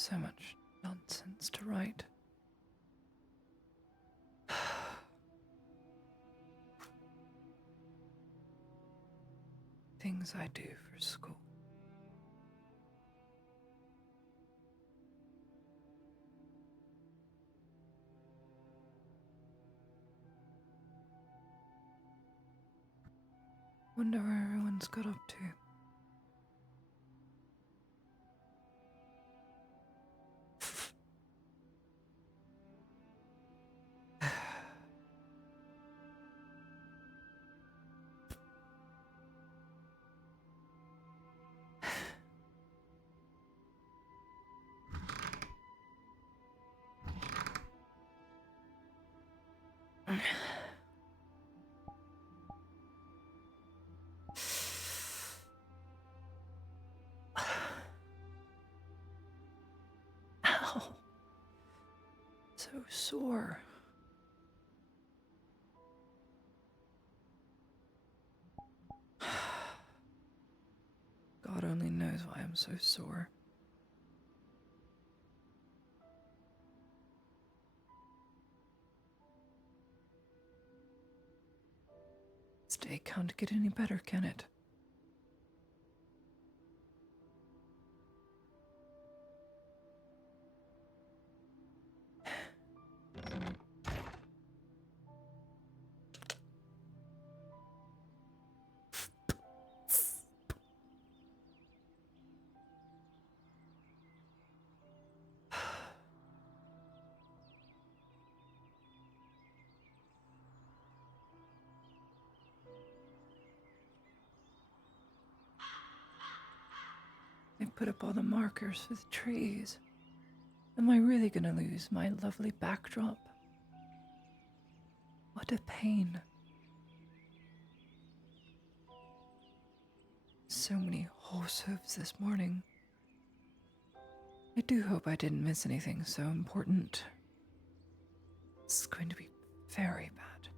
So much nonsense to write. Things I do for school. Wonder where everyone's got up to. Ow. So sore. God only knows why I'm so sore. This day can't get any better, can it? They put up all the markers for the trees. Am I really gonna lose my lovely backdrop? What a pain. So many horse hooves this morning. I do hope I didn't miss anything so important. This is going to be very bad.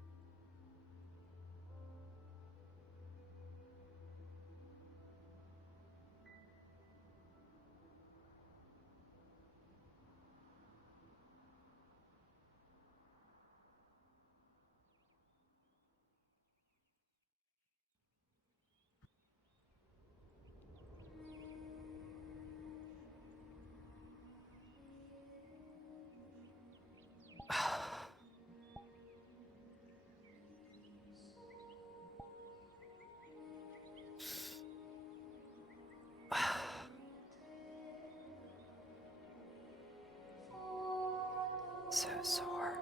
So sore.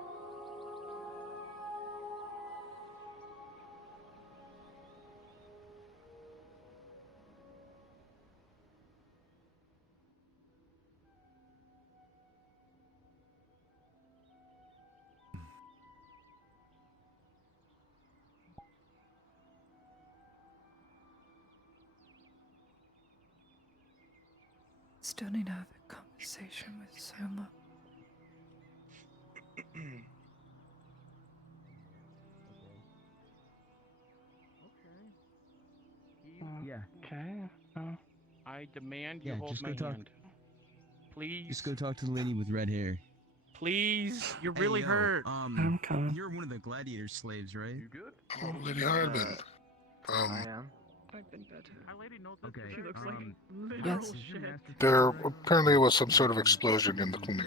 Still need to have a conversation with Soma. Yeah. Okay. I demand you hold my hand. Please. Just go talk to the lady with red hair. Please. You're Hey, really yo, hurt. I'm coming. You're one of the gladiator slaves, right? You good? Oh, Lady Hardman. I am. I've been better. My lady knows Okay, She looks like Yes. literal shit. There apparently was some sort of explosion in the clinic.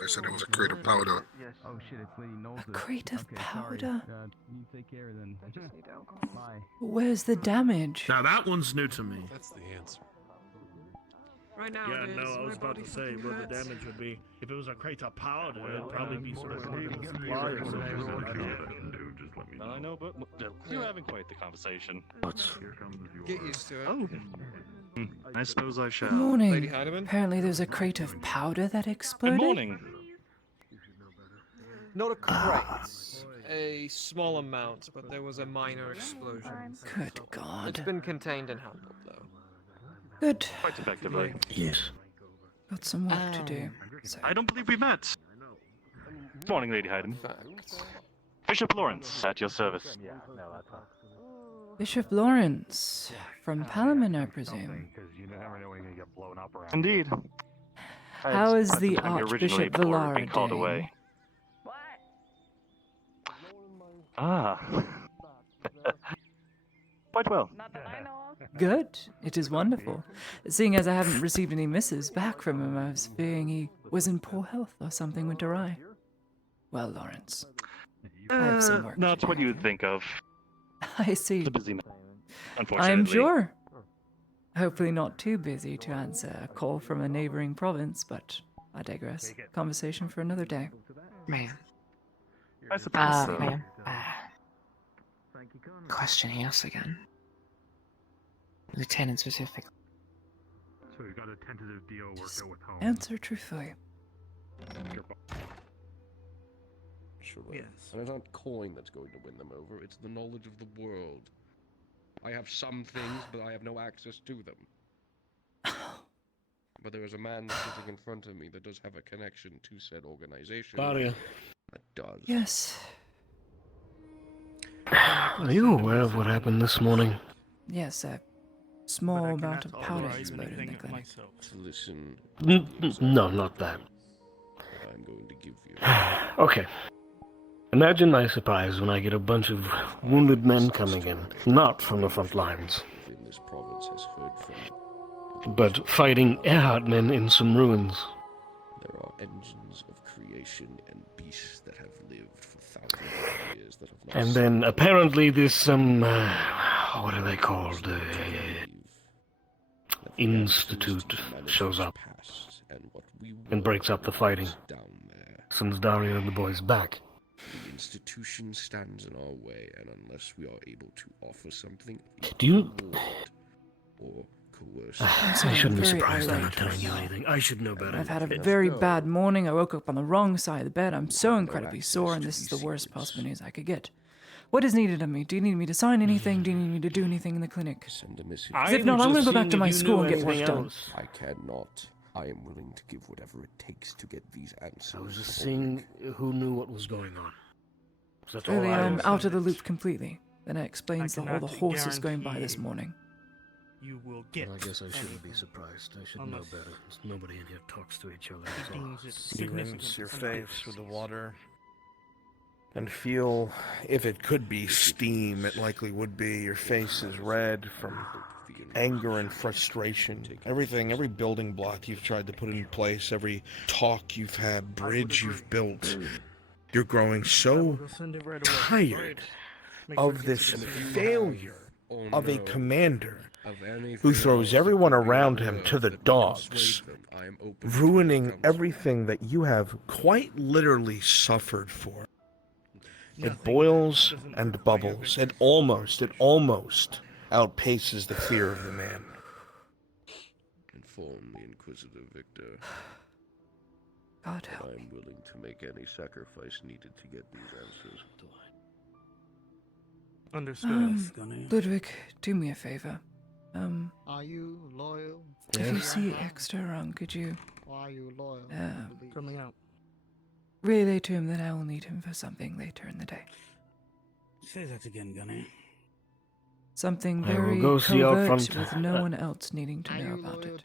They said it was a crate of powder. Yes. Oh shit, it's Lady Knowles. A crate of Okay, powder? sorry. You take care then. I just need alcohol. Bye. Where's the damage? Now that one's new to me. That's the answer. Right now, Yeah, it is. no, I My was about body to say fucking what the hurts. damage would be. If it was a crate of powder, Well, it'd probably be sort of hey, a give me supply a or second. something. What I you don't know. can do, just let me know. I know, but you're having quite the conversation. Here comes your... Get used to it. Oh, I suppose I shall. Good morning. Lady Heidemann? Apparently there's a crate of powder that exploded. Good morning. Not a crate. A small amount, but there was a minor explosion. Good It's God. been contained and handled, though. Good. Quite effectively. Yes. Got some work to do. So, I don't believe we met. Good morning, Lady Hayden. Fact. Bishop Lawrence, at your service. Yeah, no, that's not. Bishop Lawrence, from Palamon, I presume. Because you never know when you're going to get blown up around. Indeed. How is That's the time you originally Archbishop before Villara being called doing? away. Ah. Quite well. Good. It is wonderful. Seeing as I haven't received any missives back from him, I was fearing he was in poor health or something went awry. Well, Lawrence, I have some work Not to what do. you would think of. I see. He's a busy man, unfortunately. I'm sure. Hopefully not too busy to answer a call from a neighboring province, but I digress. Conversation for another day. Man. I suppose so. Man. Question asked again. Lieutenant specific. So we got a tentative deal worked out with home. Answer truthfully. Sure. Yes. And it's not coin that's going to win them over, it's the knowledge of the world. I have some things, but I have no access to them. But there is a man sitting in front of me that does have a connection to said organization. Claudia. That does. Yes. Are you aware of what happened this morning? Yes, a small amount of powder exploded in the clinic. Listen. No, not that. I'm going to give you. Okay. Imagine my surprise when I get a bunch of wounded men coming in, not from the front lines, In this province has heard from. but fighting Earhart men in some ruins. There are engines of creation and beasts that have lived for thousands of years that have not. And then apparently this, what are they called? Institute shows up and breaks up the fighting. Sends Daria and the boys back. The institution stands in our way, and unless we are able to offer something, Do you... or coerce. I shouldn't be surprised I'm not telling you anything. I should know better. I've had a very bad morning. I woke up on the wrong side of the bed. I'm so incredibly sore, and this is the worst possible news I could get. What is needed of me? Do you need me to sign anything? Do you need me to do anything in the clinic? Send a message. Because if not, I'm going to go back to my school and get work done. I cannot. I am willing to give whatever it takes to get these answers. I was just seeing who knew what was going on. That's all Clearly, I I'm was. out of the loop completely. Then it explains all the cannot horses going by this guarantee morning. You will get. Well, I guess I shouldn't be anything. surprised. I should know Unless better. Nobody in here talks to each other. He deems it You significant rinse your and face with the water and feel if it could be steam, it likely would be. Your face is red from anger and frustration. Everything, every building block you've tried to put in place, every talk you've had, bridge you've built, you're growing so tired of this failure of a commander who throws everyone around him to the dogs, ruining everything that you have quite literally suffered for. It boils and bubbles. It almost outpaces the fear of the man. Inform the Inquisitor Victor. God help I am willing to make any sacrifice needed to get these answers. Understood. Ludwig, do me a favor. Are you loyal? If you see Exeter around, could you Are you loyal? Coming out. relay to him that I will need him for something later in the day? Say that again, Gunny. Something I will very go see out covert front. with no one else needing to know about it.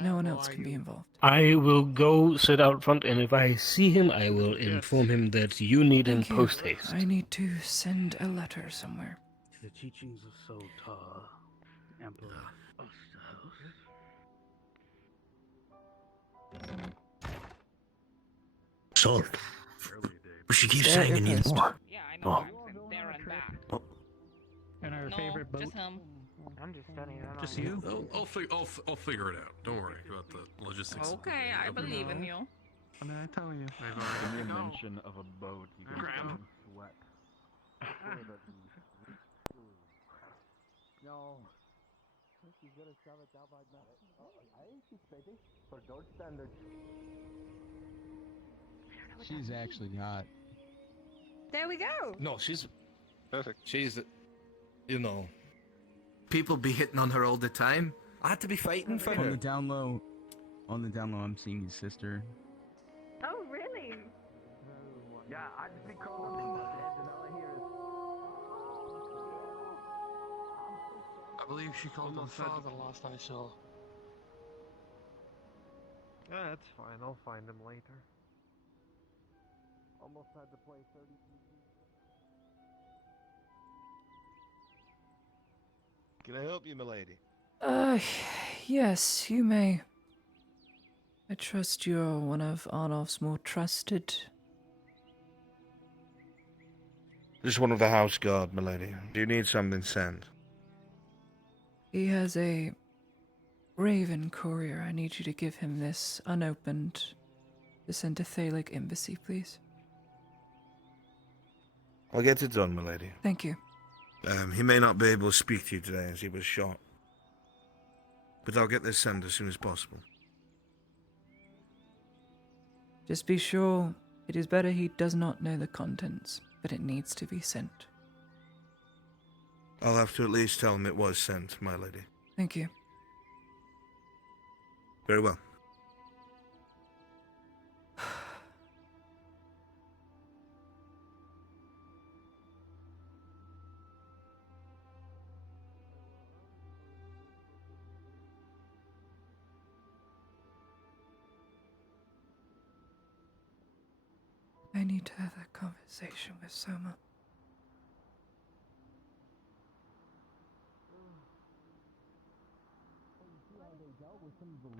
No one else can be involved. I will go sit out front, and if I see him, I will inform him that you need him Thank you. post haste. I need to send a letter somewhere. The teachings of Sultan, Emperor Osterhaus. Salt. She keeps Yeah, saying you're you need pissed. more. Yeah, I know. Oh. I sent there and back. And our No, favorite boat? just him. I'm just studying it. Just you? I'll figure it out. Don't worry about the logistics. Okay, I believe in you. I mean, I tell you. Give me a mention of a boat. You can Graham. sweat. No. She's gonna shove it down my neck. I think she's pretty for George standards. She's actually hot. There we go. No, she's Perfect. She's, you know. People be hitting on her all the time. I had to be fighting for On the down low, I'm seeing his sister. Oh, really? Yeah, I just be calling things dead, and all I hear is. I believe she called my father last I saw. That's fine, I'll find him later. Almost had to play 30 PP. Can I help you, milady? Yes, you may. I trust you're one of Arnulf's more trusted. Just one of the house guard, milady. Do you need something sent? He has a raven courier. I need you to give him this unopened to send to Thalic Embassy, please. I'll get it done, milady. Thank you. He may not be able to speak to you today as he was shot. But I'll get this sent as soon as possible. Just be sure it is better he does not know the contents, but it needs to be sent. I'll have to at least tell him it was sent, my lady. Thank you. Very well. I need to have that conversation with Soma.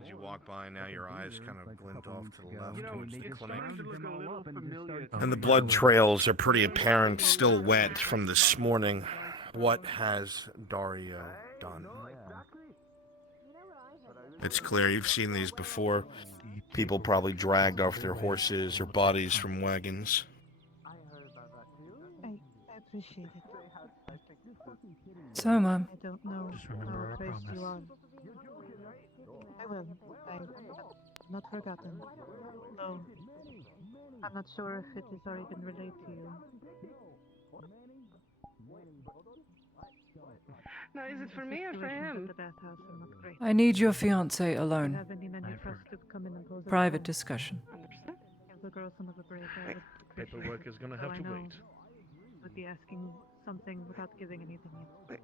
As you walk by now, your eyes kind of glint off to the left towards the clinic. And the blood trails are pretty apparent, still wet from this morning. What has Dario done? It's clear you've seen these before. People probably dragged off their horses or bodies from wagons. I appreciate it. Soma. I don't know how close you are. I will. I've not forgotten. No. I'm not sure if it has already been relayed to you. Now, is it for me or for him? I need your fiancé alone. Have any men you trust to come in and pose a Private role? discussion. Give the girl some of the break. I would appreciate Paperwork it, is gonna though have I to know wait. Would be asking something without giving anything yet.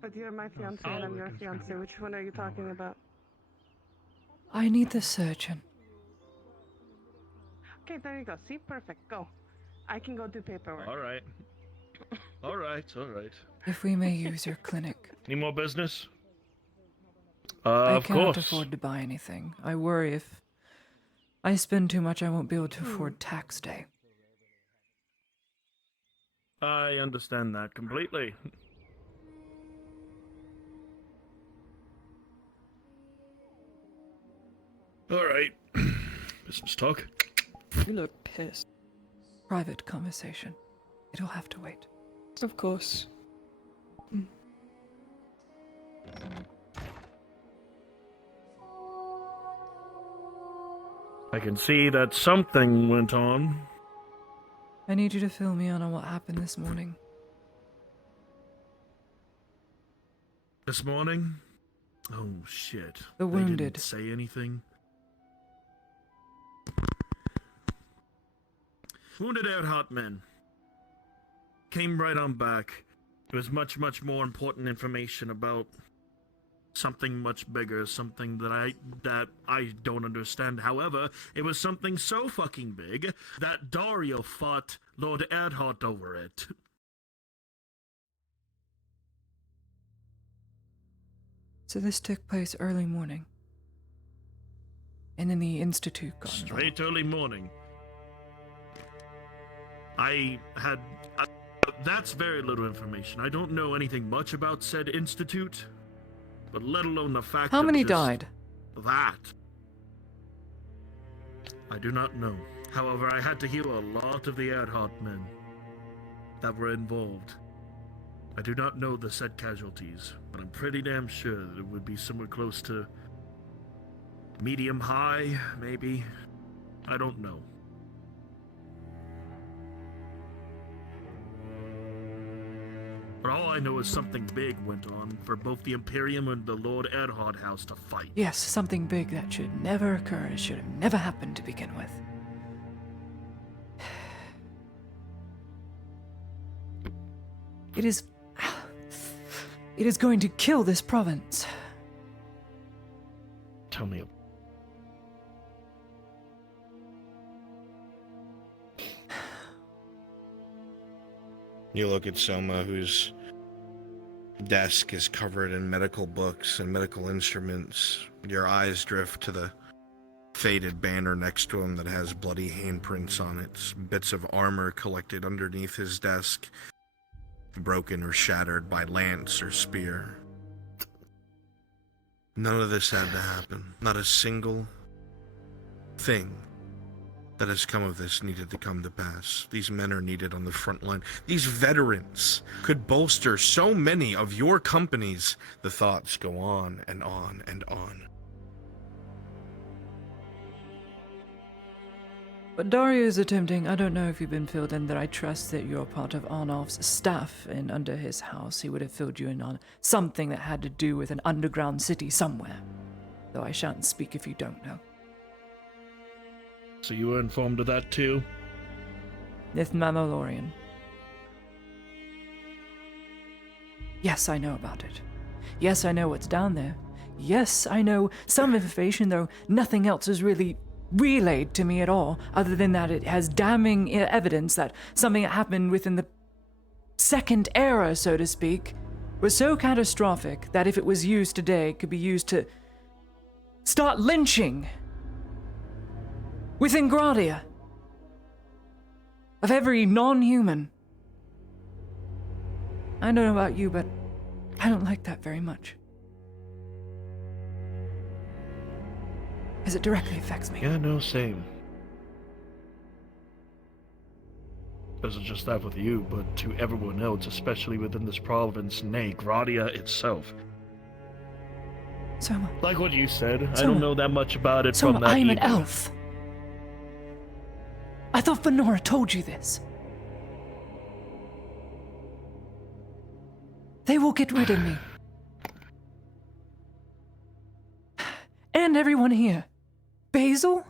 But you're my fiance and I'm your fiance. Which one are you talking about? I need the surgeon. Okay, there you go. See? Perfect. Go. I can go do paperwork. All right. All right. If we may use your clinic. Any more business? I Of cannot course. afford to buy anything. I worry if I spend too much, I won't be able to afford tax day. I understand that completely. All right. Business talk. You look pissed. Private conversation. It'll have to wait. Of course. I can see that something went on. I need you to fill me in on what happened this morning. This morning? Oh, shit. The They wounded. didn't say anything? Wounded Earhart men. Came right on back. It was much, much more important information about something much bigger, something that I don't understand. However, it was something so fucking big that Dario fought Lord Earhart over it. So this took place early morning. And then the Institute got Straight early morning. That's very little information. I don't know anything much about said institute, but let alone the fact How of many just died? That. I do not know. However, I had to heal a lot of the Earhart men that were involved. I do not know the said casualties, but I'm pretty damn sure that it would be somewhere close to medium high, maybe. I don't know. But all I know is something big went on for both the Imperium and the Lord Earhart house to fight. Yes, something big that should never occur. It should have never happened to begin with. It is going to kill this province. Tell me. You look at Soma, whose desk is covered in medical books and medical instruments. Your eyes drift to the faded banner next to him that has bloody handprints on it, bits of armor collected underneath his desk, broken or shattered by lance or spear. None of this had to happen. Not a single thing that has come of this needed to come to pass. These men are needed on the front line. These veterans could bolster so many of your companies. The thoughts go on and on and on. But Dario is attempting, I don't know if you've been filled in, that I trust that you're part of Arnolf's staff, and under his house he would have filled you in on something that had to do with an underground city somewhere. Though I shan't speak if you don't know. So you were informed of that too? Nith Mammolorian. Yes, I know about it. Yes, I know what's down there. Yes, I know some information, though nothing else is really relayed to me at all, other than that it has damning evidence that something that happened within the second era, so to speak, was so catastrophic that if it was used today, it could be used to start lynching within Gradia of every non-human. I don't know about you, but I don't like that very much. Because it directly affects me. Yeah, no, same. Doesn't just that with you, but to everyone else, especially within this province, nay, Gradia itself. Soma. Like what you said, Soma. I don't know that much about it Soma, from that I am an either. elf. I thought Venora told you this. They will get rid of me. And everyone here. Basil?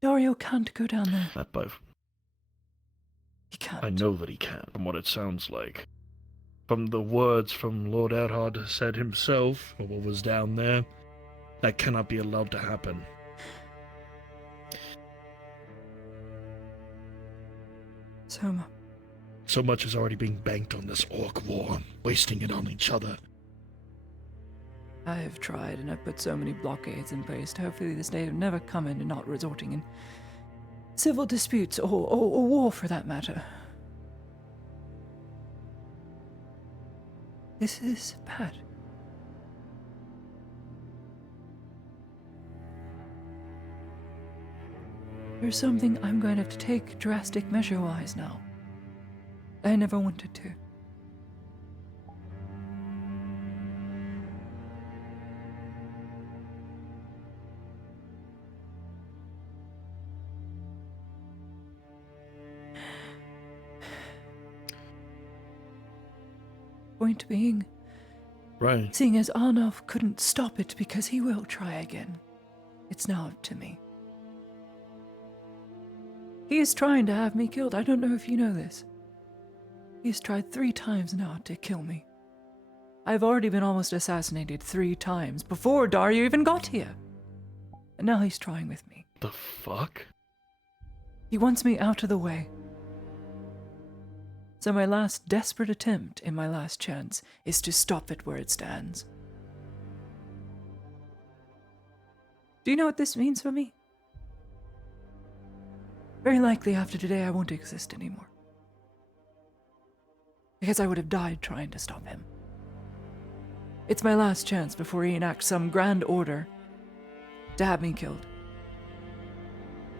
Dario can't go down there. Not by... He can't. I know that he can, from what it sounds like. From the words from Lord Erhard said himself, or what was down there, that cannot be allowed to happen. Soma. So much is already being banked on this orc war, wasting it on each other. I have tried, and I've put so many blockades in place to hopefully this day of never coming and not resorting in civil disputes or war for that matter. This is bad. There's something I'm going to have to take drastic measure-wise now. I never wanted to. Point being, right. Seeing as Arnolf couldn't stop it because he will try again, it's now up to me. He is trying to have me killed. I don't know if you know this. He's tried 3 times now to kill me. I've already been almost assassinated 3 times before Dario even got here. And now he's trying with me. The fuck? He wants me out of the way. So my last desperate attempt in my last chance is to stop it where it stands. Do you know what this means for me? Very likely after today I won't exist anymore. Because I would have died trying to stop him. It's my last chance before he enacts some grand order to have me killed.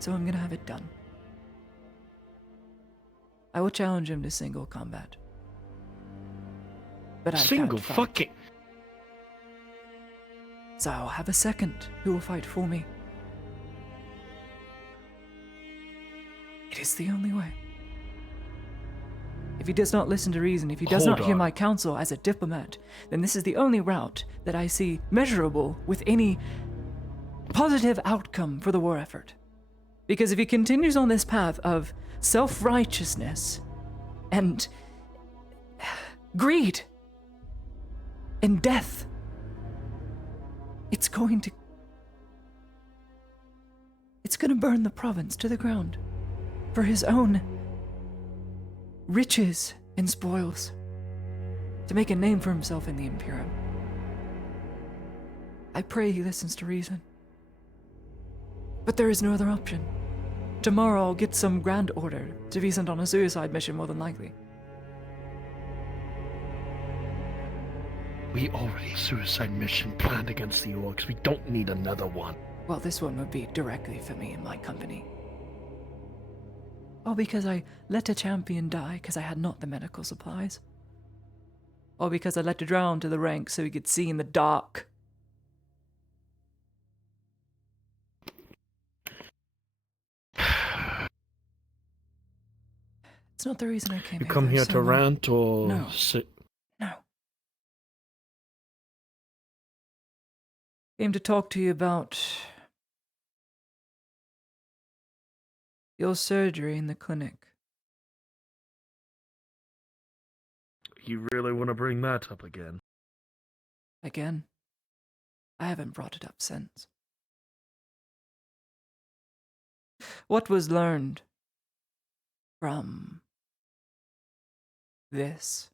So I'm gonna have it done. I will challenge him to single combat. But I single can't fight. fucking... So I'll have a second who will fight for me. It is the only way. If he does not listen to reason, if he does not hear my counsel as a diplomat, then this is the only route that I see measurable with any positive outcome for the war effort. Because if he continues on this path of self-righteousness and greed and death, it's going to burn the province to the ground. for his own riches and spoils, to make a name for himself in the Imperium. I pray he listens to reason. But there is no other option. Tomorrow I'll get some grand order to be sent on a suicide mission, more than likely. We already a suicide mission planned against the orcs. We don't need another one. Well, this one would be directly for me and my company. All because I let a champion die because I had not the medical supplies. Or because I let her drown to the ranks so he could see in the dark. It's not the reason I came You here. come here though, to so, rant or No. sit? No. Came to talk to you about your surgery in the clinic. You really want to bring that up again? Again, I haven't brought it up since. What was learned from this?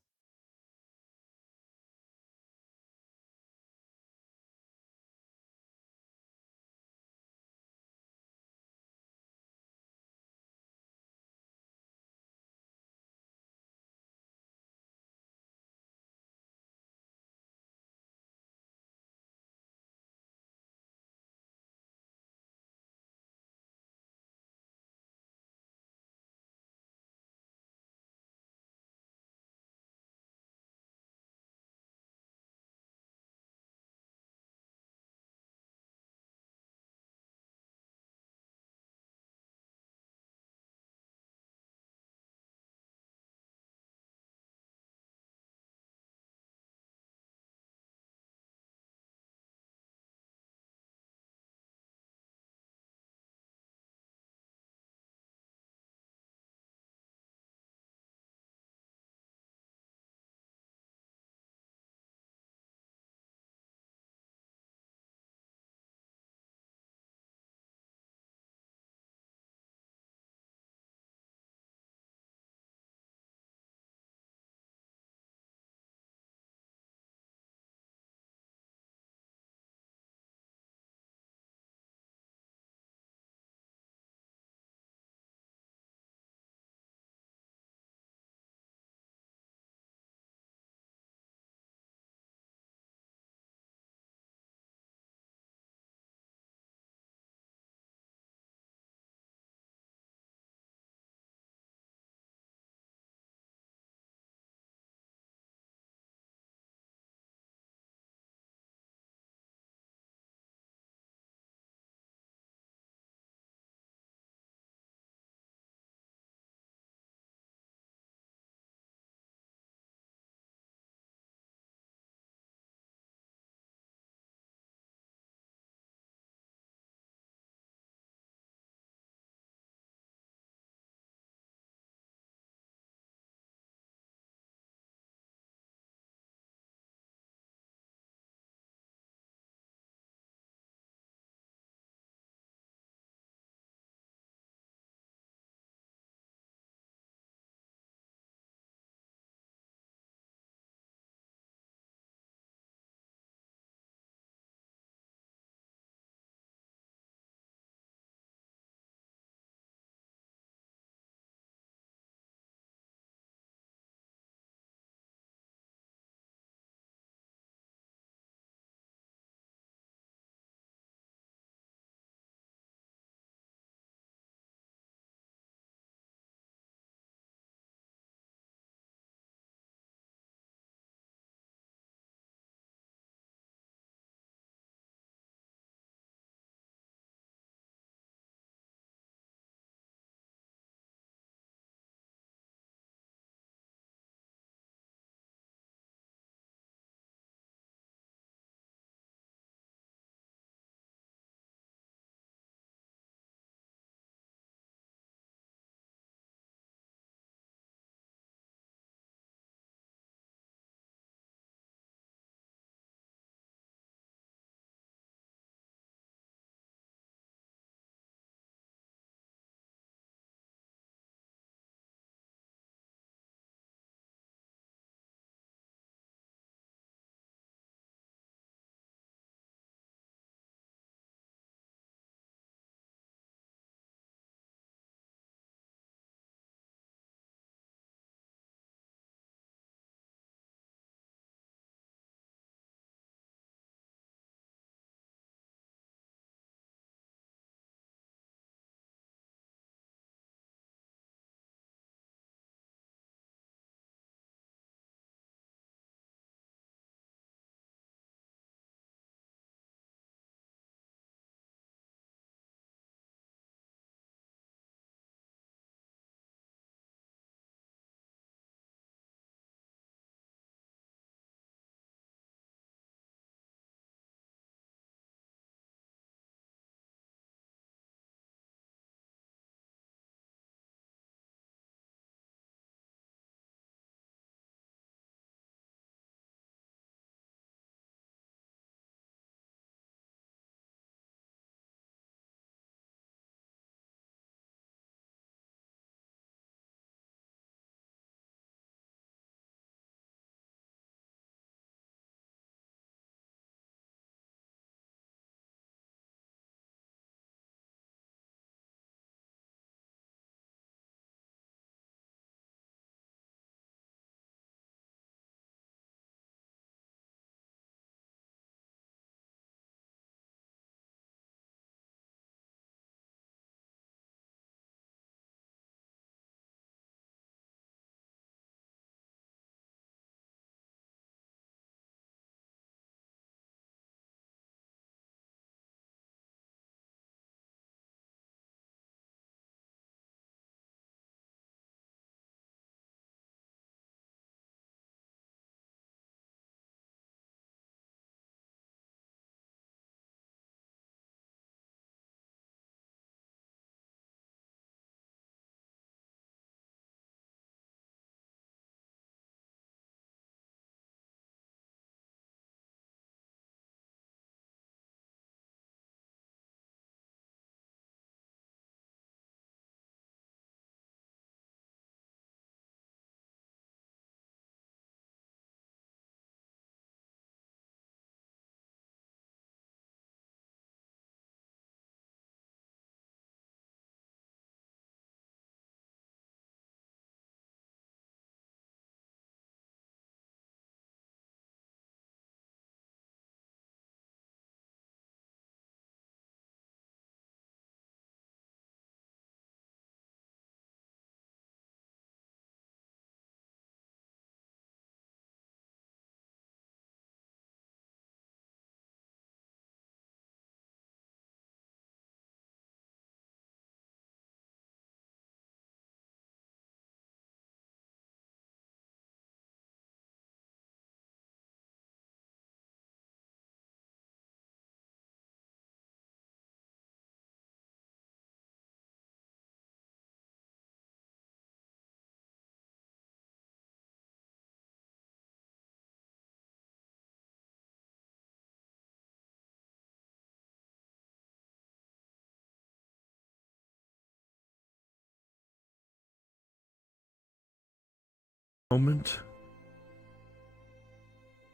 moment.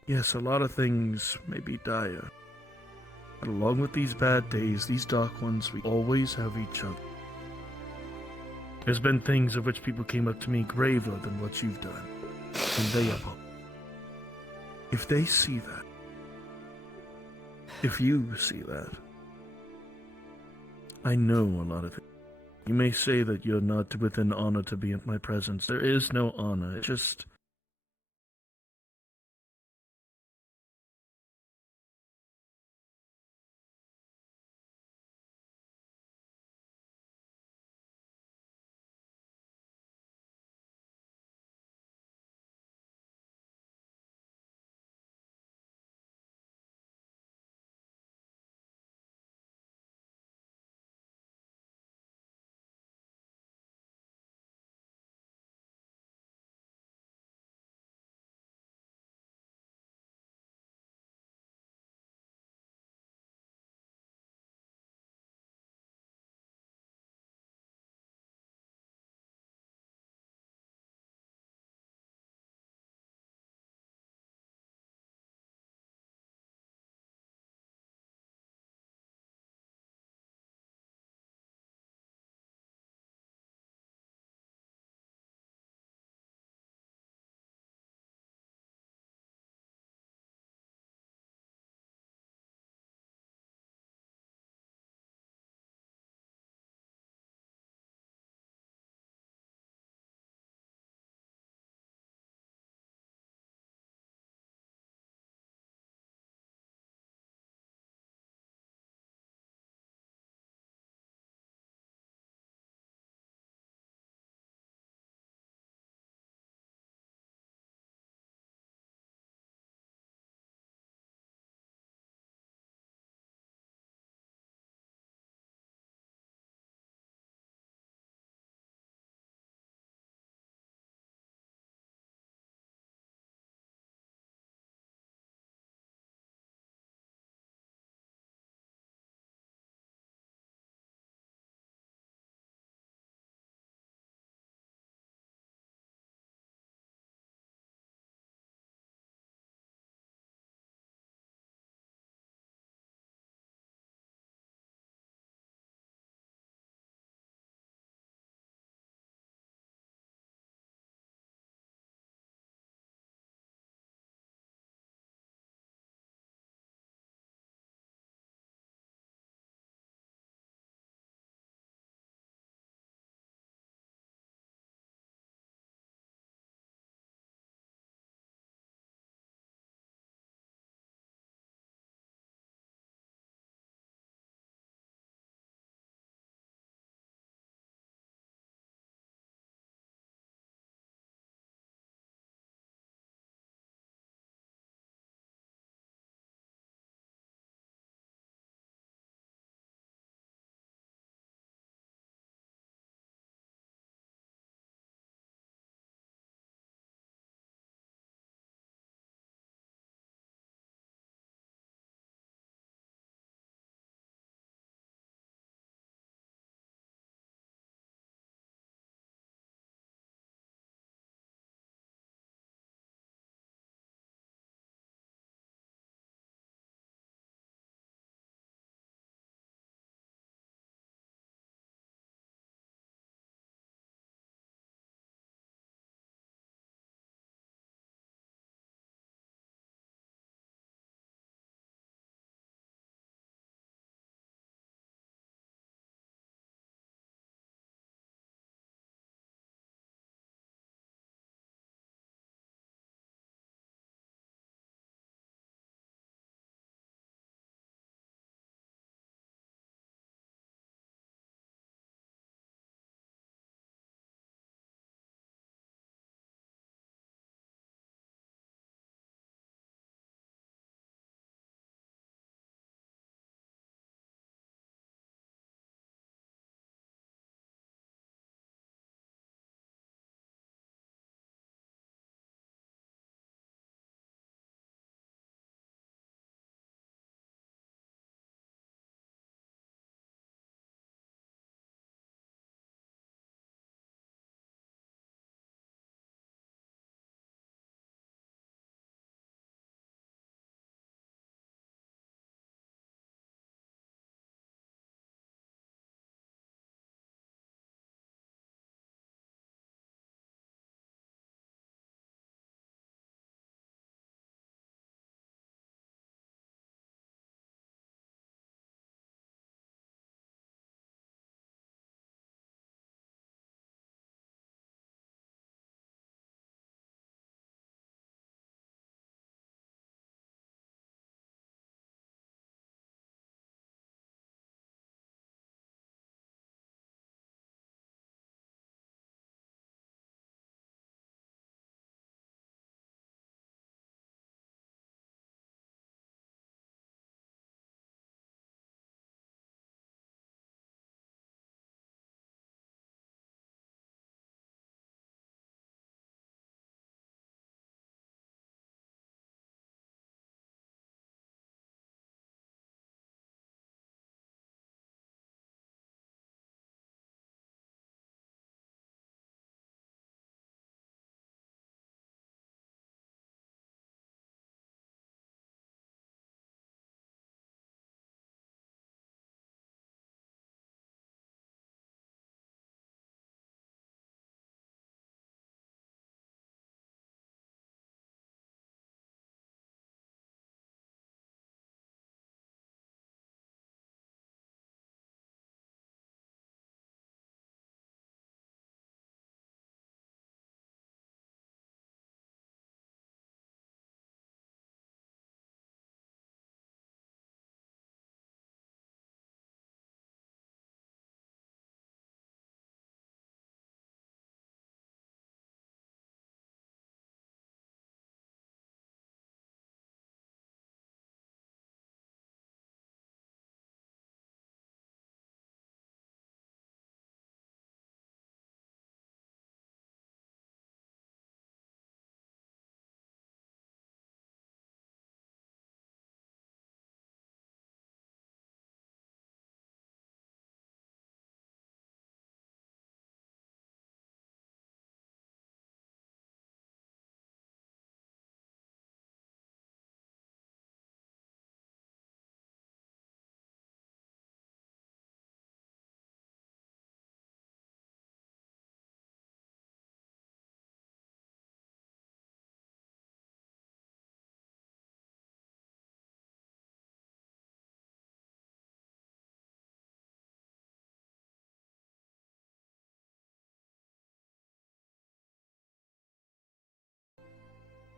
Yes, a lot of things may be dire. But along with these bad days, these dark ones, we always have each other. There's been things of which people came up to me graver than what you've done. And they have hope. If they see that, if you see that, I know a lot of it. You may say that you're not within honor to be in my presence. There is no honor. It's just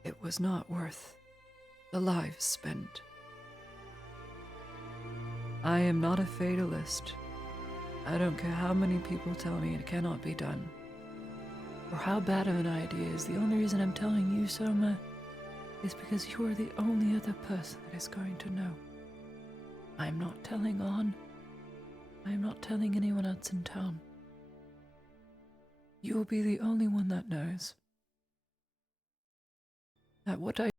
It was not worth the lives spent. I am not a fatalist. I don't care how many people tell me it cannot be done, or how bad of an idea is. The only reason I'm telling you, Soma, is because you are the only other person that is going to know. I am not telling on. I am not telling anyone else in town. You will be the only one that knows that what I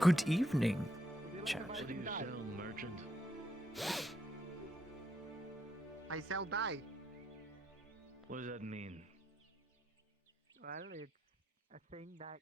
Good evening, chat. What do you sell, merchant? I sell dye. What does that mean? Well, it's a thing that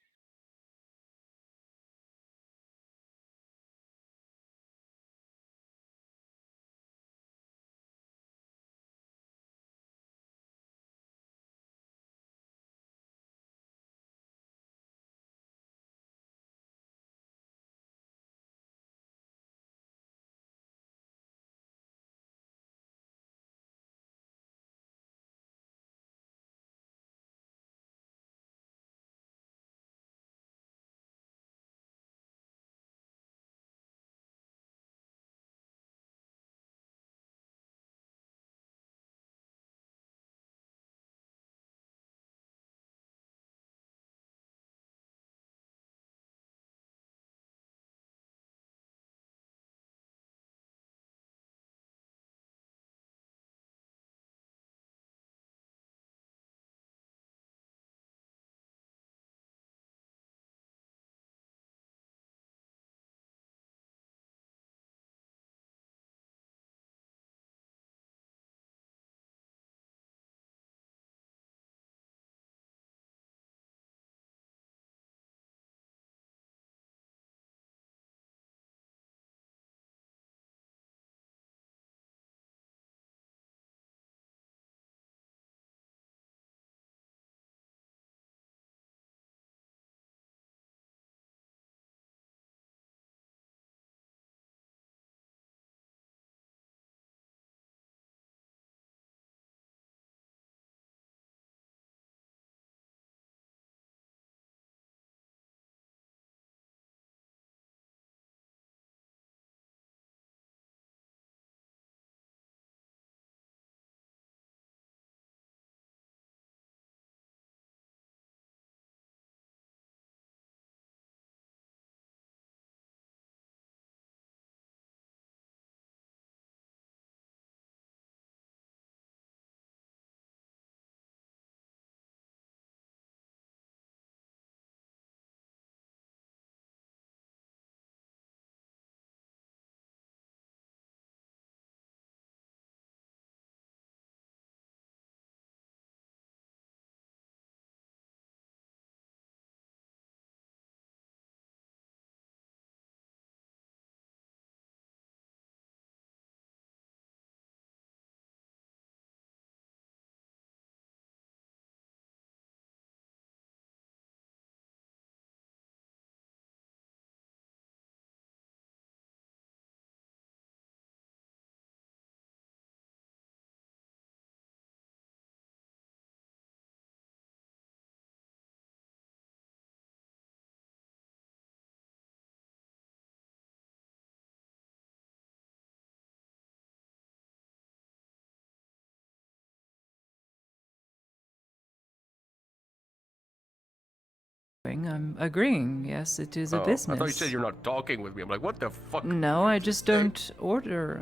I'm agreeing. Yes, it is a business. I thought you said you're not talking with me. I'm like, what the fuck? No, I just don't order.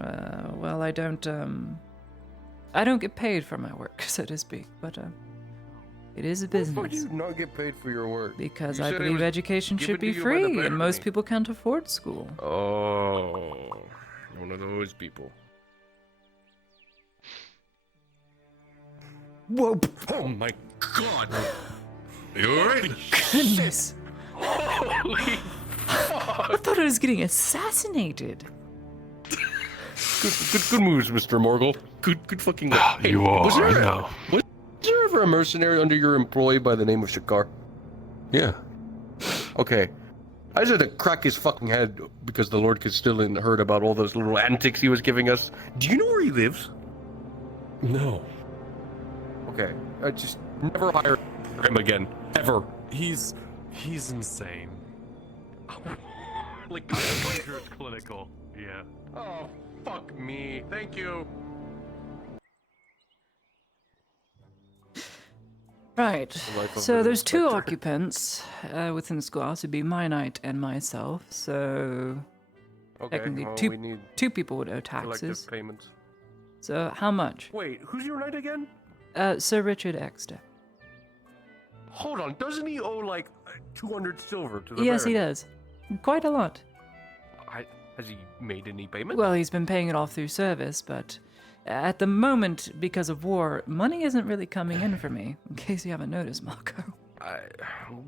Well, I don't get paid for my work, so to speak. But it is a business. Why do you not get paid for your work? Because You I said it believe was education given should be to you by the free, and barony. most people can't afford school. Oh, one of those people. Whoa! Oh my god! You alright? Goodness! Holy I thought I was getting assassinated. Good moves, Mr. Morgul. Good fucking. Hey, You are, was there I a- know. Was there ever a mercenary under your employ by the name of Shakar? Yeah. Okay. I just had to crack his fucking head because the Lord Castellan heard about all those little antics he was giving us. Do you know where he lives? No. Okay. I just never hire him again. Ever. He's insane. Like, Sure it's clinical. Yeah. oh, fuck me. Thank you. Right. The life of So an there's two inspector. occupants within the schoolhouse. It'd be my knight and myself. So Okay, technically, well, two we need two people would owe taxes. collective payments. So how much? Wait, who's your knight again? Sir Richard Exter. Hold on, doesn't he owe like 200 silver to the Yes, he barony? does. Quite a lot. Has he made any payment? Well, he's been paying it off through service, but at the moment, because of war, money isn't really coming in for me, in case you haven't noticed, Marco.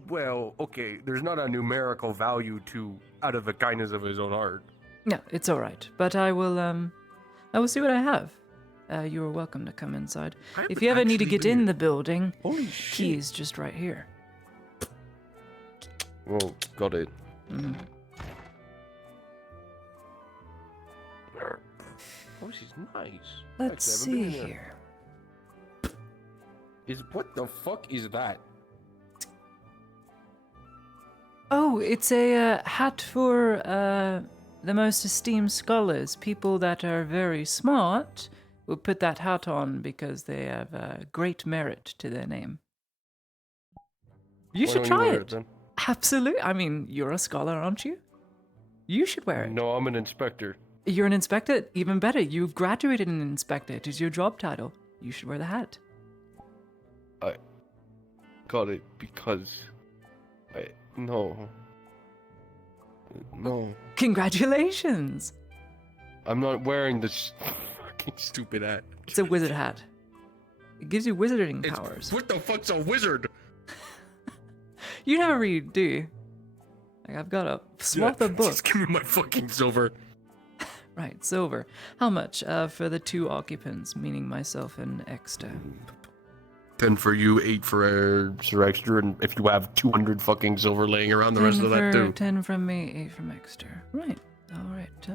Well, okay, there's not a numerical value to out of the kindness of his own heart. No, it's all right. But I will see what I have. You are welcome to come inside. If you ever need to get in the building, key's just right here. Well, got it. Oh, she's nice. Let's see here. What the fuck is that? Oh, it's a hat for the most esteemed scholars. People that are very smart will put that hat on because they have great merit to their name. You should try it. Absolutely. I mean, you're a scholar, aren't you? You should wear it. No, I'm an inspector. You're an inspector? Even better. You've graduated an inspector. It is your job title. You should wear the hat. I got it because no. Congratulations. I'm not wearing this fucking stupid hat. It's a wizard hat. It gives you wizarding powers. What the fuck's a wizard? You never read, do you? Like, I've got a swath of books. Just give me my fucking silver. Right, silver. How much for the 2 occupants, meaning myself and Exter? 10 for you, 8 for Sir Exter, and if you have 200 fucking silver laying around, the rest of that too. 10 from me, 8 from Exter. Right. All right.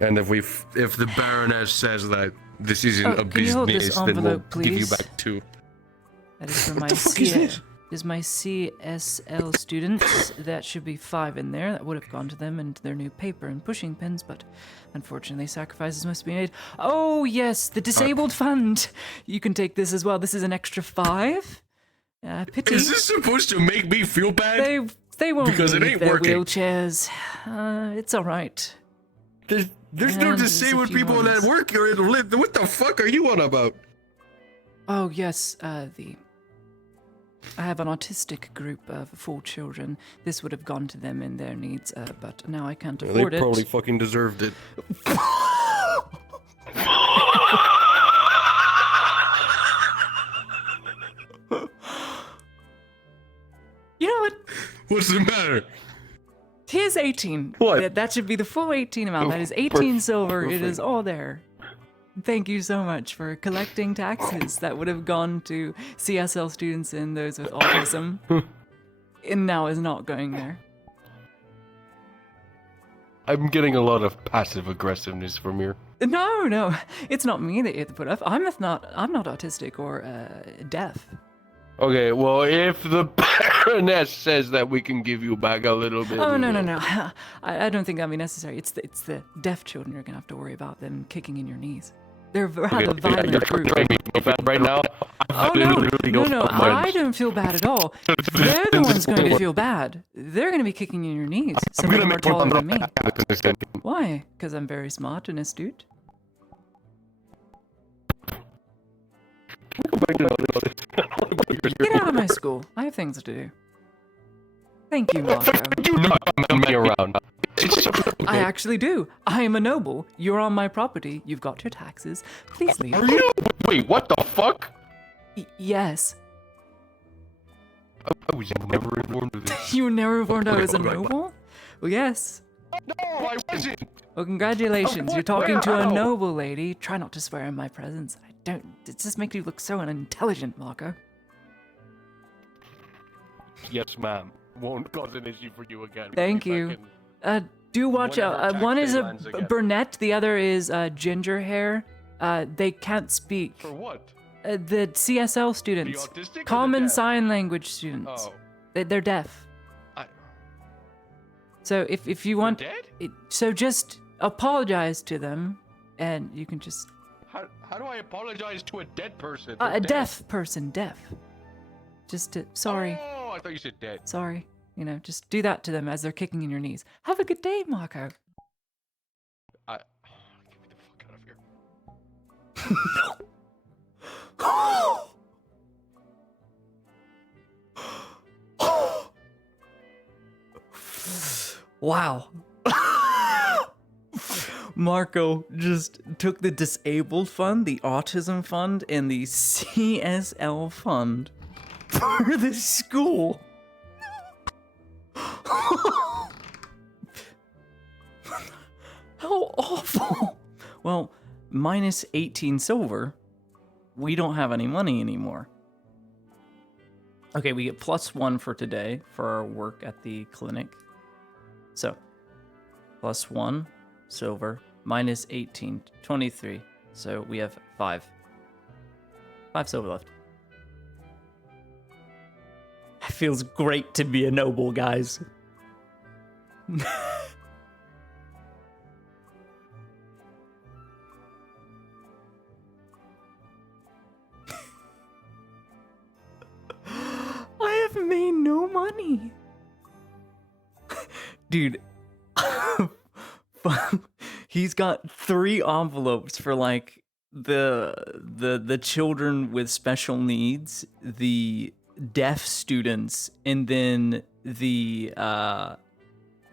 And if the Baroness says that this isn't a can you hold this business, then we'll envelope, give you please? back 2. That is for What my the fuck is this? Is my CSL students. That should be 5 in there. That would have gone to them and their new paper and pushing pins, but unfortunately sacrifices must be made. Oh yes, the disabled fund. You can take this as well. This is an extra 5. Pity. Is this supposed to make me feel bad? They won't because it leave ain't their working. wheelchairs. It's all right. There's no And disabled there's a few people that ones. work here. What the fuck are you on about? Oh yes, I have an autistic group of 4 children. This would have gone to them in their needs, but now I can't They afford it. probably fucking deserved it. You know what? What's the matter? Here's 18. What? That should be the full 18 amount. That is 18 silver. It is all there. Thank you so much for collecting taxes that would have gone to CSL students and those with autism. And now is not going there. I'm getting a lot of passive aggressiveness from here. No, it's not me that you have to put up. I'm not autistic or deaf. Okay, well, if the Baroness says that we can give you back a little bit. Oh no! I don't think that'd be necessary. It's the deaf children you're gonna have to worry about them kicking in your knees. They're a rather violent group. Right now. Oh no! I don't feel bad at all. They're the ones going to feel bad. They're going to be kicking in your knees. Some of them are taller than me. Why? Because I'm very smart and astute. Get out of my school. I have things to do. Thank you, Marco. Do not come me around. I actually do. I am a noble. You're on my property. You've got your taxes. Please leave. Are you? Wait, what the fuck? Yes. I was never informed of this. You were never informed I was a noble? Well, yes. No, I wasn't. Well, congratulations. You're talking to a noble lady. Try not to swear in my presence. It just makes you look so unintelligent, Marco. Yes, ma'am. Won't cause an issue for you again. Thank you. Do watch out. One is a brunette, the other is ginger hair. They can't speak. For what? The CSL students. The autistic or Common the deaf? Sign Language students. Oh. They're deaf. So if you want... so just apologize to them, and you can just... How do I apologize to a dead person? a deaf person, deaf. Just to... Sorry. Oh, I thought you said dead. Sorry. You know, just do that to them as they're kicking in your knees. Have a good day, Marco. Get me the fuck out of here. Wow. Marco just took the disabled fund, the autism fund, and the CSL fund for the school. How awful. Well, minus 18 silver. We don't have any money anymore. Okay, we get +1 for today for our work at the clinic. So, +1 silver, minus 18, 23. So we have 5. 5 silver left. It feels great to be a noble, guys. I have made no money. Dude. He's got 3 envelopes for like the children with special needs, the deaf students, and then the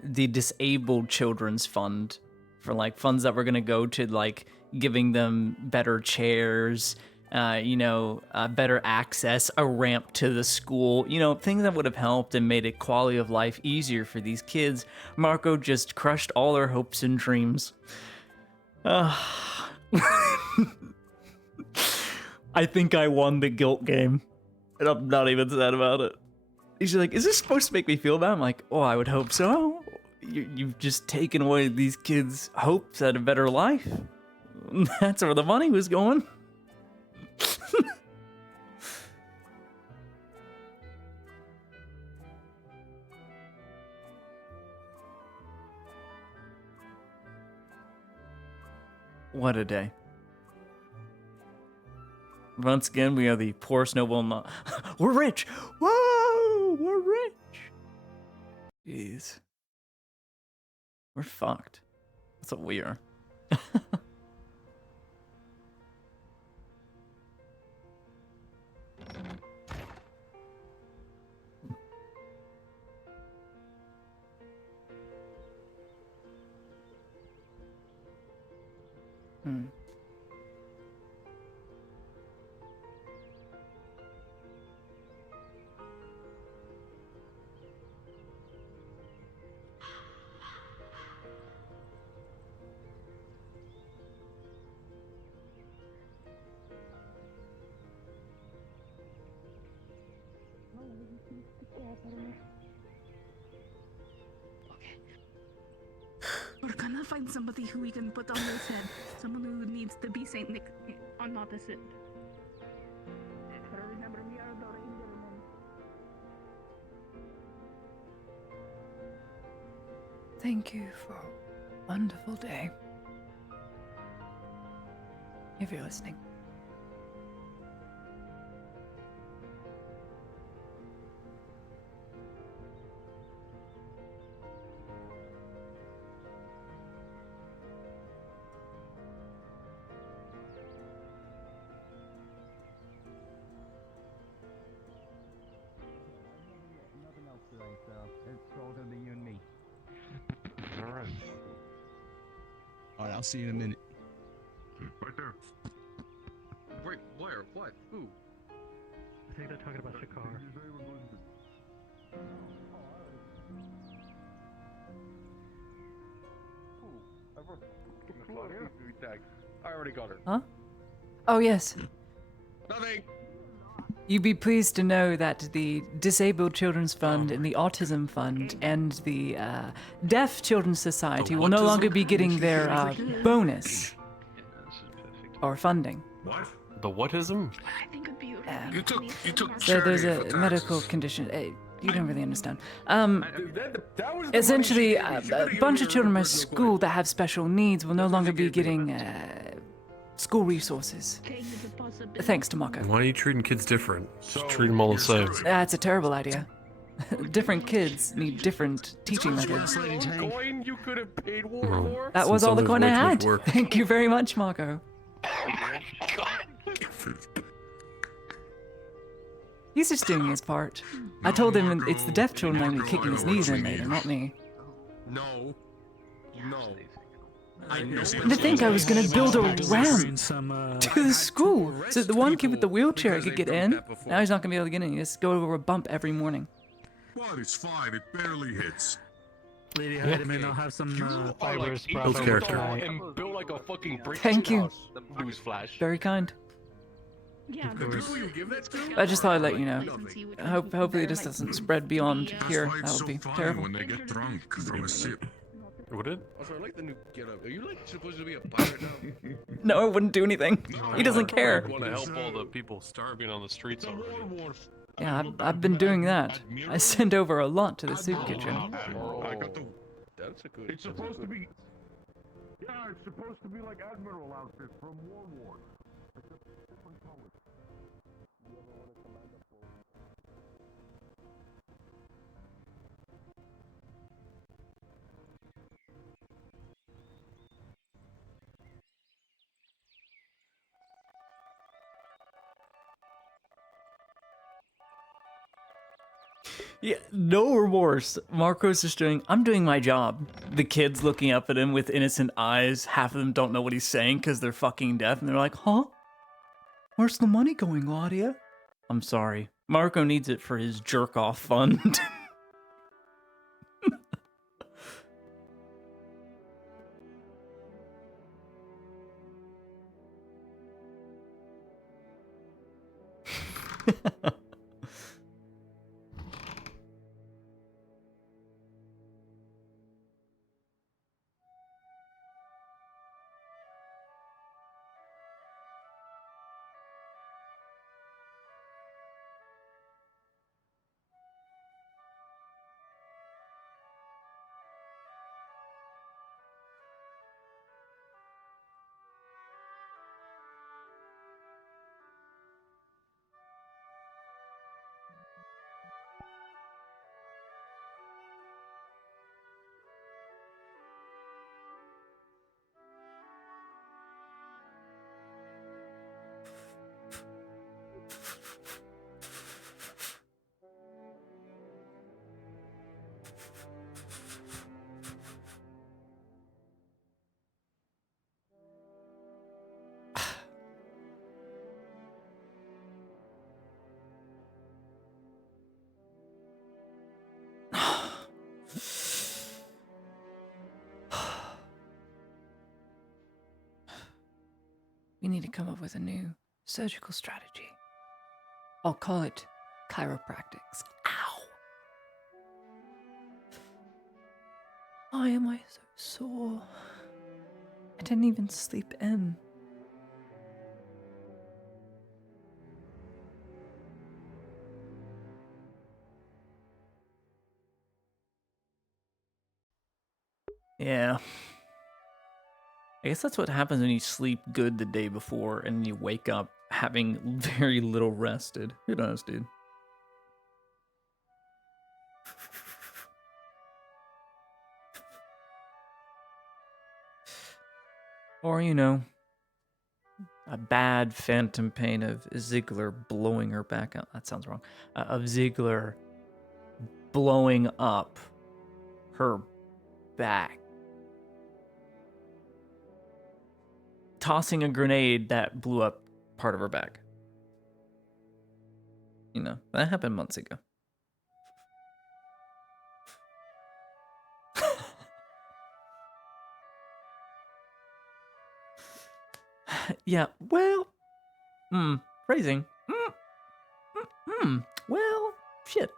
disabled children's fund for like funds that were gonna go to like giving them better chairs, better access, a ramp to the school, things that would have helped and made a quality of life easier for these kids. Marco just crushed all their hopes and dreams. I think I won the guilt game, and I'm not even sad about it. He's like, is this supposed to make me feel bad? I'm like, oh, I would hope so. You've just taken away these kids' hopes at a better life. That's where the money was going. What a day. Once again, we are the poorest noble. We're rich! Whoa! We're rich! Jeez. We're fucked. That's what we are. Hmm. We're gonna find somebody who we can put on this head. Someone who needs to be Saint Nick on opposite. But remember, we are the reindeer men. Thank you for a wonderful day. If you're listening. Nothing else today, so it's all gonna be you and me. Alright. Alright, I'll see you in a minute. Right there. Wait, where? What? Who? I think they're talking about Shakar. I already got her. Huh? Oh, yes. Nothing! You'd be pleased to know that the Disabled Children's Fund and the Autism Fund and the Deaf Children's Society will no longer be getting their bonus or funding. What? The whatism? I think it'd be You took So there's charity a for medical taxes. condition. You don't really understand. Essentially, a bunch of children in my school that have special needs will no longer be getting school resources. Thanks to Mako. Why are you treating kids different? Just treat them all the same. That's a terrible idea. Different kids need different teaching methods. Coin you could have paid war No. for? That was all the coin I Way too much had. work. Thank you very much, Mako. He's just doing his part. I told him it's the deaf children I'm kicking his knees in later, not me. No. No. To think I was gonna build a ramp to the school, so the one kid with the wheelchair could get in. Now he's not gonna be able to get in. He has to go over a bump every morning. What? It's fine. It barely hits. Lady Heidemann, I'll have some fibers brought over character. tonight. And built like a fucking brick Thank you. house. Newsflash. Very kind. Yeah. Of course. I just thought I'd let you know. Hopefully this doesn't spread beyond here. That's why That it's would so be funny terrible. when they get drunk from a sip. What did? Also, I like the new getup. Are you like supposed to be a pirate now? No, I wouldn't do anything. He doesn't care. I want to help all the people starving on the streets already. Yeah, I've been doing that. I send over a lot to the soup kitchen. I got the. That's a good. It's supposed to be. Yeah, it's supposed to be like Admiral outfits from War War. Different colors. Yeah, no remorse. Marco's just I'm doing my job. The kids looking up at him with innocent eyes. Half of them don't know what he's saying because they're fucking deaf. And they're like, huh? Where's the money going, Claudia? I'm sorry. Marco needs it for his jerk-off fund. We need to come up with a new surgical strategy. I'll call it chiropractics. Ow! Why am I so sore? I didn't even sleep in. Yeah. I guess that's what happens when you sleep good the day before and you wake up having very little rested. Who knows, dude? Or, you know, a bad phantom pain of Ziegler blowing her back out. That sounds wrong. Of Ziegler blowing up her back. Tossing a grenade that blew up part of her back. You know, that happened months ago. Yeah, well, phrasing. Well, shit.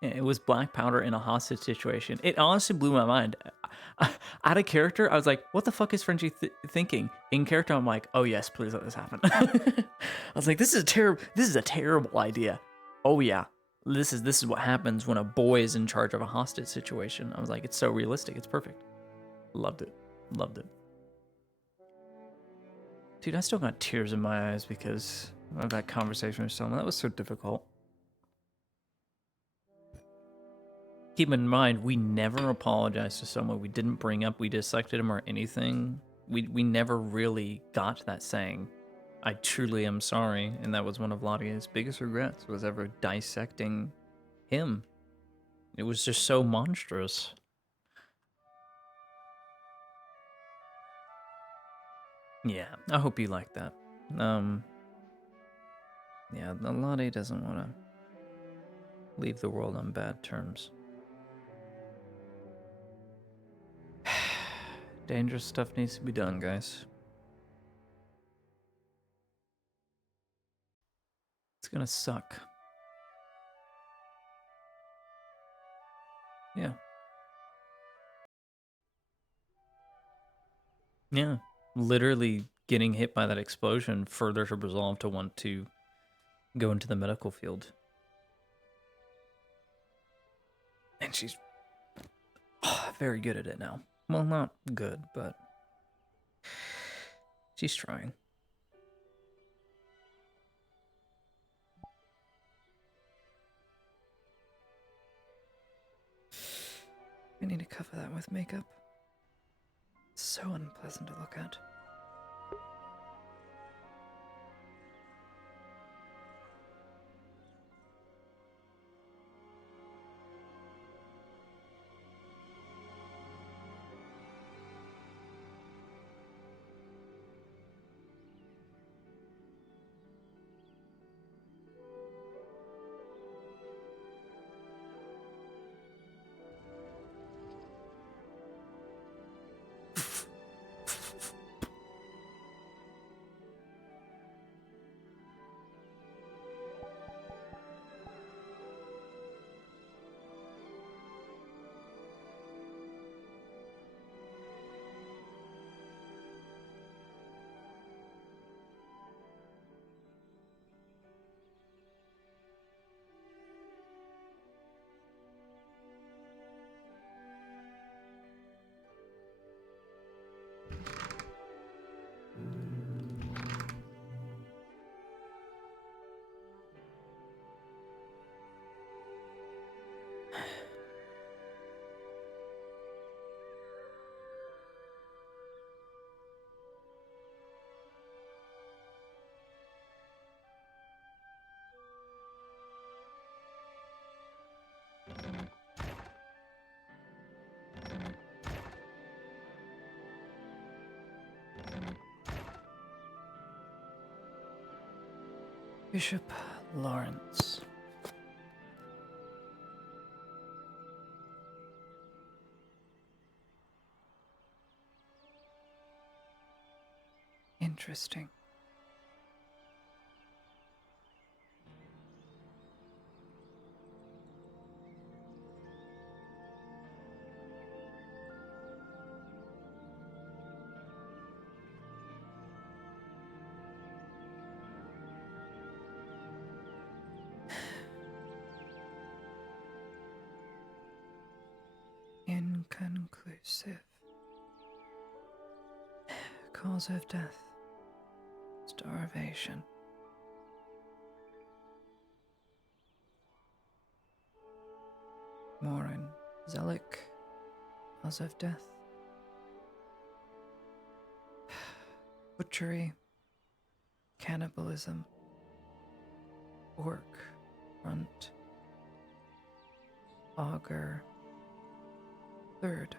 It was black powder in a hostage situation. It honestly blew my mind. Out of character, I was like, what the fuck is Frenchie thinking? In character, I'm like, oh yes, please let this happen. I was like, this is a terrible idea. Oh yeah. This is what happens when a boy is in charge of a hostage situation. I was like, it's so realistic, it's perfect. Loved it. Loved it. Dude, I still got tears in my eyes because of that conversation with someone. That was so difficult. Keep in mind, we never apologized to someone we didn't bring up, we dissected him or anything. We never really got that saying, I truly am sorry. And that was one of Latia's biggest regrets, was ever dissecting him. It was just so monstrous. Yeah, I hope you like that. Yeah, Lottie doesn't want to leave the world on bad terms. Dangerous stuff needs to be done, guys. It's gonna suck. Yeah. Yeah. Literally getting hit by that explosion further to resolve to want to go into the medical field. And she's very good at it now. Well, not good, but she's trying. I need to cover that with makeup. It's so unpleasant to look at. Bishop Lawrence. Interesting. Inconclusive. Cause of death. Starvation. Morin Zelik. Cause of death. Butchery. Cannibalism. Orc. Front. Augur. Third.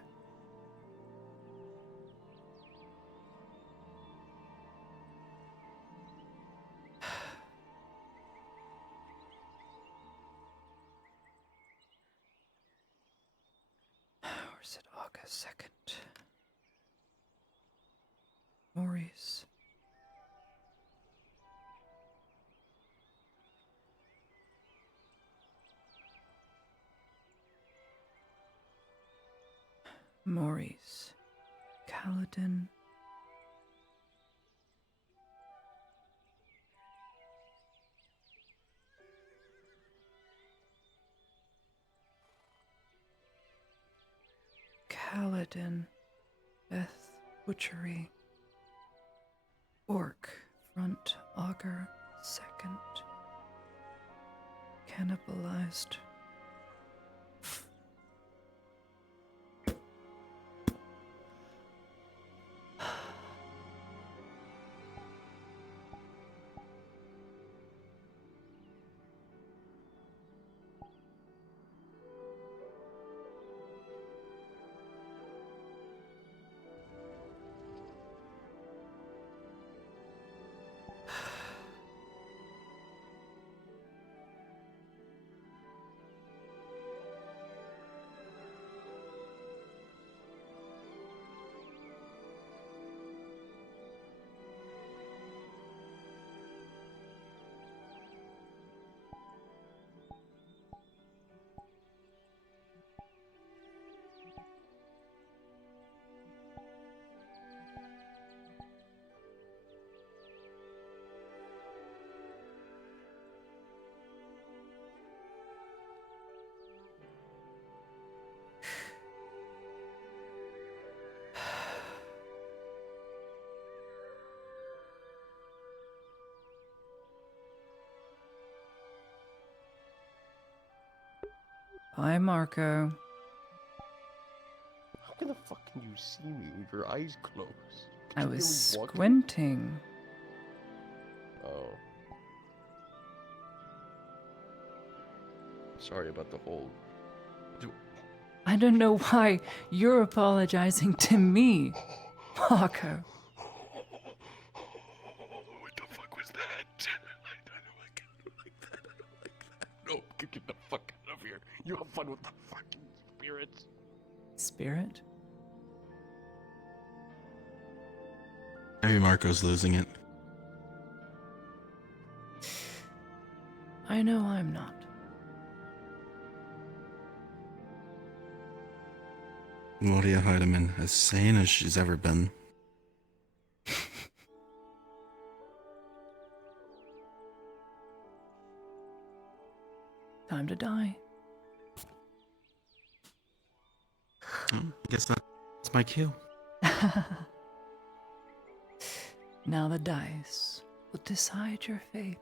Or is it August 2nd? Maurice. Maurice. Kaladin. Kaladin. Death. Butchery. Orc. Front. Augur. Second. Cannibalized. Hi, Marco. How the fuck can you see me with your eyes closed? I Can you was really walk? squinting. Oh. Sorry about the whole. I don't know why you're apologizing to me, Marco. What the fuck was that? I don't like that. No, get the fuck out of here. You have fun with the fucking spirits. Spirit? Maybe Marco's losing it. I know I'm not. Gloria Heidemann, as sane as she's ever been. Time to die. I guess that's my cue. Now the dice will decide your fate.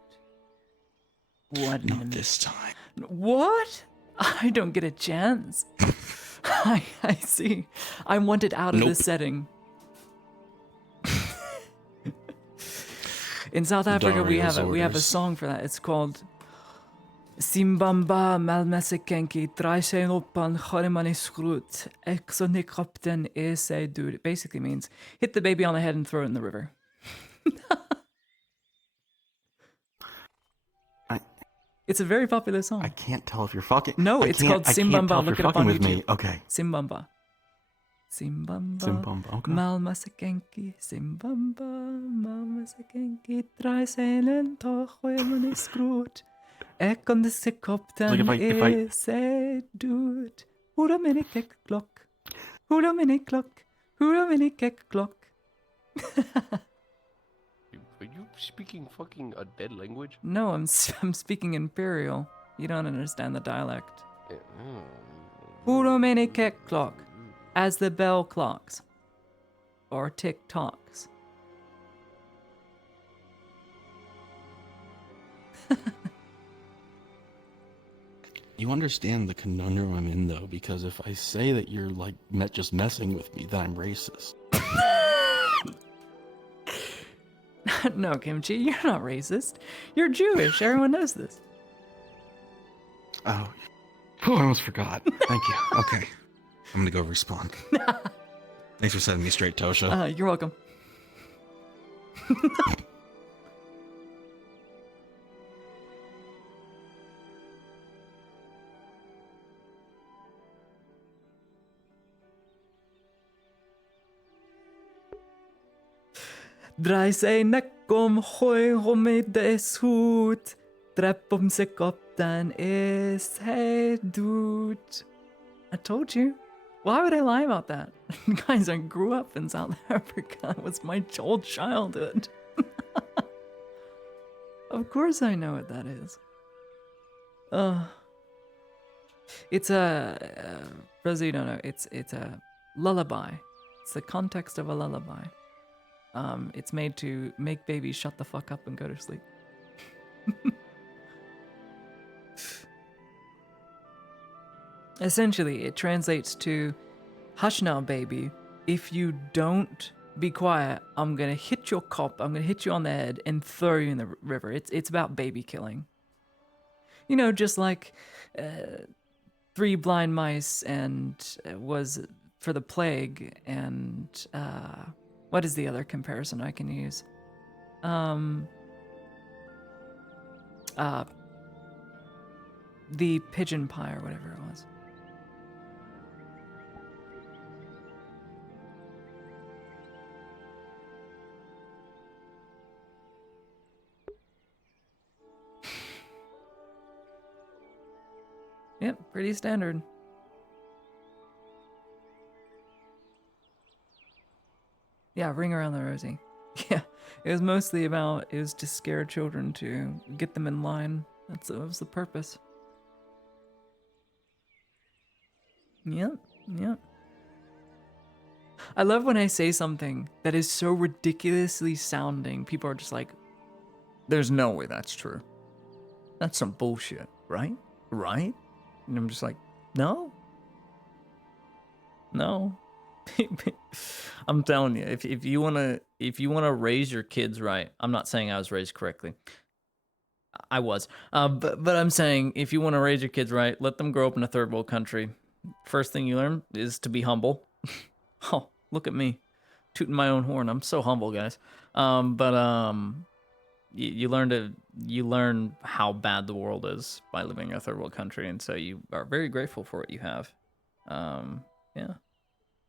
What? Not this time. What? I don't get a chance. I see. I wanted out of this setting. In South Africa, we have a song for that. It's called Simbamba Malmesekenki Traisen Opan Chorimani Skrut Exonikopten Ese Dude. It basically means hit the baby on the head and throw it in the river. It's a very popular song. I can't tell if you're fucking. No, it's called Simbamba. Look it up on with YouTube. Me. Okay. Simbamba. Simbamba. Simbamba. Okay. Malmasekenki. Simbamba. Malmasekenki. Traisen Chorimani Skrut. Ekon de sekopten se dude. Hura mini kek klok. Hura mini klok. Hura mini kek klok. Are you speaking fucking a dead language? No, I'm speaking Imperial. You don't understand the dialect. Hura mini kek klok. As the bell clocks. Or tick-tocks. You understand the conundrum I'm in, though, because if I say that you're like just messing with me, then I'm racist. No, Kimchi, you're not racist. You're Jewish. Everyone knows this. Oh, I almost forgot. Thank you. Okay, I'm gonna go respond. Thanks for setting me straight, Tosha. You're welcome. Draai sy nek om, gooi hom met des hoed. Trap hom sy kop, dan is hy dood. I told you. Why would I lie about that? Guys, I grew up in South Africa. It was my whole childhood. Of course I know what that is. It's a... for those of you who don't know, it's a lullaby. It's the context of a lullaby. It's made to make babies shut the fuck up and go to sleep. Essentially, it translates to, hush now, baby. If you don't be quiet, I'm gonna hit your cop, I'm gonna hit you on the head and throw you in the river. It's about baby killing. You know, just like 3 blind mice and was for the plague and... what is the other comparison I can use? The pigeon pie or whatever it was. Yep, pretty standard. Yeah, Ring Around the Rosie. Yeah, it was mostly about, it was to scare children, to get them in line. That was the purpose. Yep, yep. I love when I say something that is so ridiculously sounding, people are just like, there's no way that's true. That's some bullshit, right? Right? And I'm just like, No. No. I'm telling you, if you wanna raise your kids right, I'm not saying I was raised correctly. I was, but I'm saying if you want to raise your kids right, let them grow up in a third world country. First thing you learn is to be humble. Oh, look at me, tooting my own horn. I'm so humble, guys. You learn how bad the world is by living in a third world country, and so you are very grateful for what you have. Yeah.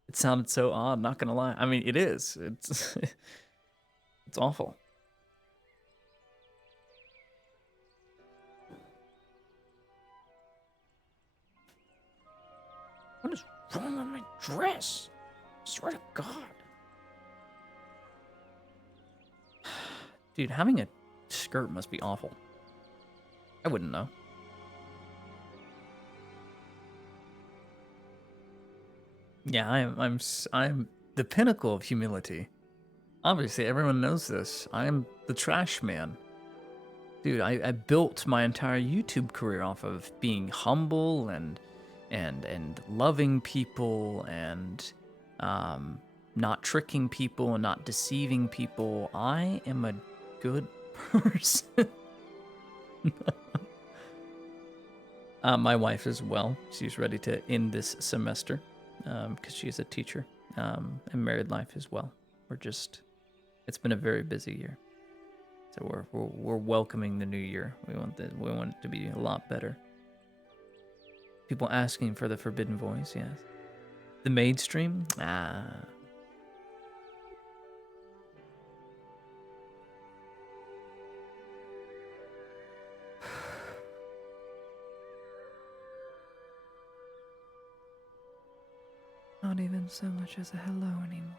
It sounded so odd, not gonna lie. I mean, it is. It's it's awful. What is wrong with my dress? I swear to God. Dude, having a skirt must be awful. I wouldn't know. Yeah, I'm the pinnacle of humility. Obviously, everyone knows this. I am the trash man. Dude, I built my entire YouTube career off of being humble and loving people and not tricking people and not deceiving people. I am a good person. My wife as well. She's ready to end this semester because she's a teacher, and married life as well. It's been a very busy year. So we're welcoming the new year. We want it to be a lot better. People asking for the Forbidden Voice, yes. The maid stream? Not even so much as a hello anymore.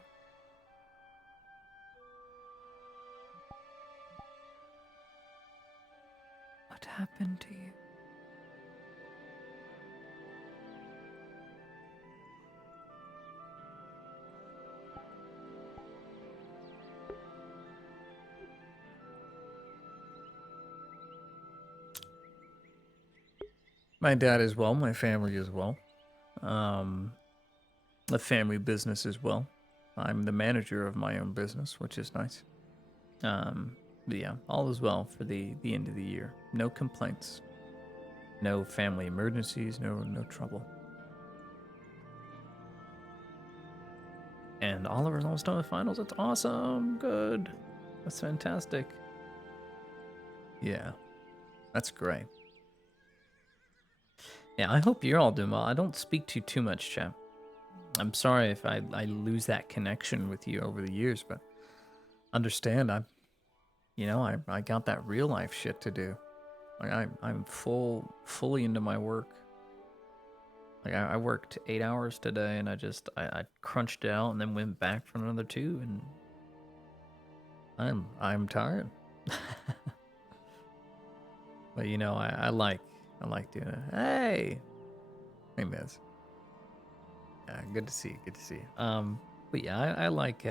What happened to you? My dad as well, my family as well. The family business as well. I'm the manager of my own business, which is nice. But yeah, all is well for the end of the year. No complaints. No family emergencies, no trouble. And Oliver's almost done with finals. That's awesome. Good. That's fantastic. Yeah. That's great. Yeah, I hope you're all doing well. I don't speak to you too much, chat. I'm sorry if I lose that connection with you over the years, but understand I got that real life shit to do. Like I'm fully into my work. Like I worked 8 hours today and I crunched it out and then went back for another 2 and I'm tired. But I like doing it. Hey Miz. Yeah, good to see you. Good to see you. But yeah, I like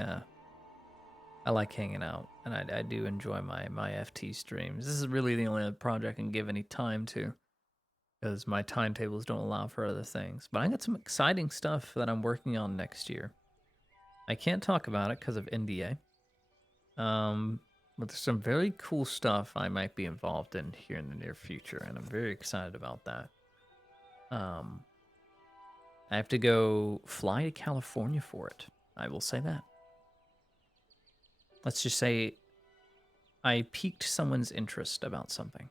hanging out, and I do enjoy my FT streams. This is really the only other project I can give any time to, because my timetables don't allow for other things. But I got some exciting stuff that I'm working on next year. I can't talk about it because of NDA. But there's some very cool stuff I might be involved in here in the near future, and I'm very excited about that. I have to go fly to California for it. I will say that. Let's just say I piqued someone's interest about something.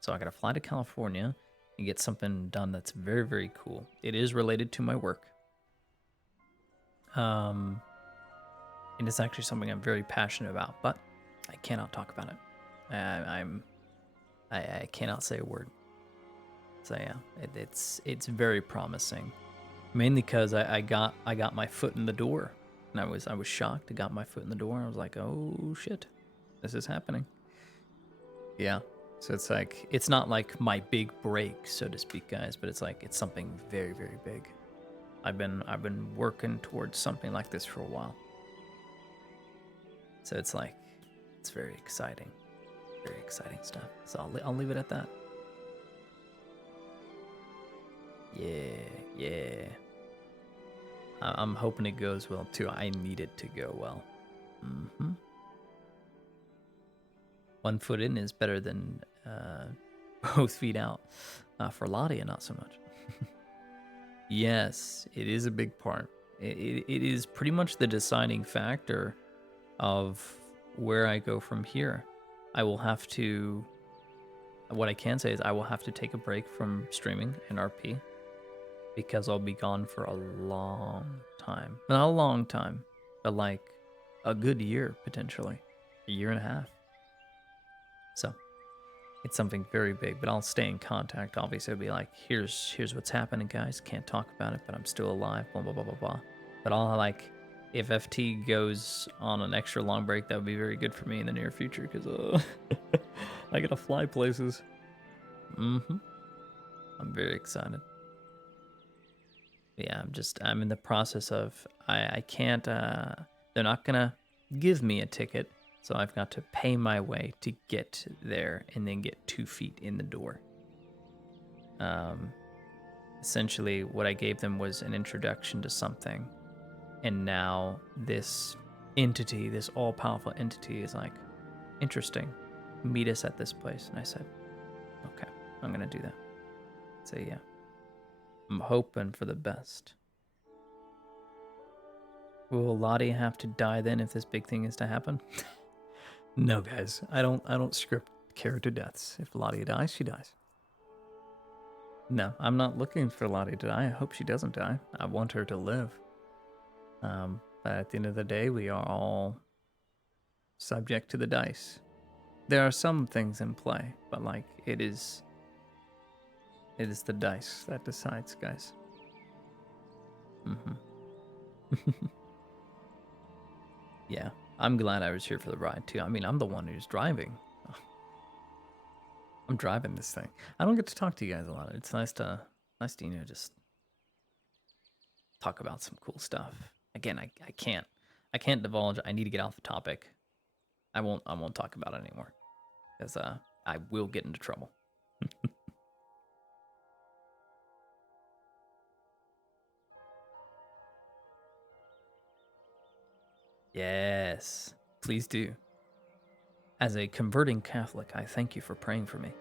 So I gotta fly to California and get something done that's very, very cool. It is related to my work. And it's actually something I'm very passionate about, but I cannot talk about it. I cannot say a word. So yeah, it's very promising. Mainly because I got my foot in the door, and I was shocked. I got my foot in the door, and I was like, oh shit, this is happening. Yeah, so it's not like my big break, so to speak, guys, but it's something very, very big. I've been working towards something like this for a while, so it's very exciting stuff. So I'll leave it at that. Yeah. I'm hoping it goes well too. I need it to go well. Mm-hmm. 1 foot in is better than both feet out. For Ladia, not so much. Yes, it is a big part. It is pretty much the deciding factor of where I go from here. I will have to... What I can say is I will have to take a break from streaming and RP because I'll be gone for a long time. Not a long time, but like a good year, potentially. A year and a half. So, it's something very big, but I'll stay in contact. Obviously, I'll be like, here's what's happening, guys. Can't talk about it, but I'm still alive, blah, blah, blah, blah, blah. But I'll like, if FT goes on an extra long break, that would be very good for me in the near future, because I gotta fly places. Mm-hmm. I'm very excited. Yeah, I'm in the process of, I can't, they're not gonna give me a ticket, so I've got to pay my way to get there and then get 2 feet in the door. Essentially, what I gave them was an introduction to something, and now this entity, this all-powerful entity is like, interesting, meet us at this place. And I said, okay, I'm gonna do that. So yeah. I'm hoping for the best. Will Lottie have to die then if this big thing is to happen? No, guys. I don't script character deaths. If Lottie dies, she dies. No, I'm not looking for Lottie to die. I hope she doesn't die. I want her to live. But at the end of the day, we are all subject to the dice. There are some things in play, but like it is the dice that decides, guys. Yeah, I'm glad I was here for the ride too. I mean, I'm the one who's driving. I'm driving this thing. I don't get to talk to you guys a lot. It's nice to just talk about some cool stuff. Again, I can't divulge. I need to get off the topic. I won't talk about it anymore, because I will get into trouble. Yes, please do. As a converting Catholic, I thank you for praying for me.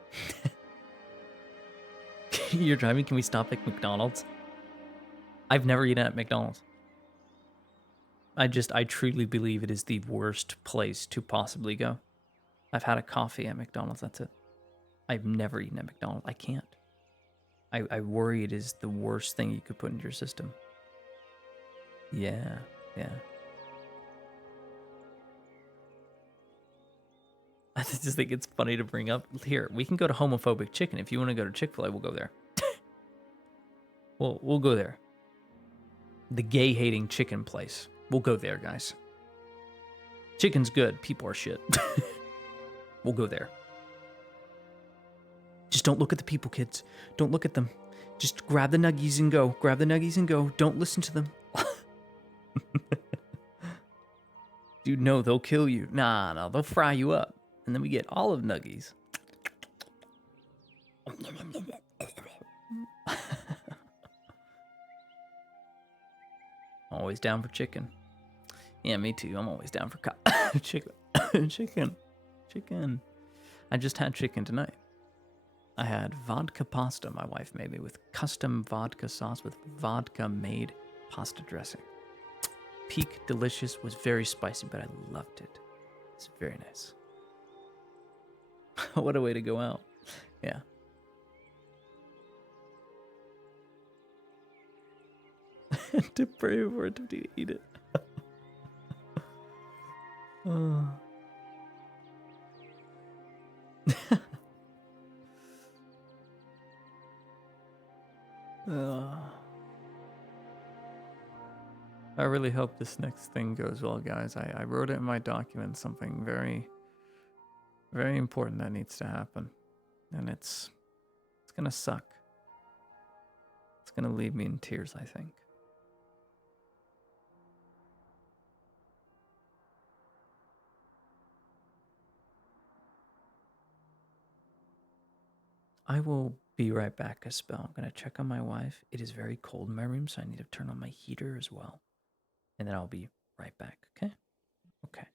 You're driving? Can we stop at McDonald's? I've never eaten at McDonald's. I truly believe it is the worst place to possibly go. I've had a coffee at McDonald's, that's it. I've never eaten at McDonald's. I can't. I worry it is the worst thing you could put into your system. Yeah. I just think it's funny to bring up. Here, we can go to Homophobic Chicken. If you want to go to Chick-fil-A, we'll go there. We'll go there. The gay-hating chicken place. We'll go there, guys. Chicken's good. People are shit. We'll go there. Just don't look at the people, kids. Don't look at them. Just grab the nuggies and go. Grab the nuggies and go. Don't listen to them. Dude, no, they'll kill you. Nah, they'll fry you up. And then we get olive nuggies. Always down for chicken. Yeah, me too. I'm always down for chicken. Chicken. I just had chicken tonight. I had vodka pasta my wife made me with custom vodka sauce with vodka-made pasta dressing. Peak delicious, was very spicy, but I loved it. It's very nice. What a way to go out. Yeah. To pray for it to eat it. I really hope this next thing goes well, guys. I wrote it in my document, something very, very important that needs to happen. And it's gonna suck. It's gonna leave me in tears, I think. I will be right back, Espel. I'm gonna check on my wife. It is very cold in my room, so I need to turn on my heater as well. And then I'll be right back, okay? Okay.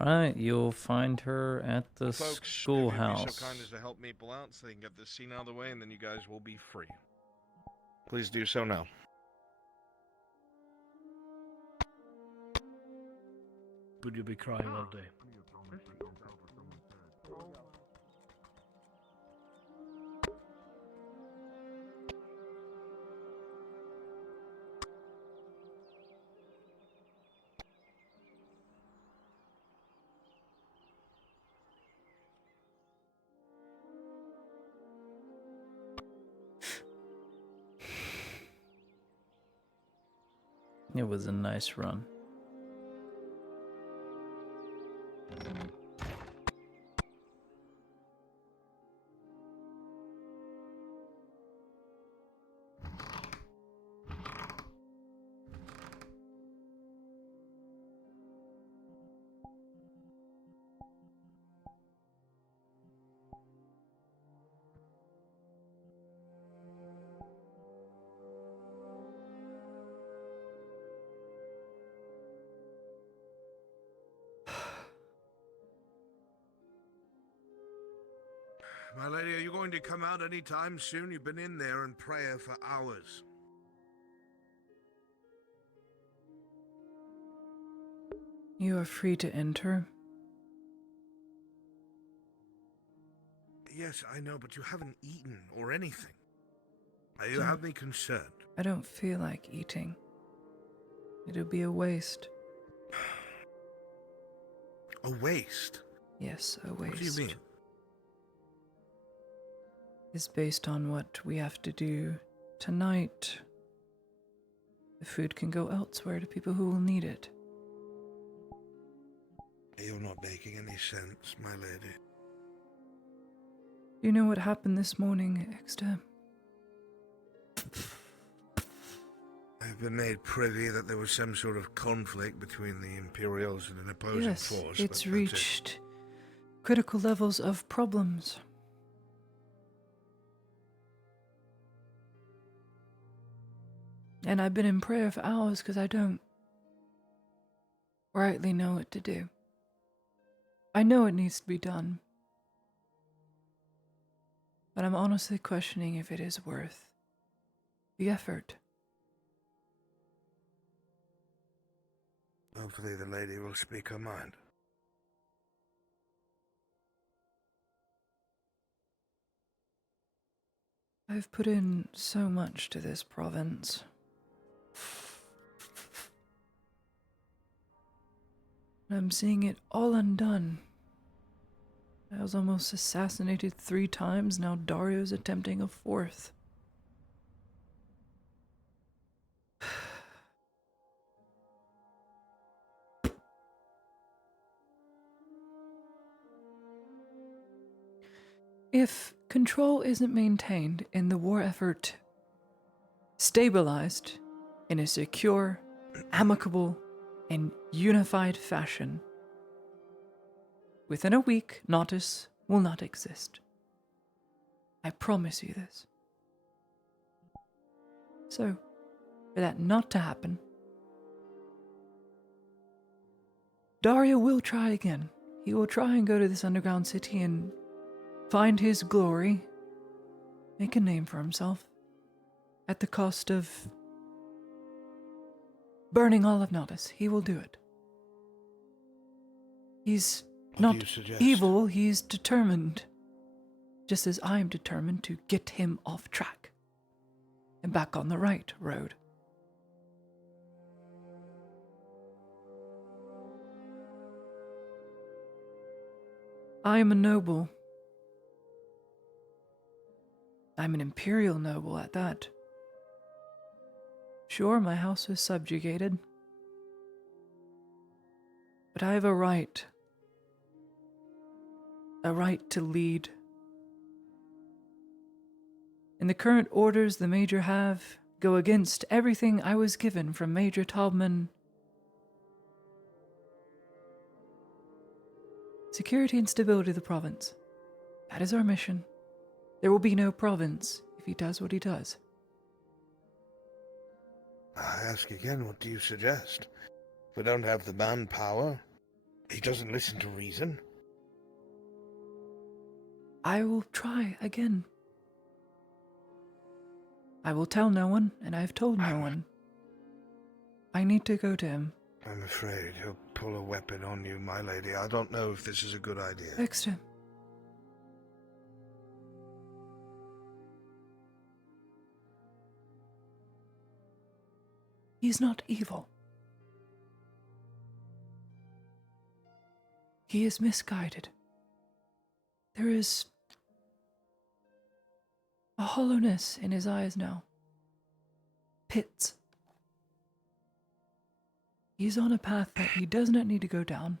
Alright, you'll find her at the Folks, if schoolhouse. you'd be so kind as to help me pull out so they can get this scene out of the way, and then you guys will be free. Please do so now. Would you be crying all day? It was a nice run. My lady, are you going to come out any time soon? You've been in there in prayer for hours. You are free to enter. Yes, I know, but you haven't eaten or anything. You have me concerned. I don't feel like eating. It'll be a waste. A waste? Yes, a waste. What do you mean? Is based on what we have to do tonight. The food can go elsewhere to people who will need it. You're not making any sense, my lady. Do you know what happened this morning, Exeter? I've been made privy that there was some sort of conflict between the Imperials and an opposing force. Yes, but it's that's reached critical levels of problems. And I've been in prayer for hours because I don't rightly know what to do. I know it needs to be done. But I'm honestly questioning if it is worth the effort. Hopefully the lady will speak her mind. I've put in so much to this province. And I'm seeing it all undone. I was almost assassinated 3 times, now Dario's attempting a 4th. If control isn't maintained and the war effort stabilized in a secure, amicable, and unified fashion, within a week, Nautis will not exist. I promise you this. So, for that not to happen, Dario will try again. He will try and go to this underground city and find his glory, make a name for himself, at the cost of burning all of Nautis. He will do it. He's not evil, he's determined. Just as I am determined to get him off track and back on the right road. I am a noble. I'm an imperial noble at that. Sure, my house was subjugated. But I have a right to lead. And the current orders the Major have go against everything I was given from Major Taubman Security and stability of the province. That is our mission. There will be no province if he does what he does. I ask again, what do you suggest? We don't have the manpower. He doesn't listen to reason. I will try again. I will tell no one, and I have told no one. I need to go to him. I'm afraid he'll pull a weapon on you, my lady. I don't know if this is a good idea. Dexter. He's not evil. He is misguided. There is a hollowness in his eyes now. Pits. He's on a path that he does not need to go down.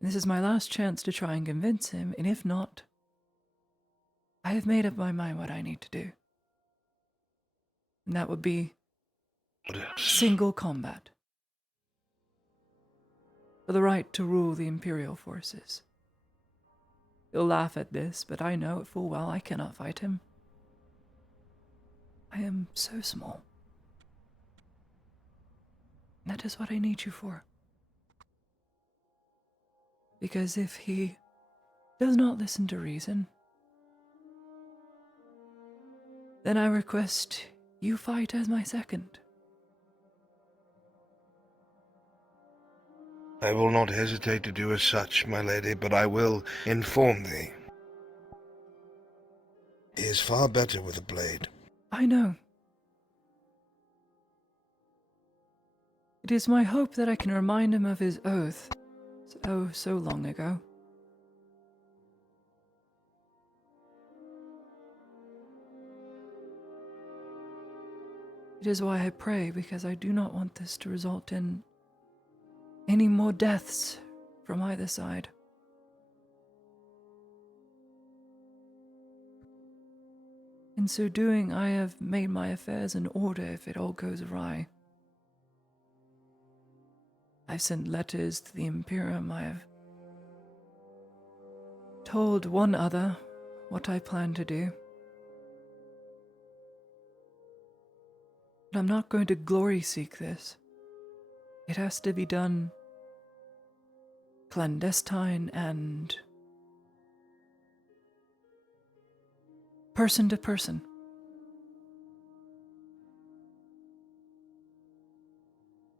This is my last chance to try and convince him, and if not, I have made up my mind what I need to do. And that would be single combat. For the right to rule the Imperial forces. He'll laugh at this, but I know it full well I cannot fight him. I am so small. That is what I need you for. Because if he does not listen to reason, then I request you fight as my second. I will not hesitate to do as such, my lady, but I will inform thee. He is far better with a blade. I know. It is my hope that I can remind him of his oath, so long ago. It is why I pray, because I do not want this to result in any more deaths from either side. In so doing, I have made my affairs in order if it all goes awry. I've sent letters to the Imperium. I have told one other what I plan to do. But I'm not going to glory seek this. It has to be done clandestine and person to person.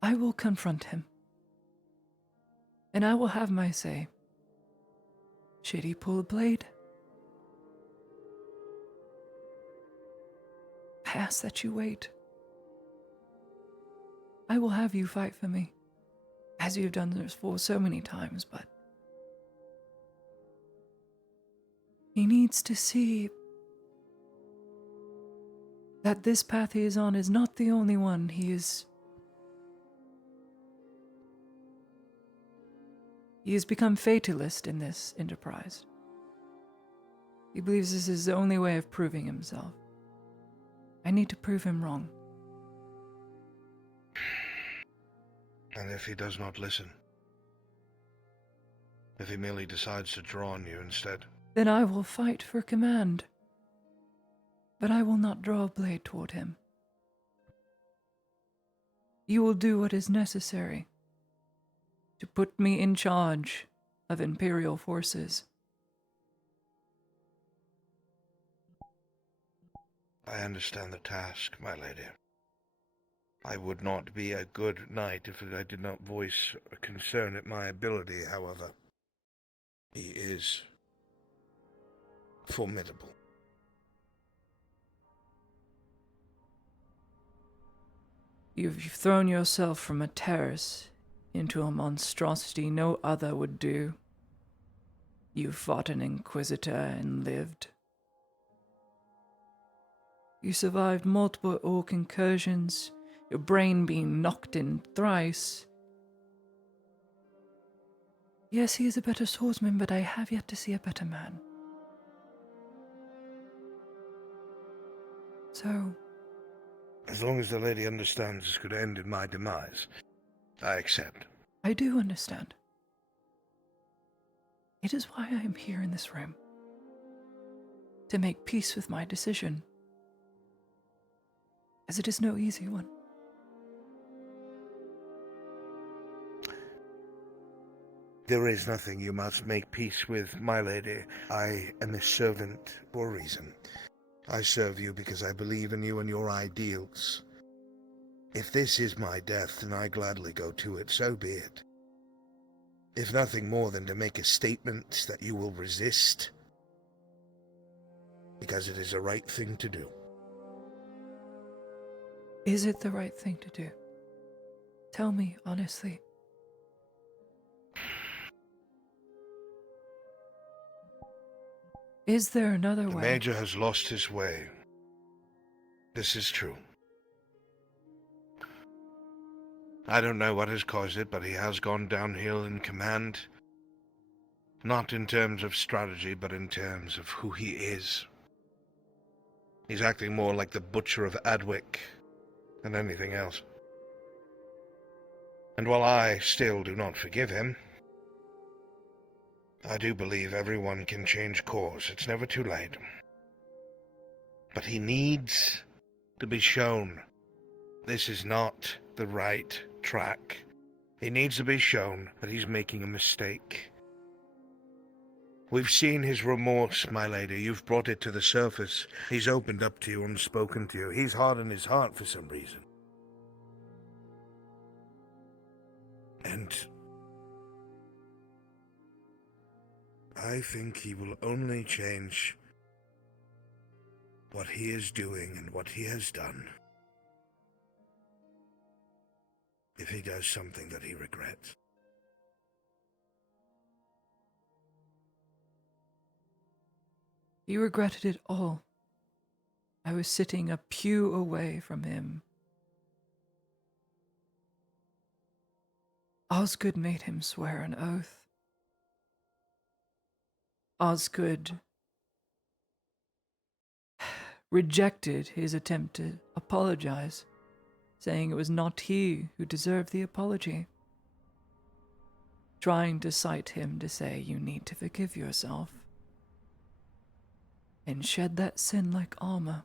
I will confront him. And I will have my say. Should he pull a blade? I ask that you wait. I will have you fight for me, as you've done this for so many times, but he needs to see that this path he is on is not the only one. He has become fatalist in this enterprise. He believes this is the only way of proving himself. I need to prove him wrong. And if he does not listen? If he merely decides to draw on you instead? Then I will fight for command. But I will not draw a blade toward him. You will do what is necessary to put me in charge of Imperial forces. I understand the task, my lady. I would not be a good knight if I did not voice a concern at my ability, however. He is formidable. You've thrown yourself from a terrace into a monstrosity no other would do. You fought an inquisitor and lived. You survived multiple orc incursions, your brain being knocked in thrice. Yes, he is a better swordsman, but I have yet to see a better man. So, as long as the lady understands this could end in my demise, I accept. I do understand. It is why I am here in this room. To make peace with my decision. As it is no easy one. There is nothing you must make peace with, my lady. I am a servant for a reason. I serve you because I believe in you and your ideals. If this is my death, then I gladly go to it, so be it. If nothing more than to make a statement that you will resist, because it is a right thing to do. Is it the right thing to do? Tell me honestly. Is there another The way? Major has lost his way. This is true. I don't know what has caused it, but he has gone downhill in command. Not in terms of strategy, but in terms of who he is. He's acting more like the Butcher of Adwick than anything else. And while I still do not forgive him, I do believe everyone can change course. It's never too late. But he needs to be shown this is not the right track. He needs to be shown that he's making a mistake. We've seen his remorse, my lady. You've brought it to the surface. He's opened up to you and spoken to you. He's hardened his heart for some reason. And I think he will only change what he is doing and what he has done if he does something that he regrets. He regretted it all. I was sitting a pew away from him. Osgood made him swear an oath. Osgood rejected his attempt to apologize, saying it was not he who deserved the apology. Trying to cite him to say you need to forgive yourself and shed that sin like armor.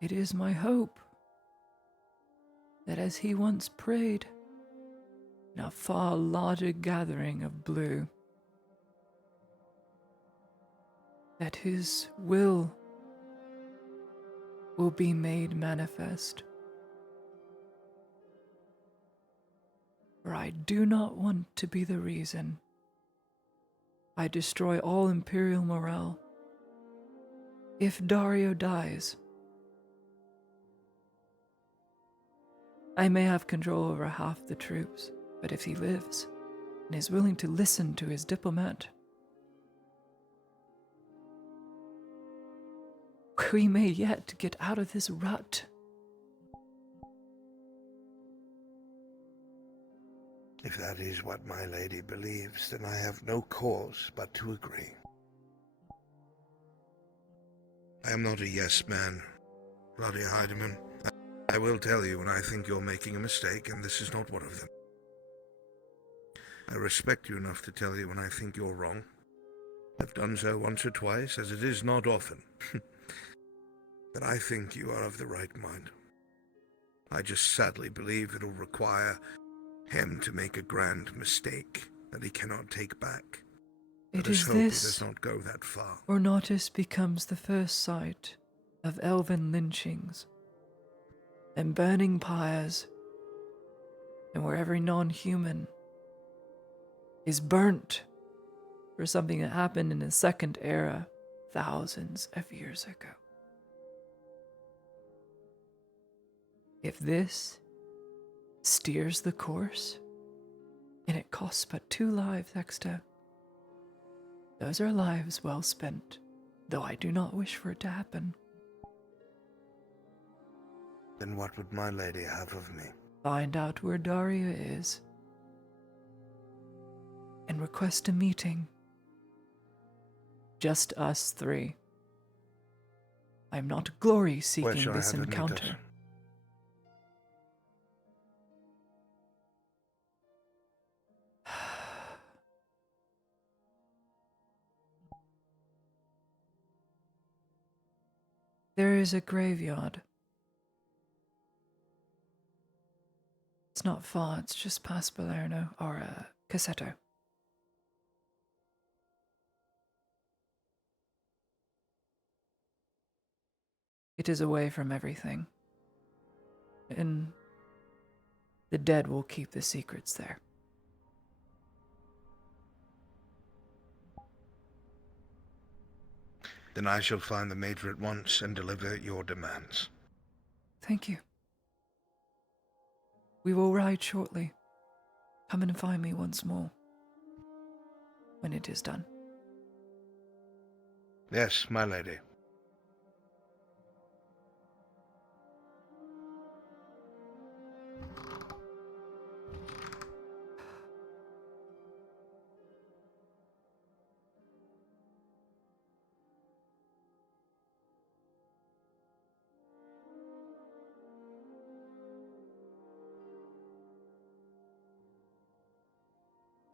It is my hope that as he once prayed in a far larger gathering of blue, that his will be made manifest. For I do not want to be the reason I destroy all Imperial morale. If Dario dies, I may have control over half the troops, but if he lives and is willing to listen to his diplomat, we may yet get out of this rut. If that is what my lady believes, then I have no cause but to agree. I am not a yes man, Lottie Heidemann. I will tell you when I think you're making a mistake, and this is not one of them. I respect you enough to tell you when I think you're wrong. I've done so once or twice, as it is not often. But I think you are of the right mind. I just sadly believe it'll require him to make a grand mistake that he cannot take back. It Let us is hope he this, does not go that far. or Nautis becomes the first site of elven lynchings and burning pyres, and where every non-human is burnt for something that happened in the Second Era thousands of years ago. If this steers the course, and it costs but 2 lives, Exta, those are lives well spent, though I do not wish for it to happen. Then what would my lady have of me? Find out where Daria is, and request a meeting. Just us 3. I am not glory Where seeking shall I this have her meet us? encounter. There is a graveyard. It's not far, it's just past Balerno, or Cassetto. It is away from everything. And the dead will keep the secrets there. Then I shall find the Major at once and deliver your demands. Thank you. We will ride shortly. Come and find me once more. When it is done. Yes, my lady.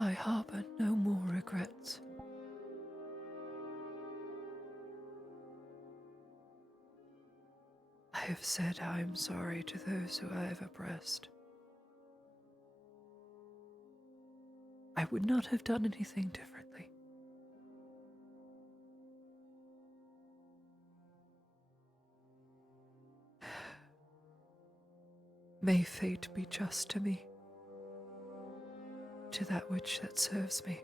I harbor no more regrets. I have said I am sorry to those who I have oppressed. I would not have done anything differently. May fate be just to me, to that which that serves me.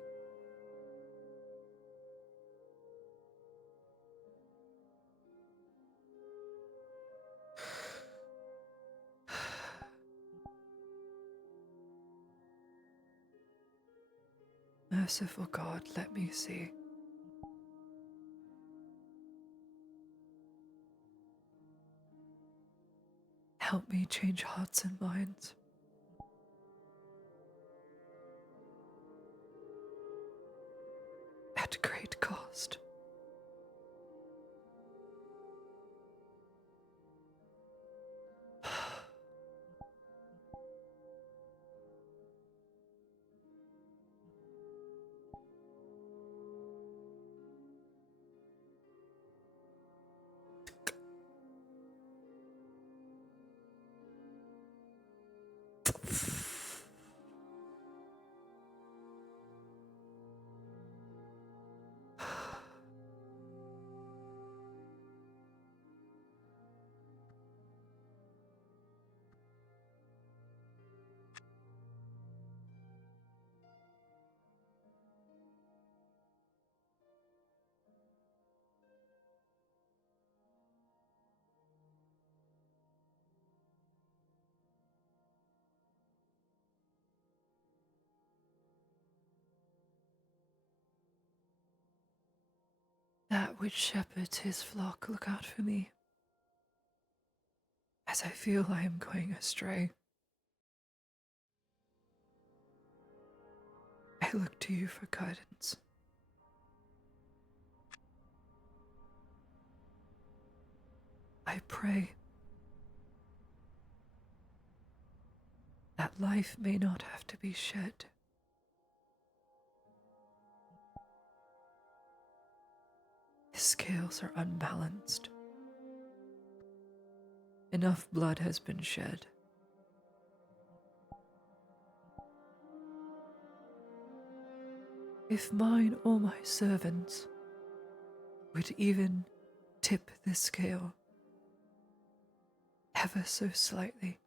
Merciful God, let me see. Help me change hearts and minds. At great cost. That which shepherds his flock, look out for me, as I feel I am going astray. I look to you for guidance. I pray that life may not have to be shed. The scales are unbalanced. Enough blood has been shed. If mine or my servants would even tip the scale ever so slightly,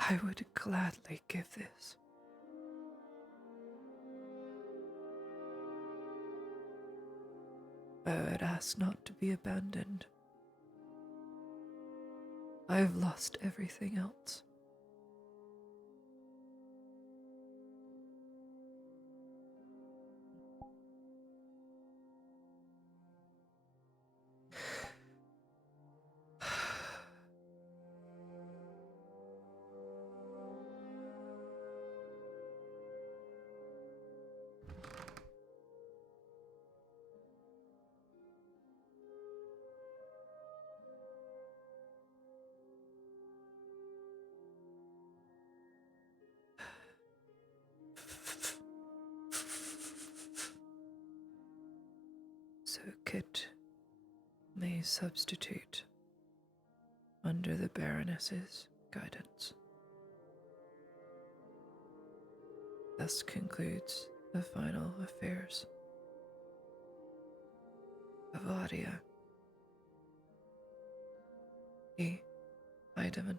I would gladly give this. I would ask not to be abandoned. I have lost everything else. So Kit may substitute under the Baroness's guidance. Thus concludes the final affairs of Adia E. Heidemann.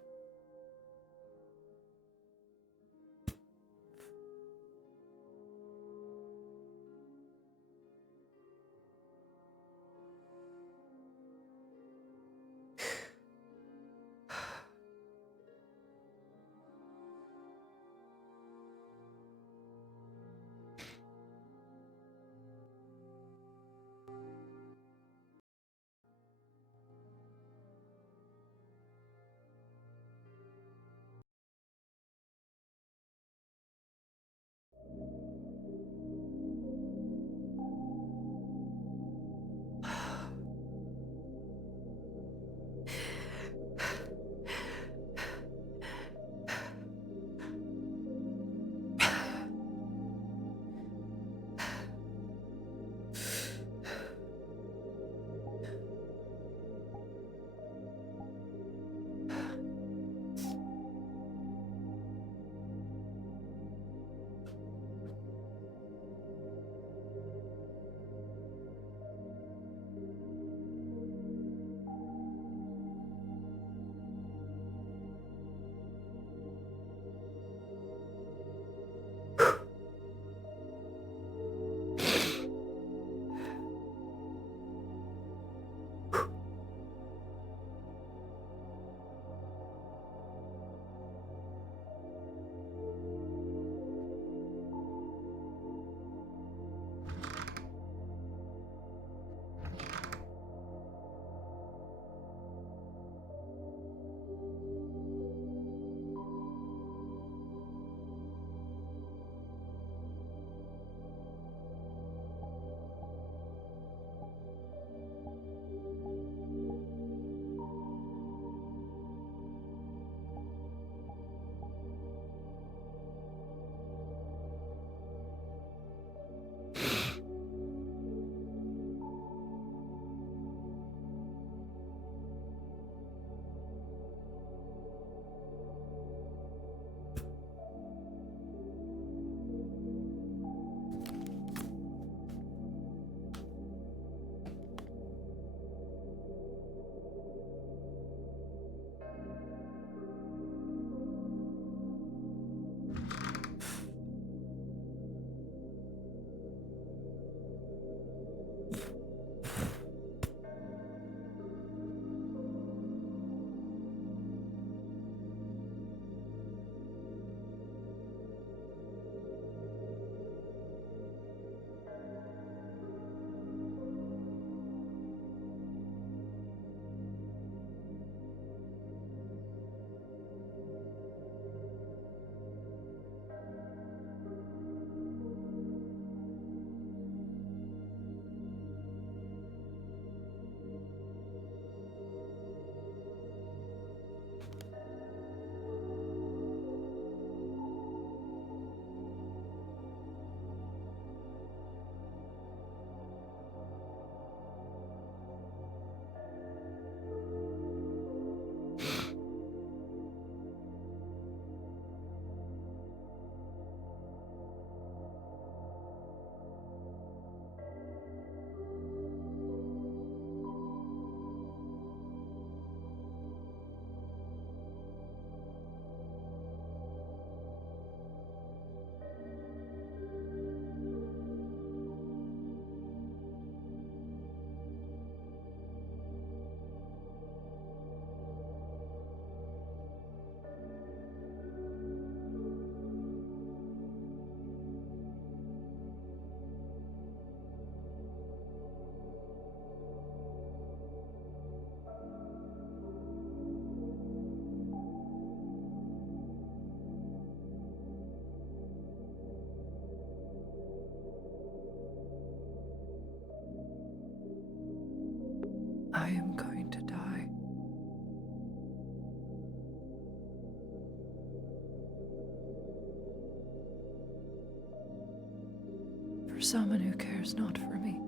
for someone who cares not for me.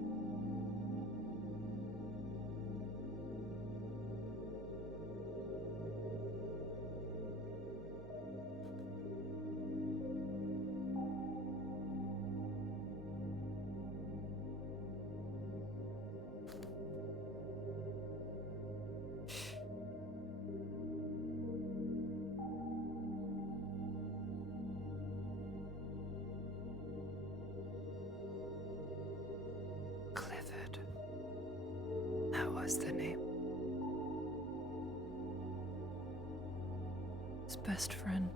Clifford. That was the name. His best friend.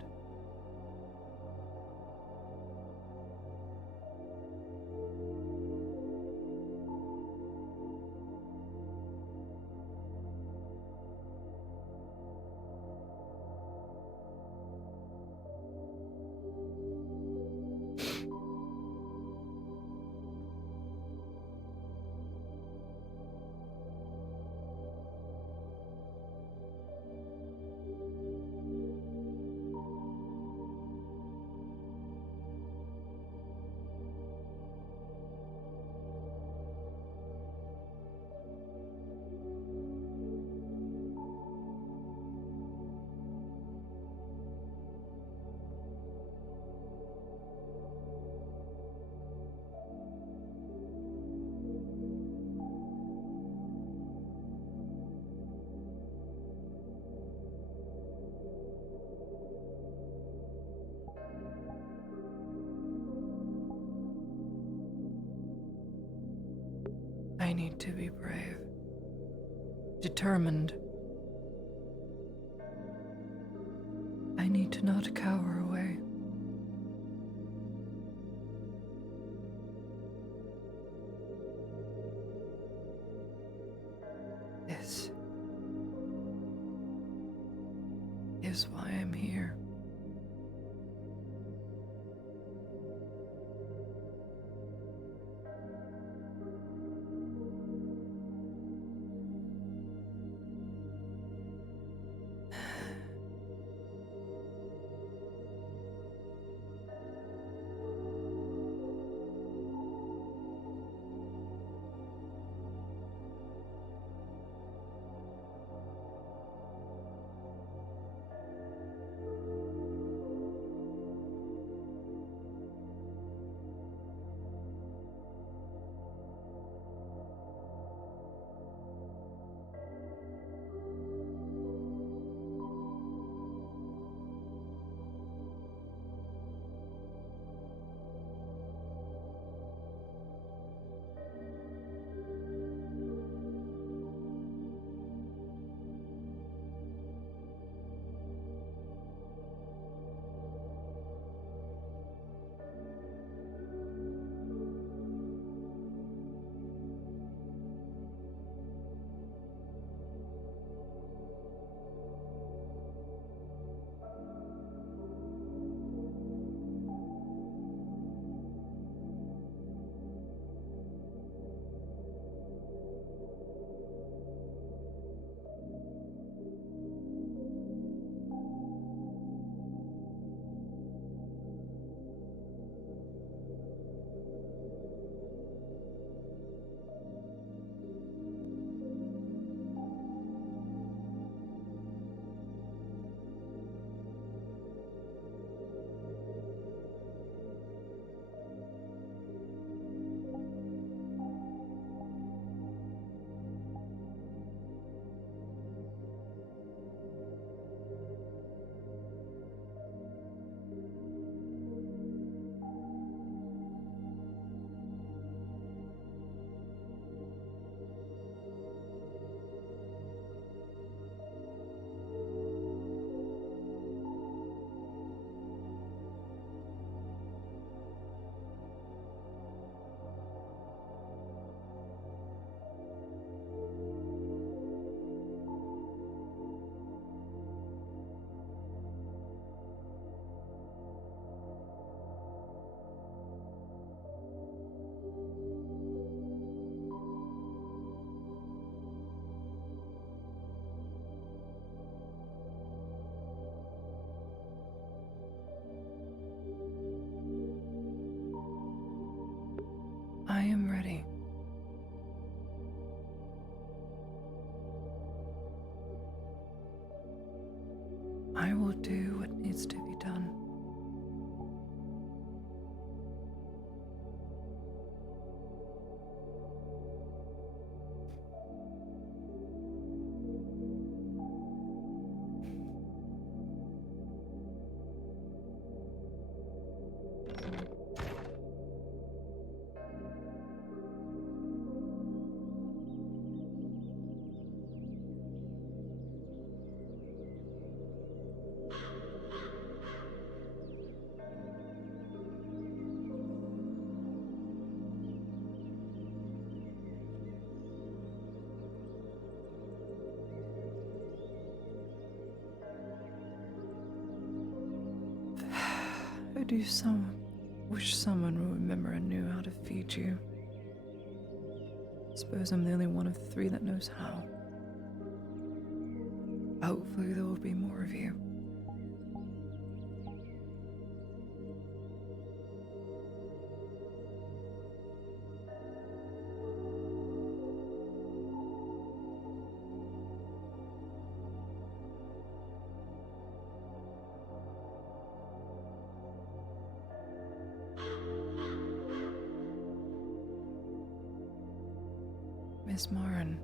I need to be brave, determined. I need to not cower away. This is why I'm here. I am ready. I will do what needs to be done. I do wish someone would remember and knew how to feed you. Suppose I'm the only one of 3 that knows how. Hopefully there will be more of you. Miss Marin.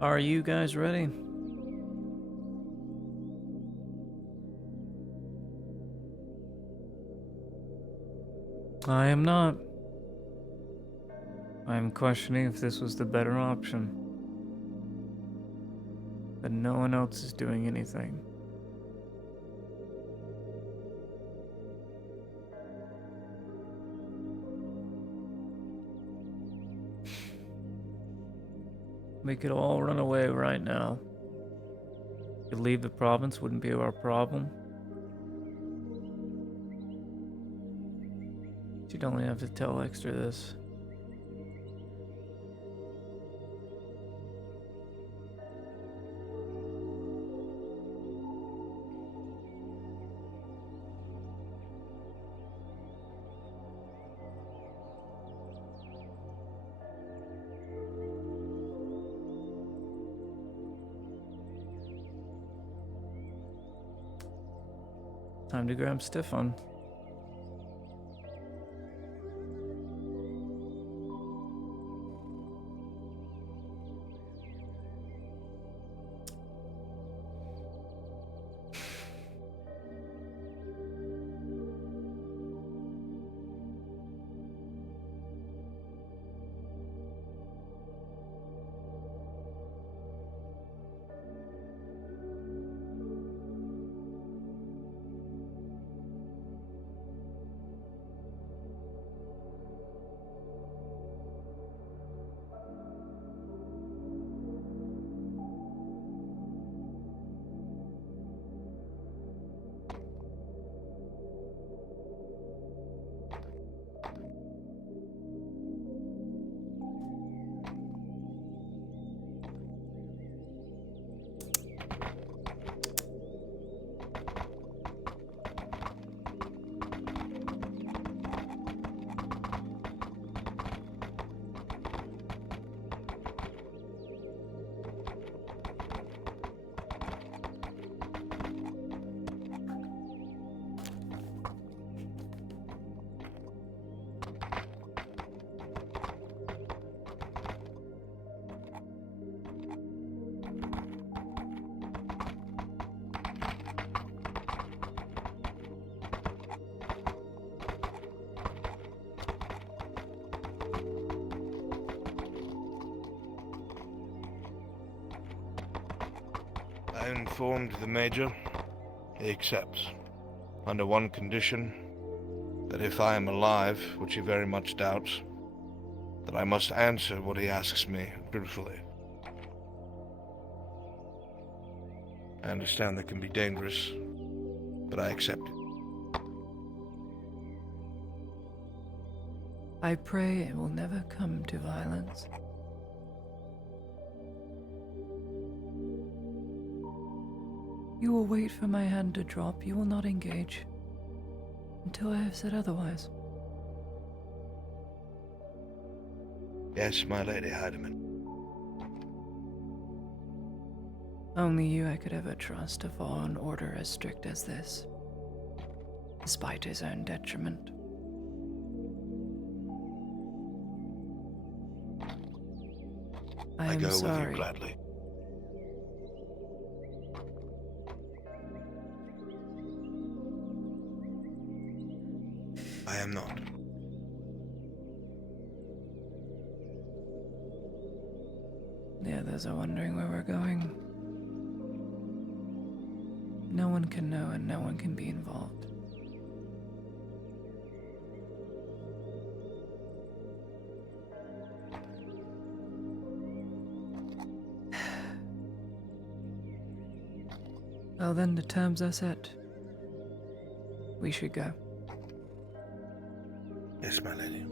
Are you guys ready? I am not. I am questioning if this was the better option. But no one else is doing anything. We could all run away right now. Could leave the province, wouldn't be our problem. You'd only have to tell Extra this. Time to grab stiff on. I informed the Major. He accepts. Under one condition, that if I am alive, which he very much doubts, that I must answer what he asks me truthfully. I understand that can be dangerous, but I accept it. I pray it will never come to violence. You will wait for my hand to drop. You will not engage until I have said otherwise. Yes, my Lady Heidemann. Only you I could ever trust to follow an order as strict as this, despite his own detriment. I am go sorry. with you gladly. I am not. The others are wondering where we're going. No one can know and no one can be involved. Well then, the terms are set. We should go. Yes, my lady.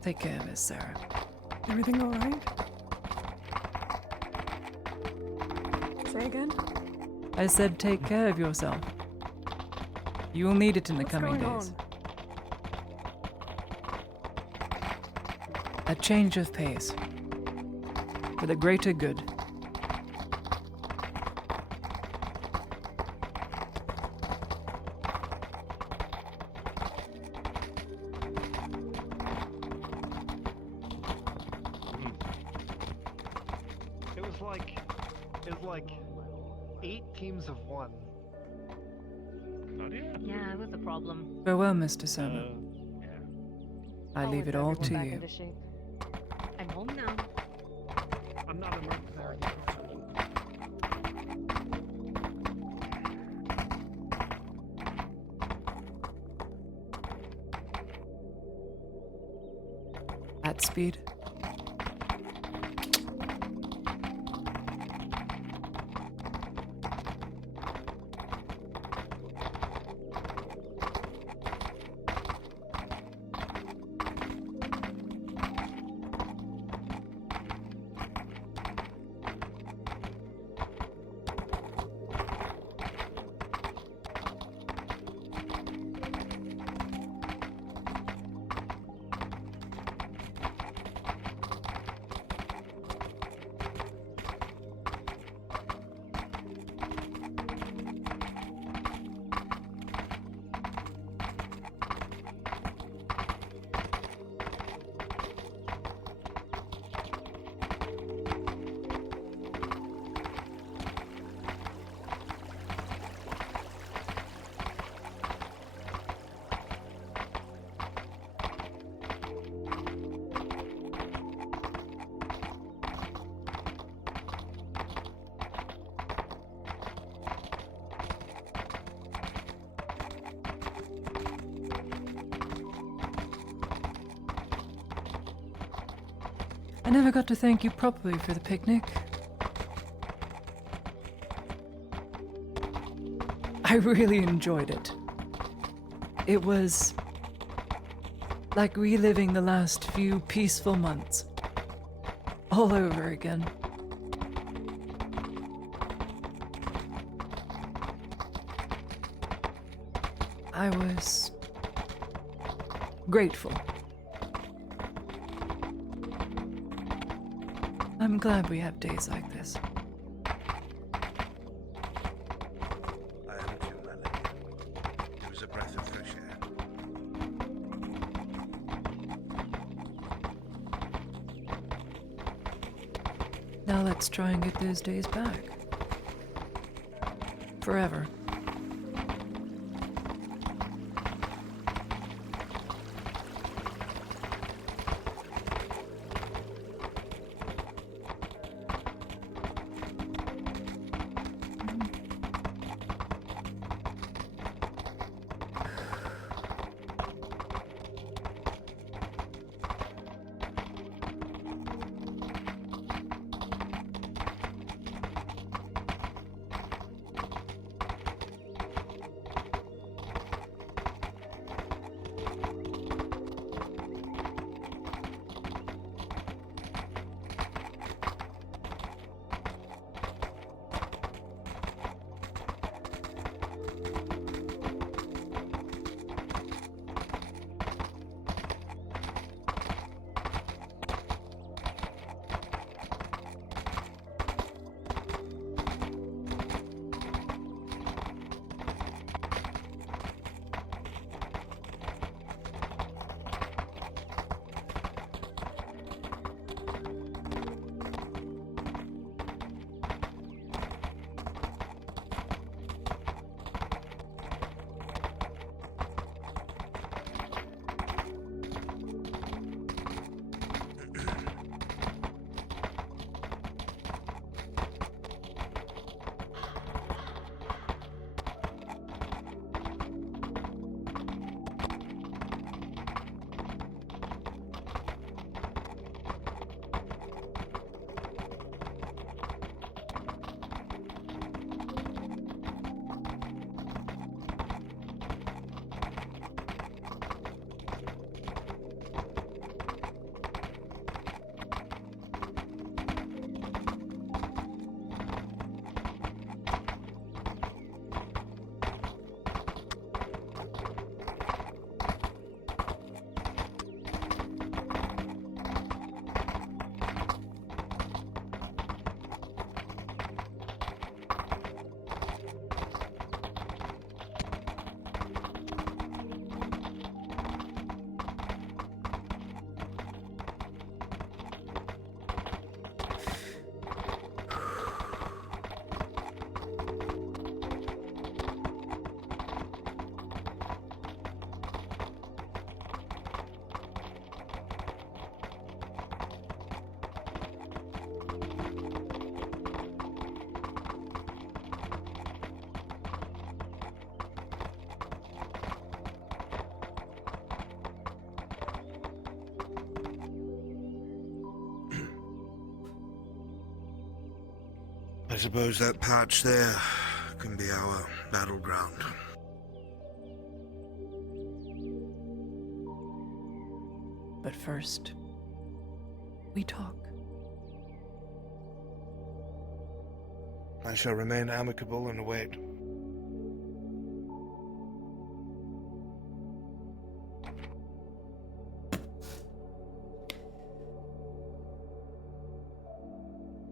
Take care, Miss Sarah. Everything all right? Say again? I said take care of yourself. You will need it in the What's coming going days. on? A change of pace. For the greater good. It was like 8 teams of 1. Oh dear. Yeah, it was a problem. Farewell, Mr. Server. I I'll leave whip it all everyone to back you. into shape. I'm home now. I'm not a mercenary. At speed. I never got to thank you properly for the picnic. I really enjoyed it. It was like reliving the last few peaceful months. All over again. I was grateful. I'm glad we have days like this. I am too, my lady. It was a breath of fresh air. Now let's try and get those days back. Forever. I suppose that patch there can be our battleground. But first, we talk. I shall remain amicable and await.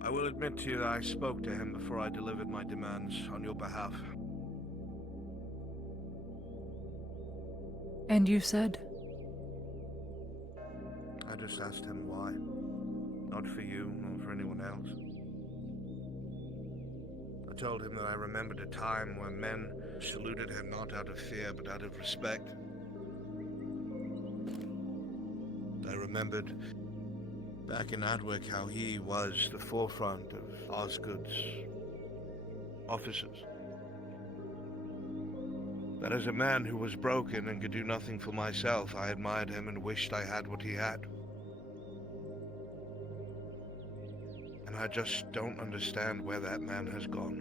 I will admit to you that I spoke to him before I delivered my demands on your behalf. And you said? I just asked him why. Not for you, nor for anyone else. I told him that I remembered a time when men saluted him not out of fear, but out of respect. I remembered back in Adwick how he was the forefront of Osgood's officers. That as a man who was broken and could do nothing for myself, I admired him and wished I had what he had. and I just don't understand where that man has gone.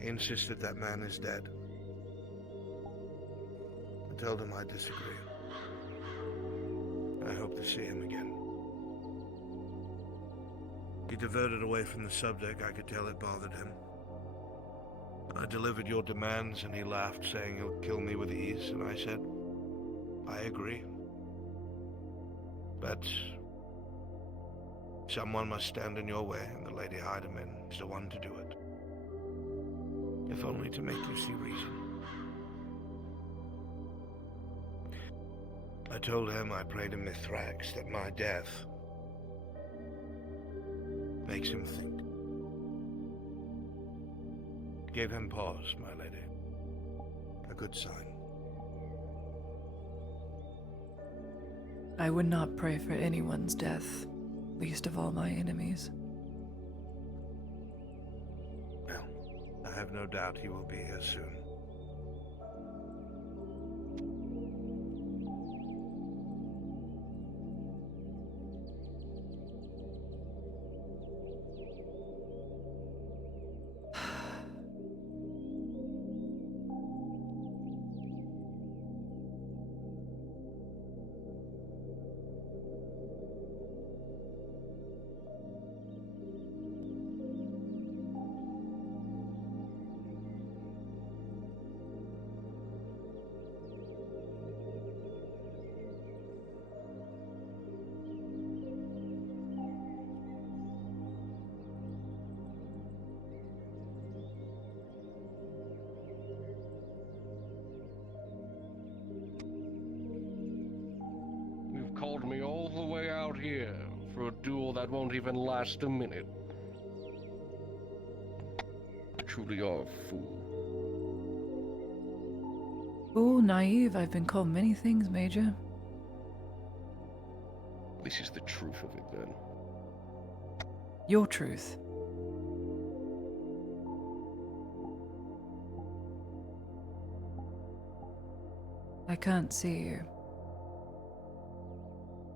He insisted that man is dead. I told him I disagree. I hope to see him again. He diverted away from the subject. I could tell it bothered him. I delivered your demands, and he laughed, saying he'll kill me with ease, and I said, I agree. But someone must stand in your way, and the Lady Heidemann is the one to do it. If only to make you see reason. I told him I played a Mithrax, that my death makes him think. Gave him pause, my lady. A good sign. I would not pray for anyone's death, least of all my enemies. Well, I have no doubt he will be here soon. You've called me all the way out here for a duel that won't even last a minute. You truly are a fool. Oh, naive, I've been called many things, Major. This is the truth of it, then. Your truth. I can't see you.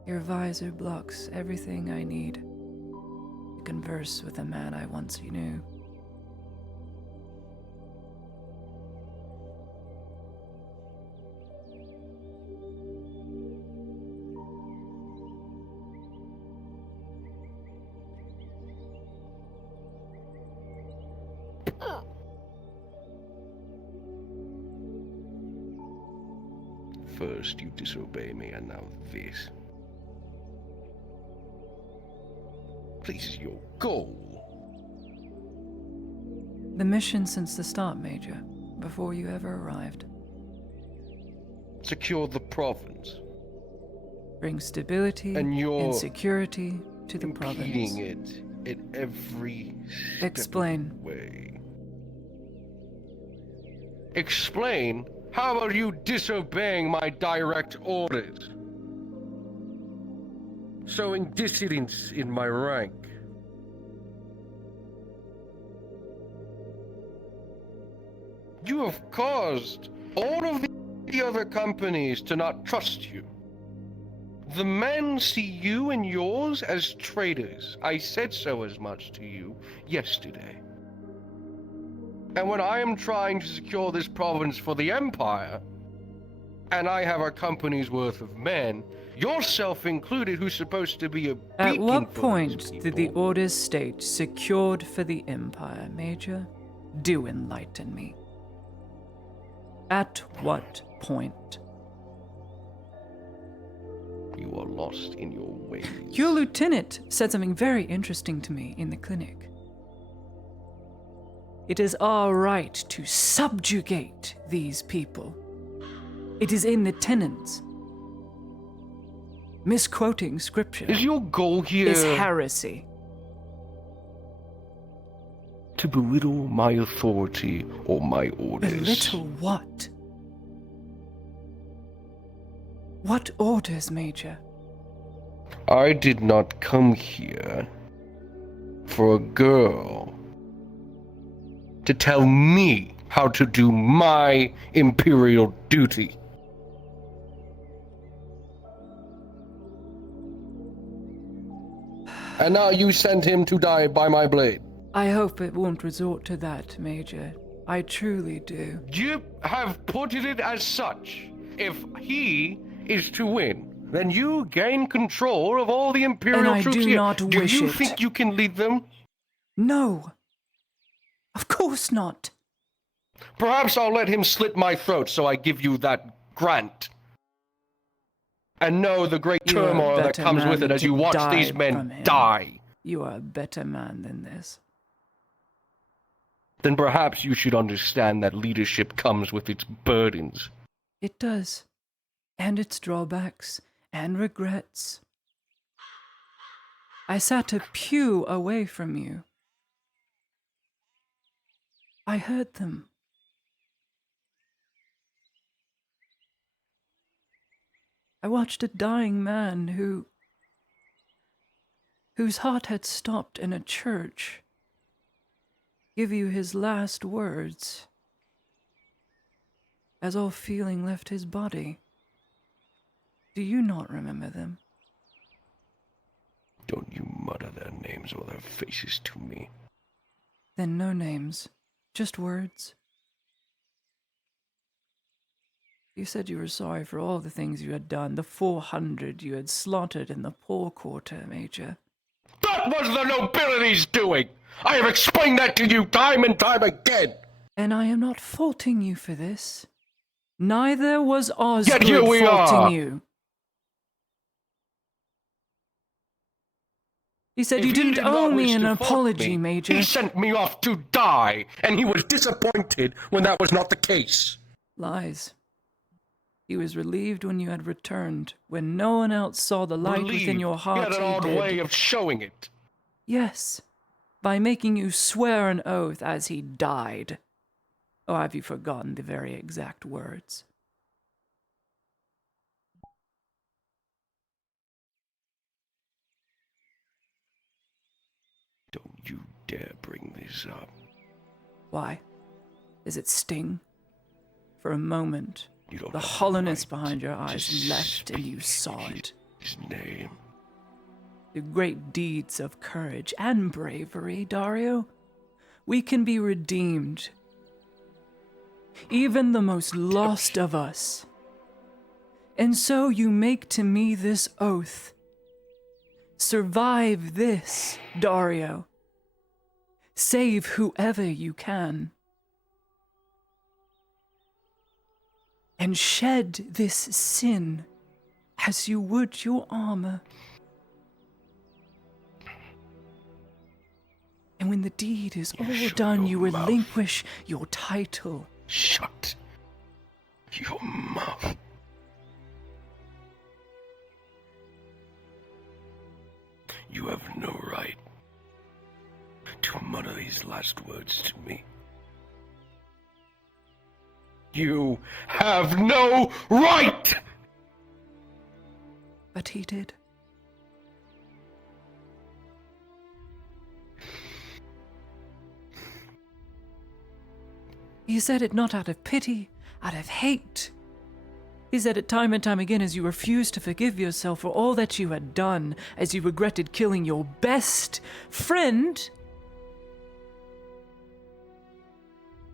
Your visor blocks everything I need to converse with a man I once knew. First you disobey me, and now this. This is your goal. The mission since the start, Major, before you ever arrived. Secure the province. Bring stability and security to the province. Impeding it in every step Explain. of the way. Explain? How about you disobeying my direct orders? Sowing dissidence in my rank. You have caused all of the other companies to not trust you. The men see you and yours as traitors. I said so as much to you yesterday. And when I am trying to secure this province for the Empire, and I have a company's worth of men, yourself included, who's supposed to be a beacon At what for point these did the people. orders state secured for the Empire, Major? Do enlighten me. At what point? You are lost in your ways. Your lieutenant said something very interesting to me in the clinic. It is our right to subjugate these people. It is in the tenets. Misquoting scripture Is your goal here is heresy. to belittle my authority or my orders? Belittle what? What orders, Major? I did not come here for a girl to tell me how to do my imperial duty. And now you send him to die by my blade. I hope it won't resort to that, Major. I truly do. You have put it as such. If he is to win, then you gain control of all the Imperial And I troops do here. not Do wish you it. think you can lead them? No. Of course not. Perhaps I'll let him slit my throat so I give you that grant. And know the great You are a turmoil that better comes man with it than as to you watch die these from men him. die. You are a better man than this. Then perhaps you should understand that leadership comes with its burdens. It does. And its drawbacks and regrets. I sat a pew away from you. I heard them. I watched a dying man whose heart had stopped in a church give you his last words as all feeling left his body. Do you not remember them? Don't you mutter their names or their faces to me. Then no names, just words. You said you were sorry for all the things you had done, the 400 you had slaughtered in the poor quarter, Major. That was the nobility's doing! I have explained that to you time and time again! And I am not faulting you for this. Neither was Osgood Yet here we faulting are. you. He said If you he didn't did not owe me wish an to fault apology, me, Major. He sent me off to die, and he was disappointed when that was not the case. Lies. He was relieved when you had returned, when no one else saw the light within Relieved. your heart. He had an odd did. way of showing it. Yes, by making you swear an oath as he died. Or have you forgotten the very exact words? Don't you dare bring this up. Why? Does it sting? For a moment, You don't the have the hollowness right behind your to eyes left and you saw it. His name. The great deeds of courage and bravery, Dario. We can be redeemed. Even the most lost of us. And so you make to me this oath. Survive this, Dario. Save whoever you can. And shed this sin as you would your armor. And when the deed is all done, you relinquish your title. Shut your mouth. You have no right to mutter these last words to me. You have no right! But he did. He said it not out of pity, out of hate. He said it time and time again as you refused to forgive yourself for all that you had done, as you regretted killing your best friend.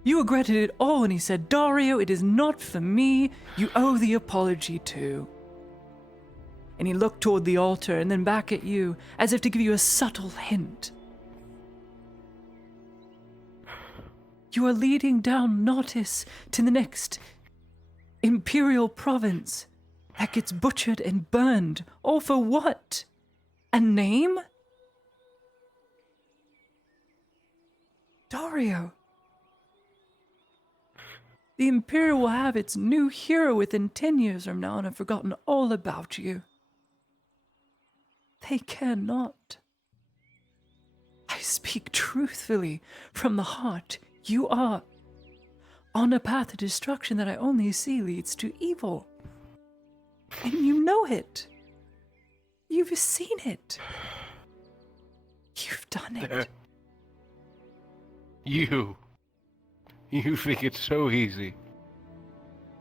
You regretted it all, and he said, Dario, it is not for me. You owe the apology too. And he looked toward the altar and then back at you, as if to give you a subtle hint. You are leading down Nautis to the next imperial province that gets butchered and burned. All for what? A name? Dario. The Imperial will have its new hero within 10 years from now and have forgotten all about you. They cannot. I speak truthfully from the heart. You are on a path to destruction that I only see leads to evil. And you know it. You've seen it. You've done it. You think it's so easy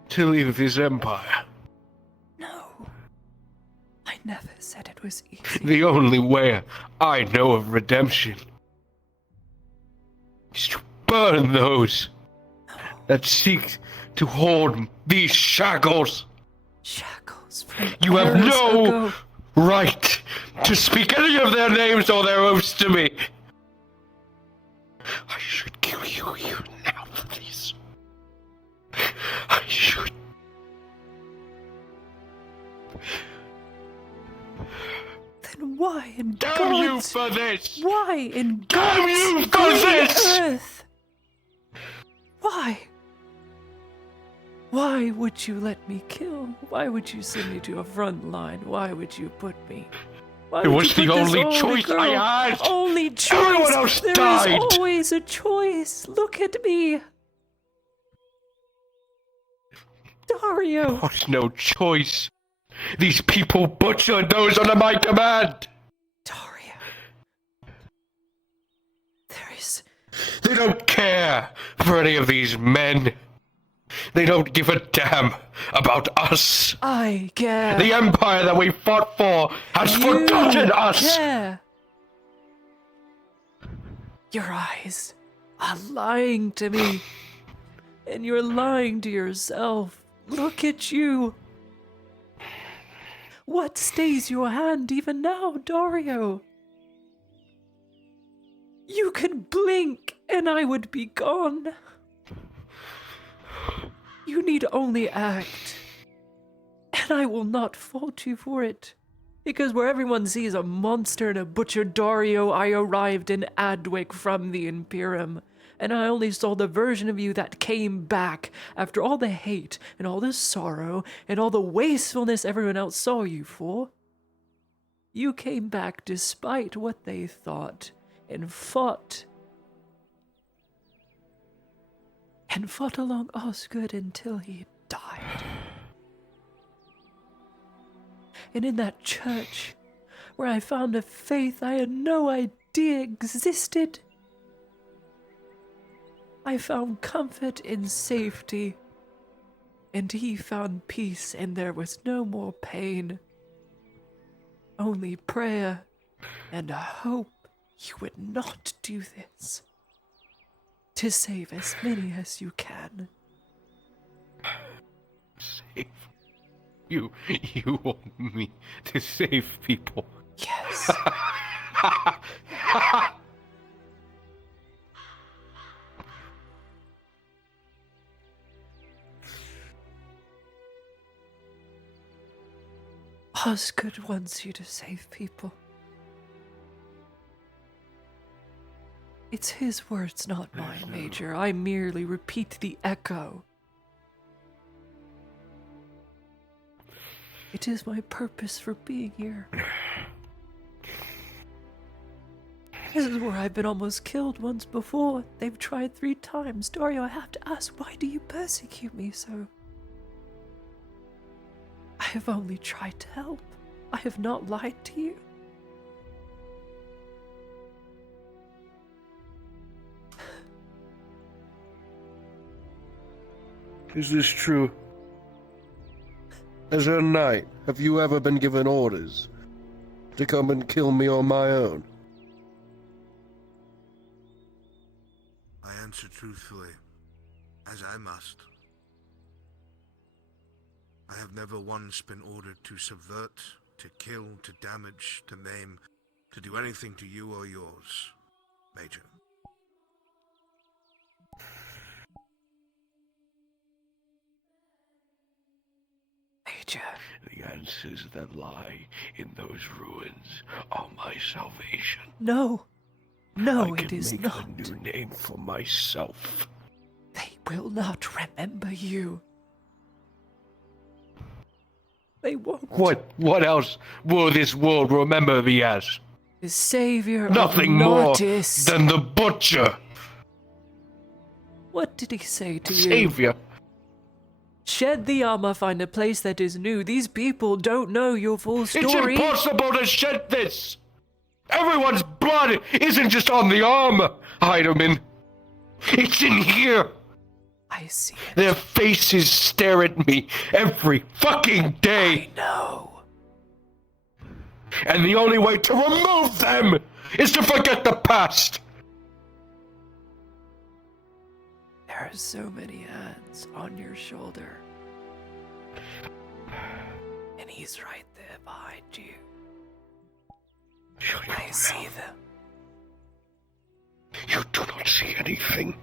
to leave this empire? No. I never said it was easy. The only way I know of redemption is to burn those that seek to hold these shackles. Shackles from You have eras no ago. right to speak any of their names or their oaths to me. I should kill you here now, please. I should. Then why in Damn you God's... for this! Why in Damn you God's for green this! earth? Why? Why would you let me kill? Why would you send me to a front line? Why would you put me? Why It would was you the put this only choice girl? I had. Only choice. Everyone else There died. is always a choice. Look at me. Dario. There's no choice. These people butchered those under my command. Dario. There is... They don't care for any of these men. They don't give a damn about us. I care. The empire that we fought for has forgotten us. Care. Your eyes are lying to me. And you're lying to yourself. Look at you. What stays your hand even now, Dario? You could blink and I would be gone. You need only act, and I will not fault you for it. Because where everyone sees a monster and a butcher Dario, I arrived in Adwick from the Imperium, and I only saw the version of you that came back after all the hate and all the sorrow and all the wastefulness everyone else saw you for. You came back despite what they thought, and fought along Osgood until he died. And in that church, where I found a faith I had no idea existed, I found comfort in safety, and he found peace, and there was no more pain. Only prayer and a hope you would not do this. To save as many as you can. Save? You want me to save people? Yes. Osgood wants you to save people. It's his words, not mine, Major. I merely repeat the echo. It is my purpose for being here. This is where I've been almost killed once before. They've tried 3 times. Dario, I have to ask, why do you persecute me so? I have only tried to help. I have not lied to you. Is this true? As a knight, have you ever been given orders to come and kill me on my own? I answer truthfully, as I must. I have never once been ordered to subvert, to kill, to damage, to maim, to do anything to you or yours, Major. Major. The answers that lie in those ruins are my salvation. No. No, I can it is make not. a new name for myself. They will not remember you. They won't. What else will this world remember me as? The savior Nothing of more Nautis. than the butcher. What did he say to you? Savior. Shed the armor, find a place that is new. These people don't know your full story. It's impossible to shed this. Everyone's blood isn't just on the armor, Heidemann. It's in here. I see it. Their faces stare at me every fucking day. I know. And the only way to remove them is to forget the past! There are so many hands on your shoulder. And he's right there behind you. I see them. You do not see anything.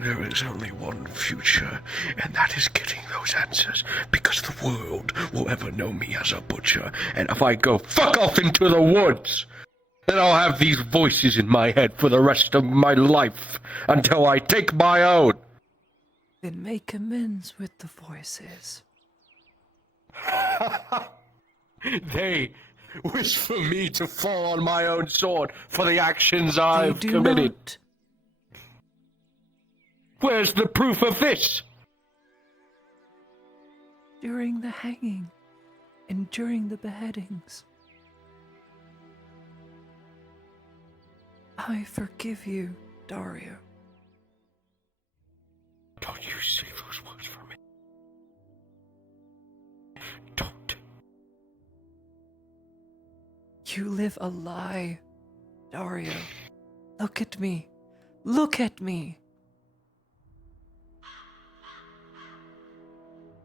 There is only one future, and that is getting those answers, because the world will ever know me as a butcher, and if I go fuck off into the woods, then I'll have these voices in my head for the rest of my life, until I take my own. Then make amends with the voices. They wish for me to fall on my own sword for the actions I've committed. Not. Where's the proof of this? During the hanging and during the beheadings. I forgive you, Dario. Don't you say those words for me. Don't. You live a lie, Dario. Look at me. Look at me.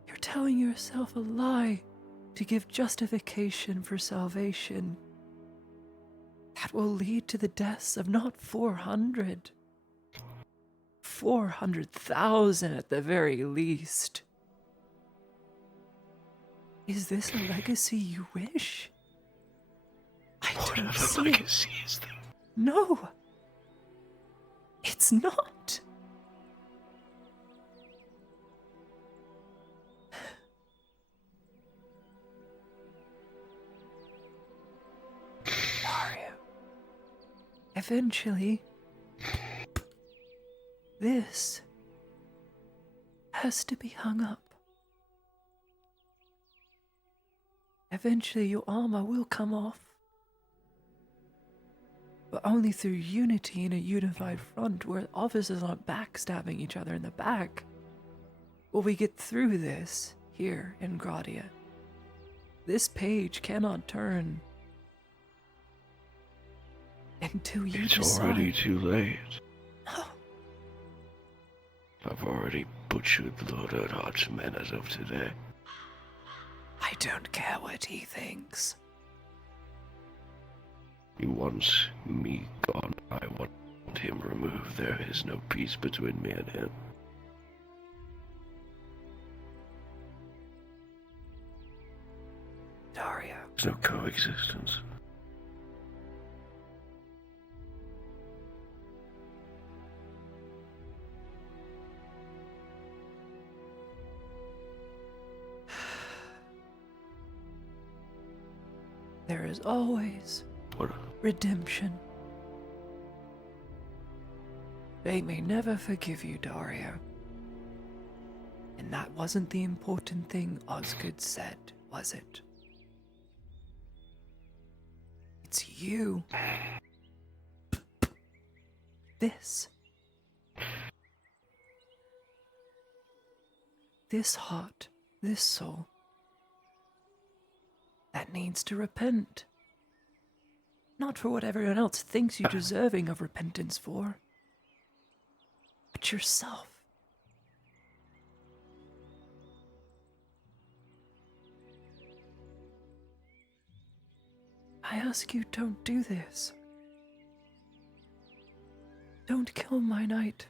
You're telling yourself a lie to give justification for salvation. That will lead to the deaths of not 400. 400,000 at the very least. Is this a legacy you wish? I don't see it. Legacy is there? No. It's not. Mario. Eventually, this has to be hung up. Eventually your armor will come off. But only through unity in a unified front where officers aren't backstabbing each other in the back will we get through this here in Gradia. This page cannot turn until you decide. It's already too late. I've already butchered Lord Earnhardt's men as of today. I don't care what he thinks. He wants me gone. I want him removed. There is no peace between me and him. Dario. There's no coexistence. There is always redemption. They may never forgive you, Dario. And that wasn't the important thing Osgood said, was it? It's you. This. This heart, this soul, that needs to repent. Not for what everyone else thinks you're deserving of repentance for, but yourself. I ask you, don't do this. Don't kill my knight.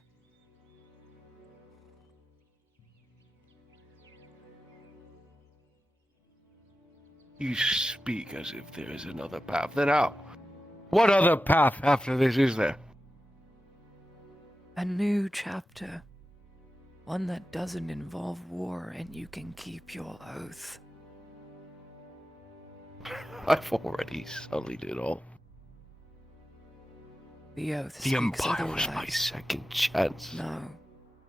You speak as if there is another path. Then how? What other path after this is there? A new chapter. One that doesn't involve war and you can keep your oath. I've already sullied it all. The oath The speaks Empire was my otherwise. second chance. No,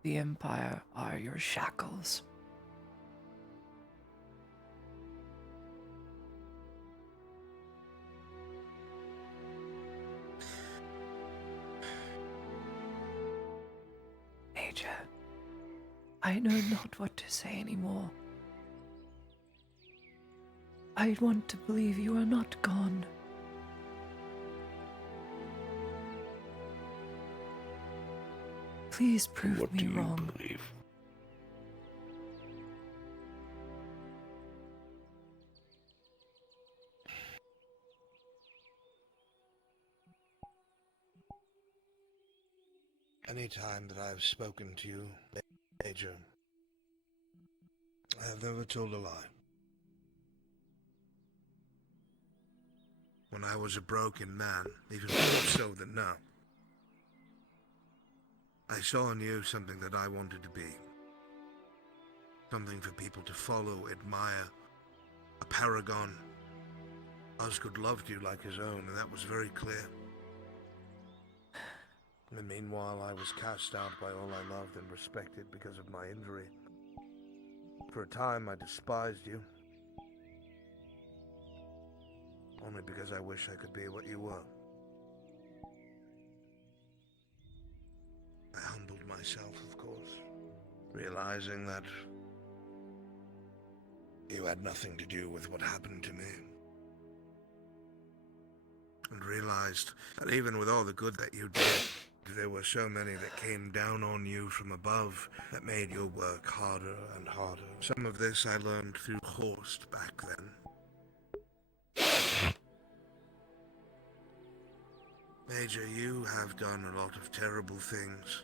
the Empire are your shackles. Major, I know not what to say anymore. I want to believe you are not gone. Please prove What me do you wrong. believe? Any time that I have spoken to you, Major, I have never told a lie. When I was a broken man, even more so than now, I saw in you something that I wanted to be. Something for people to follow, admire, a paragon. Osgood loved you like his own, and that was very clear. And meanwhile, I was cast out by all I loved and respected because of my injury. For a time, I despised you. Only because I wish I could be what you were. I humbled myself, of course, realizing that you had nothing to do with what happened to me. And realized that even with all the good that you did, there were so many that came down on you from above that made your work harder and harder. Some of this I learned through Horst back then. Major, you have done a lot of terrible things.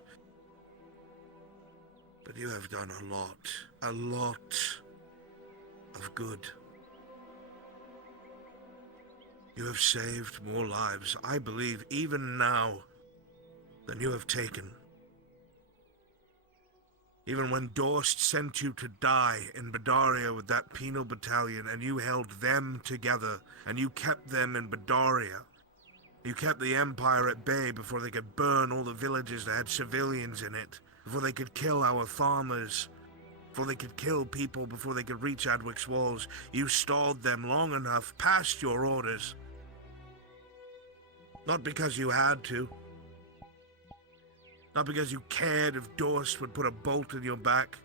But you have done a lot of good. You have saved more lives, I believe, even now, than you have taken. Even when Dorst sent you to die in Badaria with that penal battalion, and you held them together, and you kept them in Badaria. You kept the Empire at bay before they could burn all the villages that had civilians in it, before they could kill our farmers, before they could kill people, before they could reach Adwic's walls. You stalled them long enough past your orders. Not because you had to. Not because you cared if Dorst would put a bolt in your back.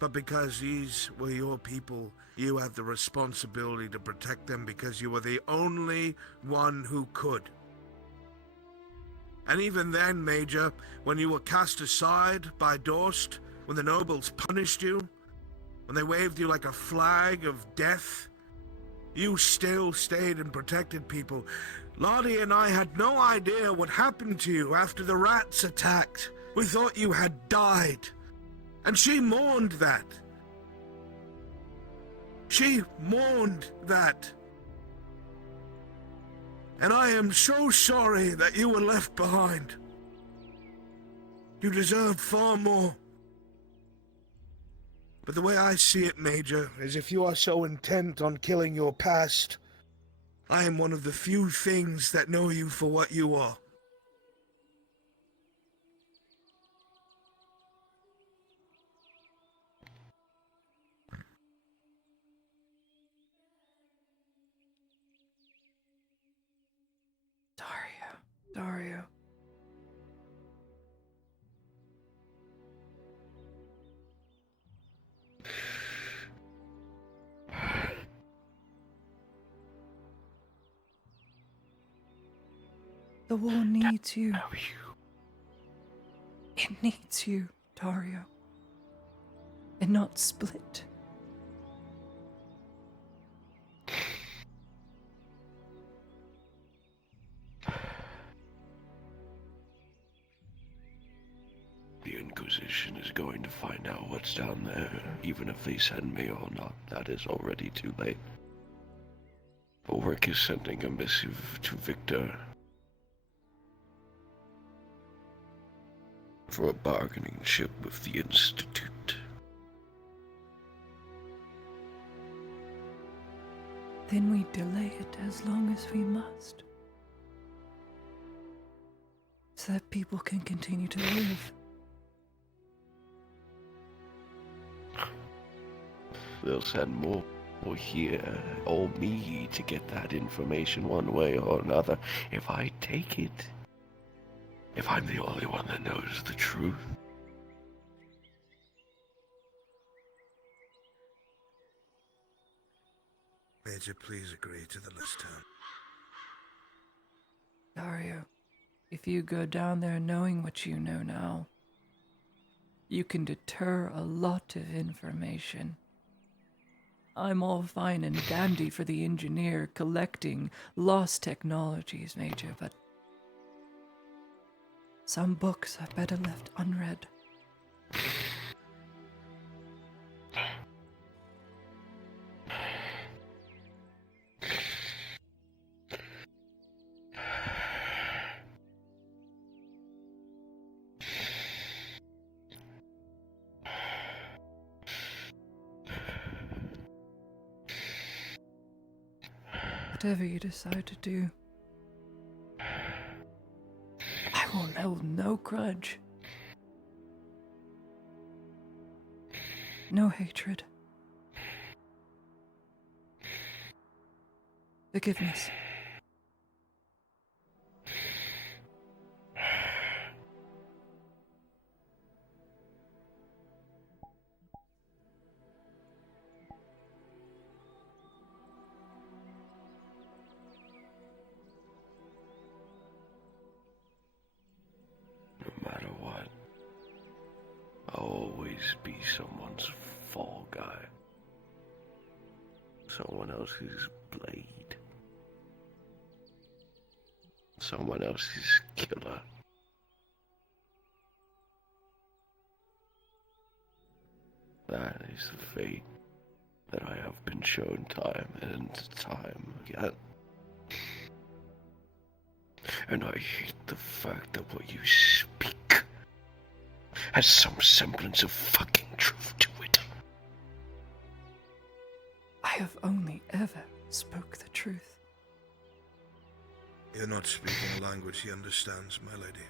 But because these were your people, you had the responsibility to protect them because you were the only one who could. And even then, Major, when you were cast aside by Dorst, when the nobles punished you, when they waved you like a flag of death, you still stayed and protected people. Lottie and I had no idea what happened to you after the rats attacked. We thought you had died. And she mourned that. She mourned that. And I am so sorry that you were left behind. You deserve far more. But the way I see it, Major, is if you are so intent on killing your past, I am one of the few things that know you for what you are. Dario. The war needs you. It needs you, Dario. And not split. The Inquisition is going to find out what's down there, even if they send me or not. That is already too late. Ulrich is sending a missive to Victor for a bargaining chip with the Institute. Then we delay it as long as we must. So that people can continue to live. They'll send more here, or me, to get that information one way or another. If I take it, if I'm the only one that knows the truth, Major, please agree to the list term. Dario, if you go down there knowing what you know now, you can deter a lot of information. I'm all fine and dandy for the engineer collecting lost technologies, Major, but some books are better left unread. Whatever you decide to do, I will hold no grudge. No hatred. Forgiveness. No matter what, I'll always be someone's fall guy. Someone else's blade. Someone else's killer. That is the fate that I have been shown time and time again. And I hate the fact that what you speak has some semblance of fucking truth to it. I have only ever spoke the truth. You're not speaking a language he understands, my lady.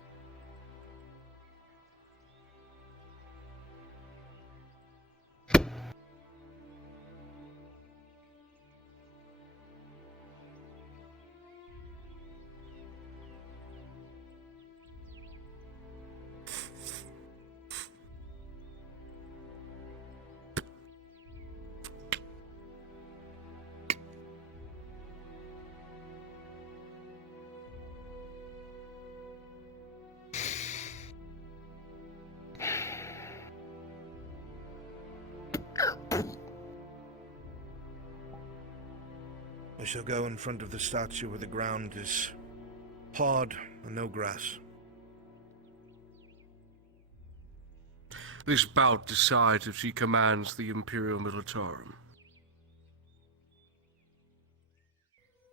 I shall go in front of the statue where the ground is hard and no grass. This bout decides if she commands the Imperial Militarum.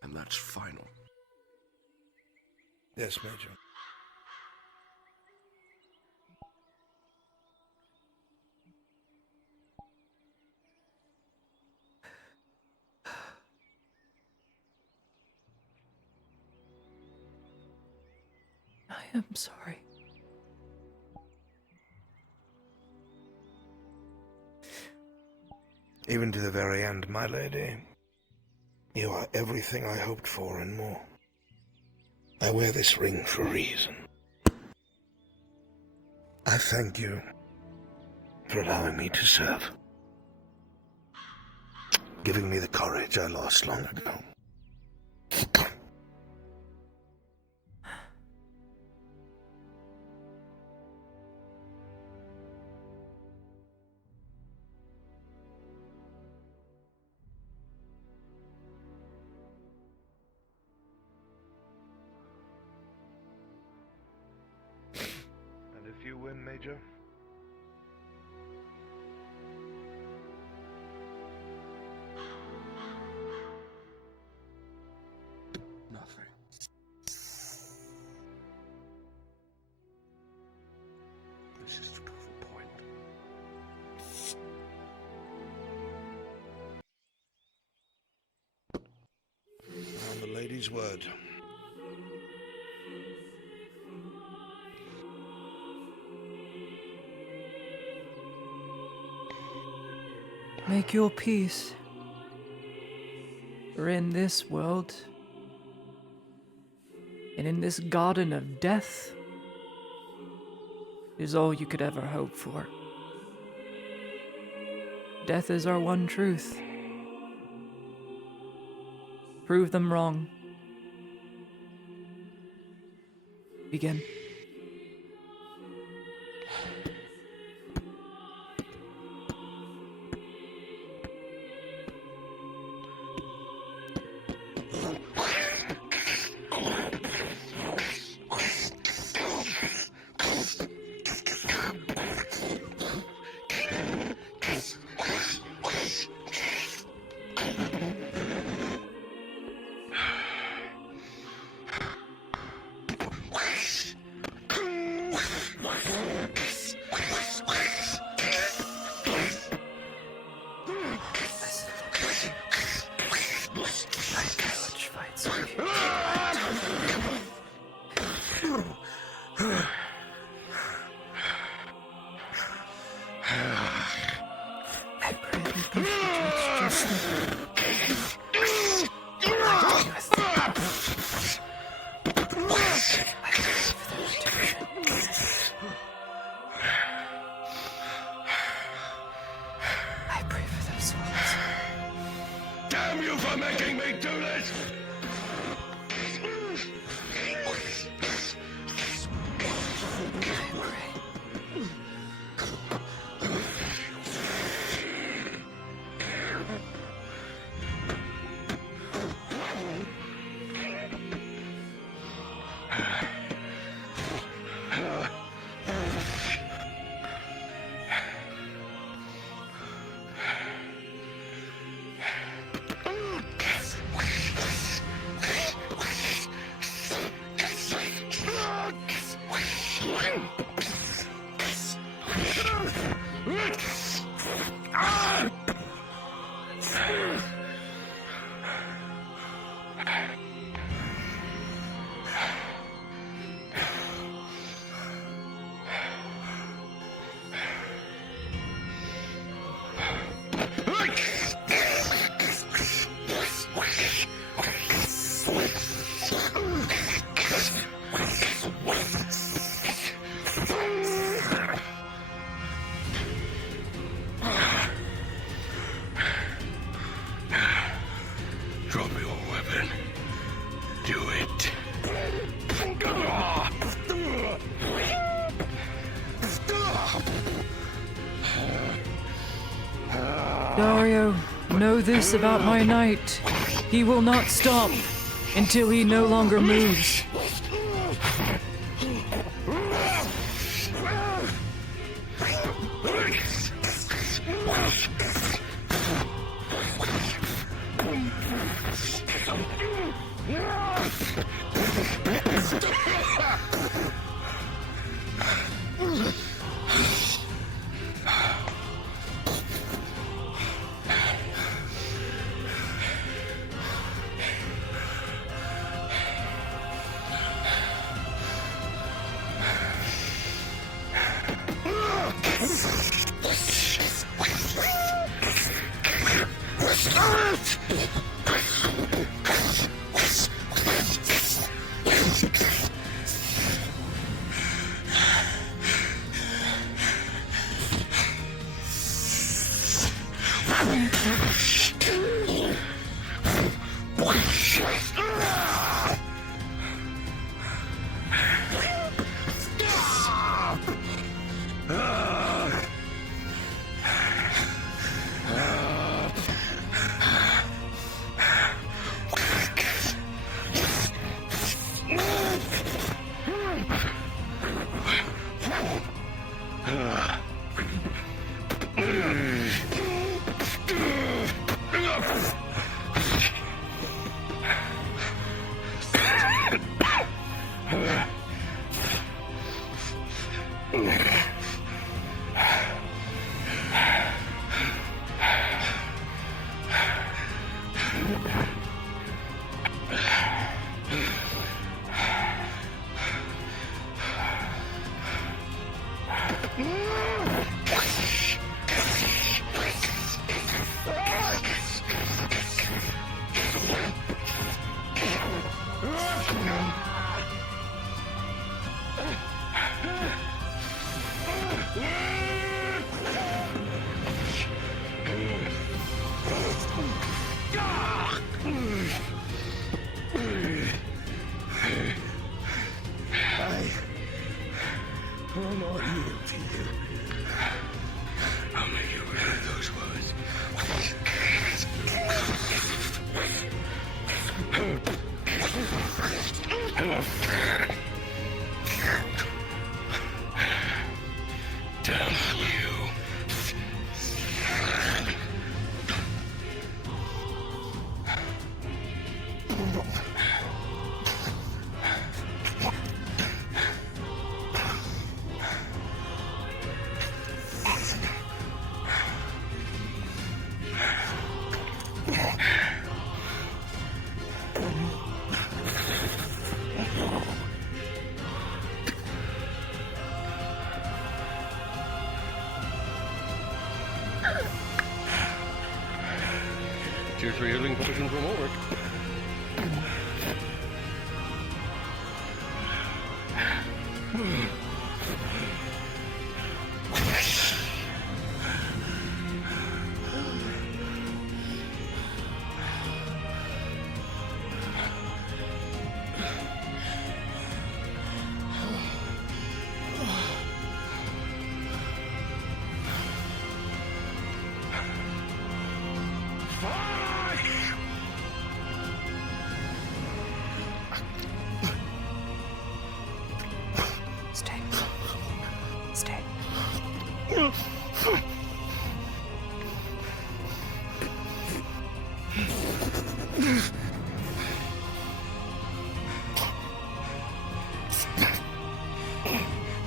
And that's final. Yes, Major. I am sorry. Even to the very end, my lady. You are everything I hoped for and more. I wear this ring for a reason. I thank you for allowing me to serve. Giving me the courage I lost long ago. And if you win, Major? Nothing. This is to prove a point. On the lady's word. Make your peace. For in this world, and in this garden of death, is all you could ever hope for. Death is our one truth. Prove them wrong. Begin. Damn you for making me do this! Drop your weapon. Do it. Dario, know this about my knight. He will not stop until he no longer moves. will not yield to you. I'll make you regret those words. Damn you. Cheers for healing potion from Ulrich. Stay. Stay.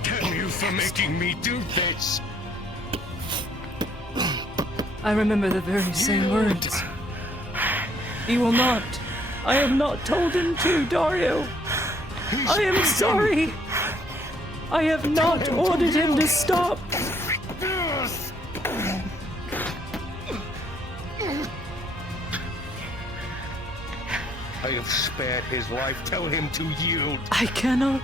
Damn you for making me do this! I remember the very same words. He will not. I have not told him to, Dario. I am sorry. I have not ordered him to stop. I have spared his life. Tell him to yield. I cannot.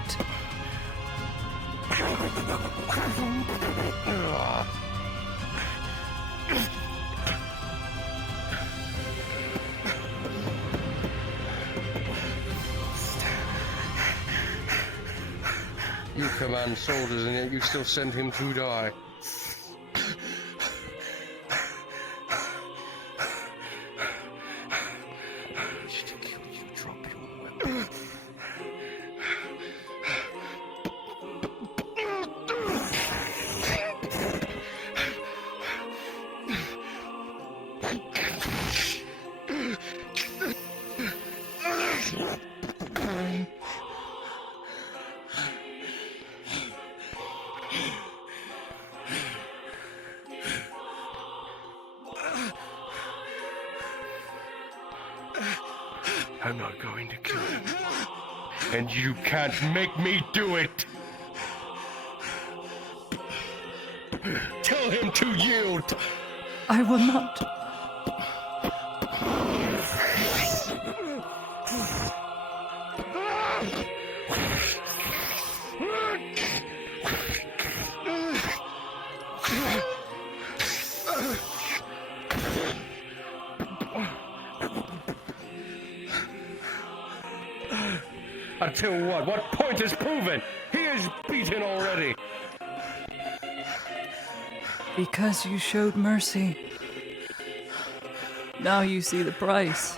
You command soldiers and yet you still send him to die. I'm not going to kill him. And you can't make me do it! Tell him to yield! I will not. Until what? What point is proven? He is beaten already! Because you showed mercy. Now you see the price.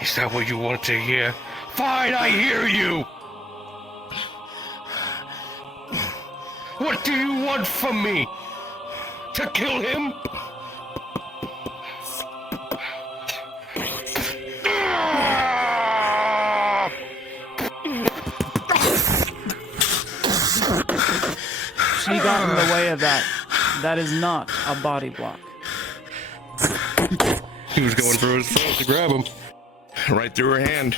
Is that what you want to hear? Fine, I hear you! What do you want from me? To kill him? she got in the way of that. That is not a body block. He was going for his throat to grab him. Right through her hand.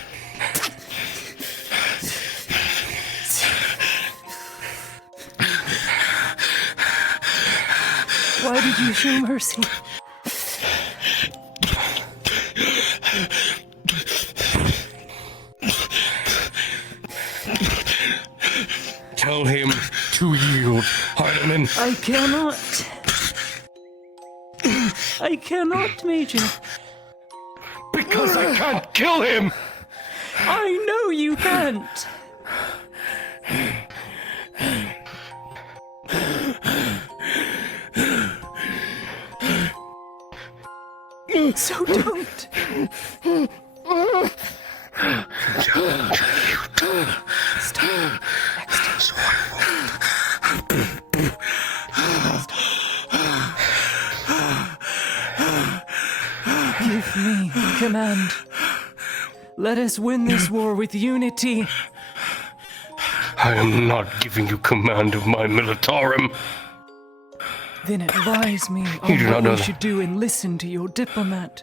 Why did you show mercy? Tell him to yield, Heidemann. I cannot. I cannot, Major. Because I can't kill him! I know you can't. So don't. Stop. Next Give me command. Let us win this war with unity. I am not giving you command of my militarum. Then advise me You on do what not know we that. should do and listen to your diplomat.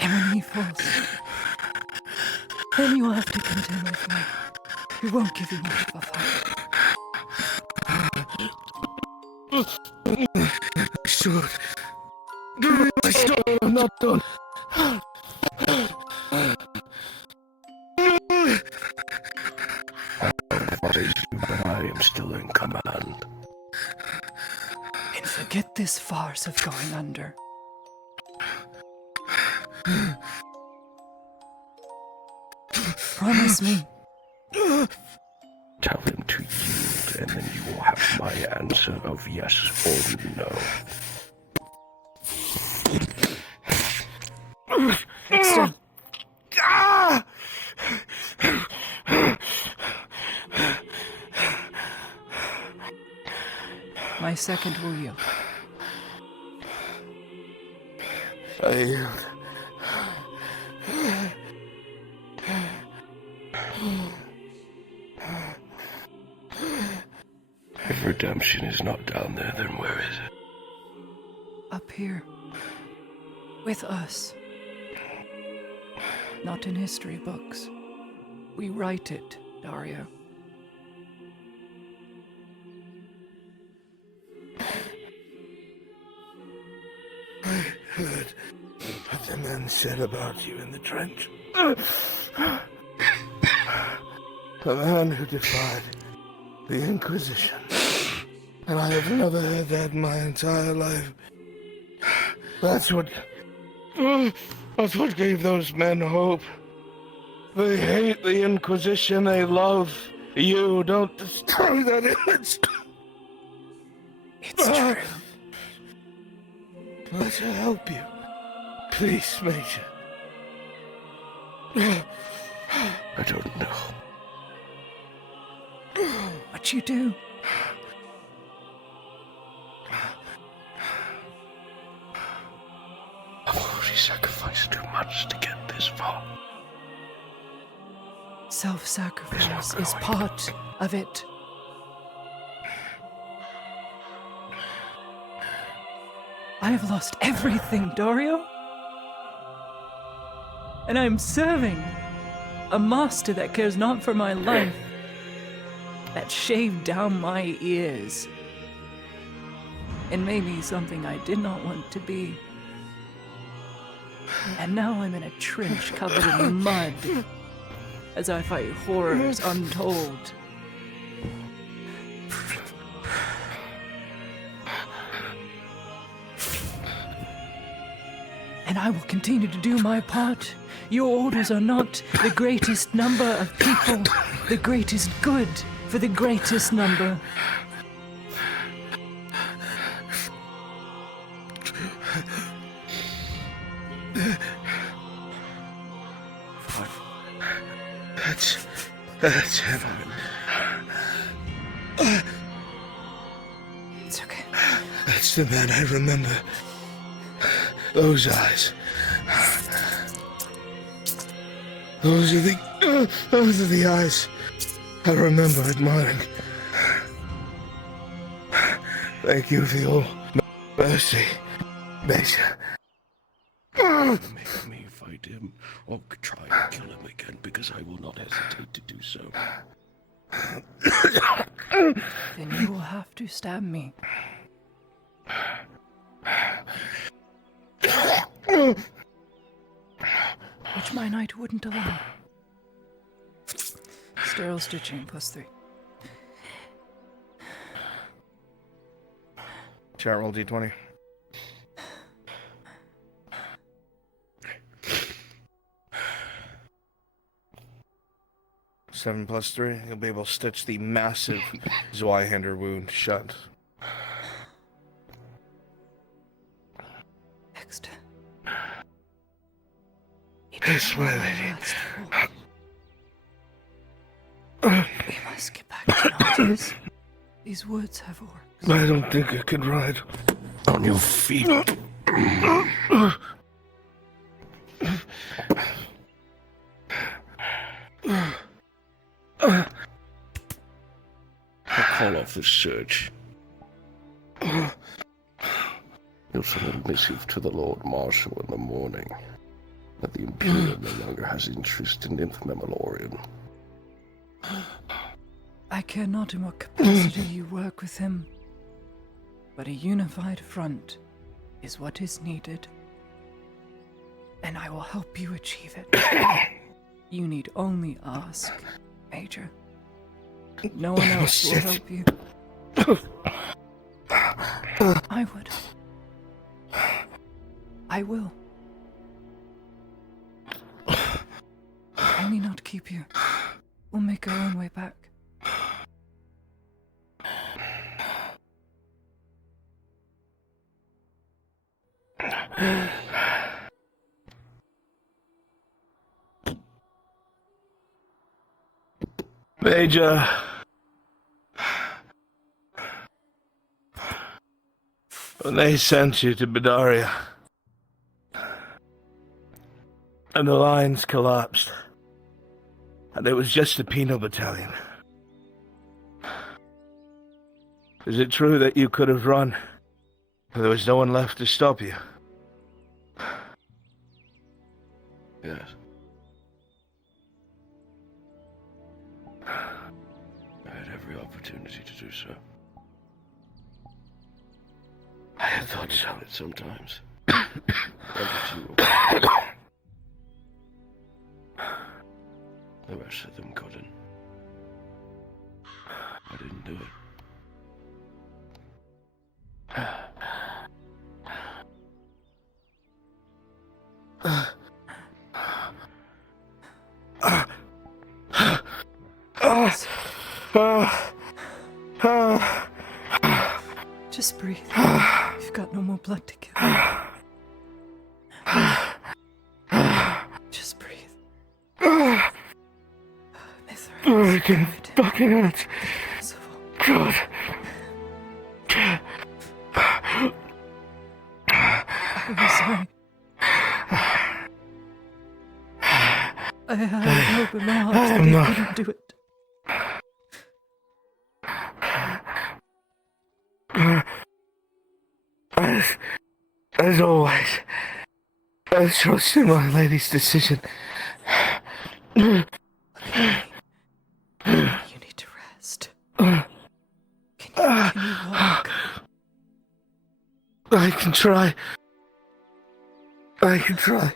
Emily falls. Then you will have to contend with me. We won't give you much of a fight. Sure. I'm not done. But I am still in command. And forget this farce of going under. Promise me. Tell him to yield, and then you will have my answer of yes or no. Next time. My second will yield. I yield. If redemption is not down there, then where is it? Up here. With us. Not in history books. We write it, Dario. I heard what the men said about you in the trench. A man who defied the Inquisition. And I have never heard that in my entire life. That's what gave those men hope. They hate the Inquisition, they love you. Don't destroy that image. It's true. Let her help you. Please, Major. I don't know. What you do? I've already sacrificed too much to get this far. Self-sacrifice is part of it. I have lost everything, Dario. And I am serving a master that cares not for my life, that shaved down my ears and made me something I did not want to be. And now I'm in a trench covered in mud as I fight horrors untold. and I will continue to do my part. Your orders are not the greatest number of people, the greatest good for the greatest number. That's heaven. It's okay. That's the man I remember. Those eyes. Those are the eyes I remember admiring. Thank you for your mercy, Major. Make me fight him, or try and kill him again, because I will not hesitate to do so. Then you will have to stab me. Which my knight wouldn't allow. Sterile stitching +3. Chat roll D20. Seven plus 3, you'll be able to stitch the massive Zweihander wound shut. Next. This way, lady. We must get back to Nautilus. These woods have orcs. I don't think I could ride on your feet. I'll call off the search. You'll send a missive to the Lord Marshal in the morning that the Imperium no longer has interest in Nth Memorian. I care not in what capacity you work with him, but a unified front is what is needed, and I will help you achieve it. You need only ask, Major. No one else will help you. I would. I will. Only not keep you. We'll make our own way back. Major. When they sent you to Bedaria, and the lines collapsed, and it was just the penal battalion. Is it true that you could have run, but there was no one left to stop you? Yes. I had every opportunity to do so. I had thought so. Sometimes. The rest of them couldn't. I didn't do it. Just breathe. You've got no more blood to give. Just breathe. I can fucking hurt. God. I'm sorry. I had hope in my heart that you couldn't do it. As always, I trust in my lady's decision. You need to rest. Can you walk? I can try. I can try.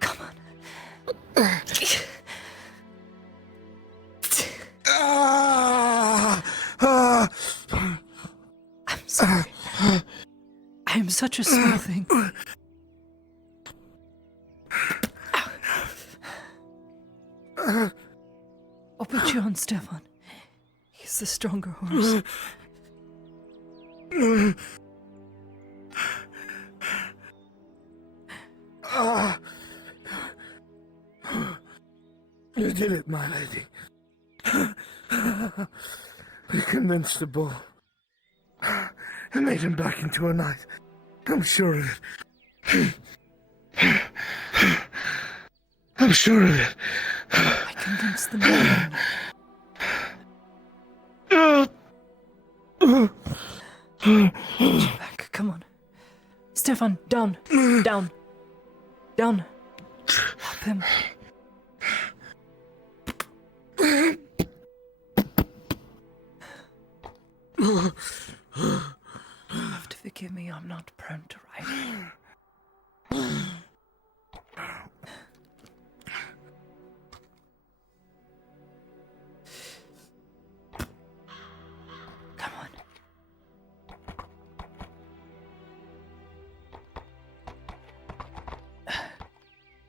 Come on. I'm sorry. such a small thing. I'll put you on Stefan. He's the stronger horse. You did it, my lady. You convinced the bull. And made him back into a knight. I'm sure of it. I'm sure of it. I convinced the man. Back, come on. Stefan, down. Down. Down. Help him. You have to forgive me, I'm not prone to riding. Come on.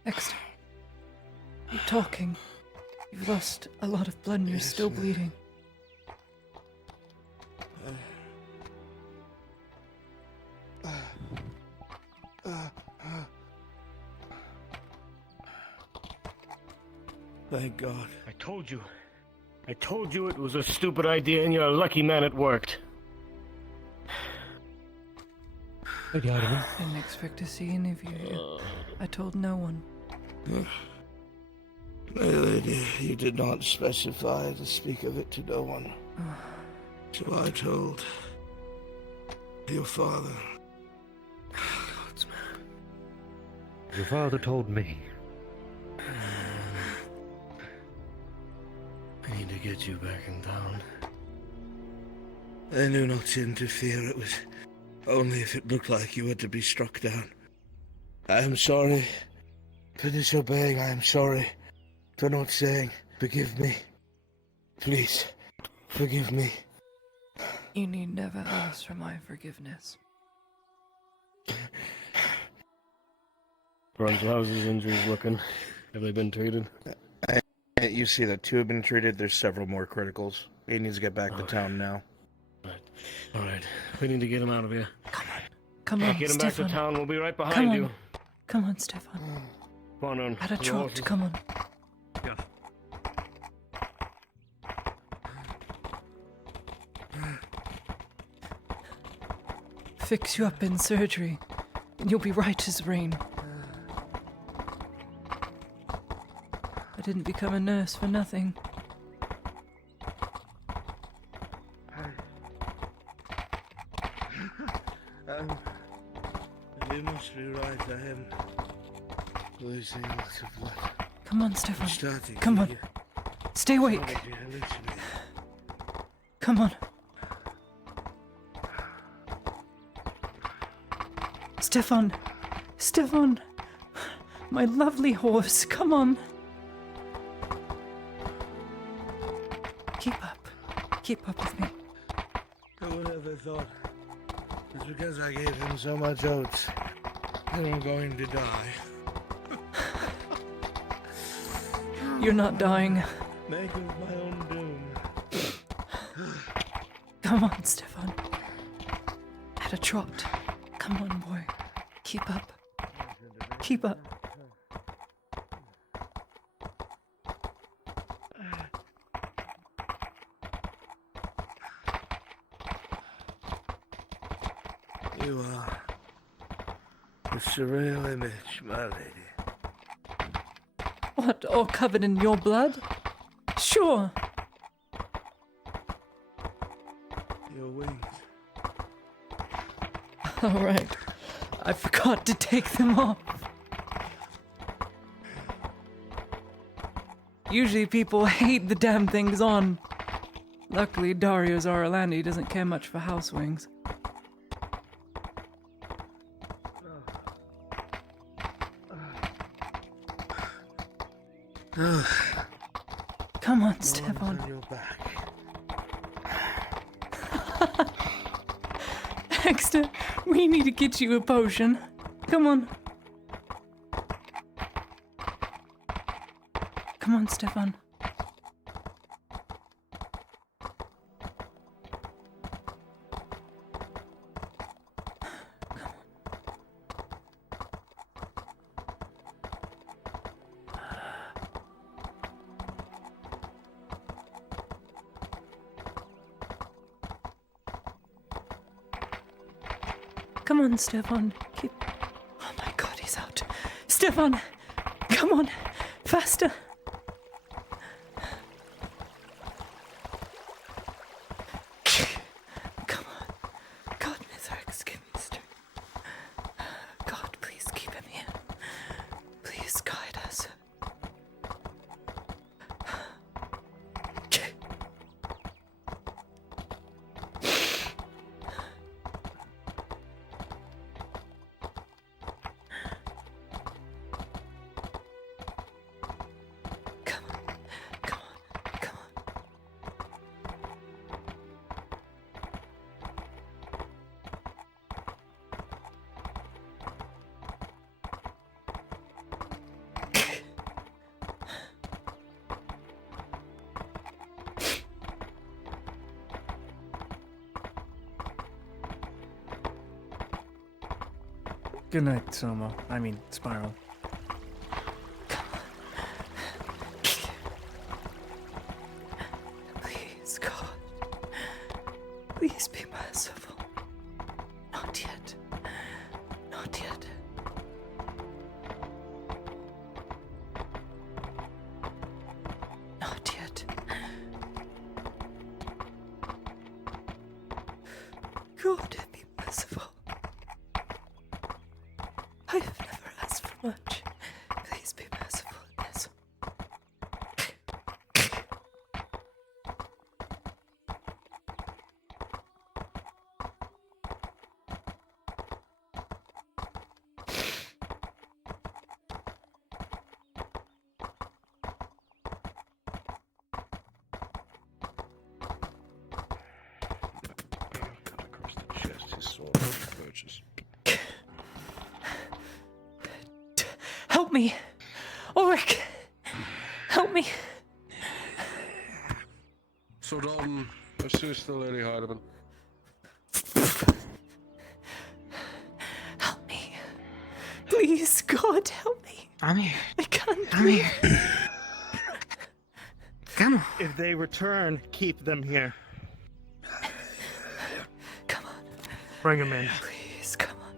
Dexter, you're talking. You've lost a lot of blood and you're still bleeding. Thank God. I told you. I told you it was a stupid idea, and you're a lucky man it worked. I got him. Didn't expect to see any of you here. I told no one. My lady, you did not specify to speak of it to no one. So I told your father. Your father told me. I need to get you back in town. I knew not to interfere. It was only if it looked like you had to be struck down. I am sorry for disobeying. I am sorry for not saying. Forgive me. Please, forgive me. You need never ask for my forgiveness. Brunzel, how's his injuries looking? Have they been treated? You see that 2 have been treated. There's several more criticals. He needs to get back to town now. All right. We need to get him out of here. Come on, Get him Stefan. back to town. We'll be right behind Come on. you. Come on, Stefan. Come on, At a trot, come on. Yeah. Fix you up in surgery, and you'll be right as rain. I didn't become a nurse for nothing. You must be right. I am losing lots of blood. Come on, Stefan. I'm starting Come to on. get- Stay awake. starting to hallucinate. Come on. Stefan. Stefan. My lovely horse. Come on. Keep up. Keep up with me. Who would ever thought? It's because I gave him so much oats that I'm going to die. You're not dying. Make of my own doom. Come on, Stefan. At a trot. Come on, boy. Keep up. Keep up. You are a surreal image, my lady. What, all covered in your blood? Sure. Your wings. All right. I forgot to take them off. Usually people hate the damn things on. Luckily, Dario Zaralandi doesn't care much for house wings. Come on, Stefan. Dexter, we need to get you a potion. Come on. Come on, Stefan. Come on, Stefan. Keep... Oh my god, he's out. Stefan! Come on! Faster! Come on. God, Mithrax, give me strength. God, please keep him here. Please guide us. Good night, Somo. I mean, Spiral. Please, God. Please be merciful. Not yet. Not yet. Not yet. God, be merciful. I have never asked for much. Please be merciful in this. Help me! Ulrich! Help me! So, Dalton, assist the Lady Heidemann. Help me. Please, God, help me. I'm here. I can't I'm breathe. here. Come on. If they return, keep them here. Come on. Bring them in. Please, come on.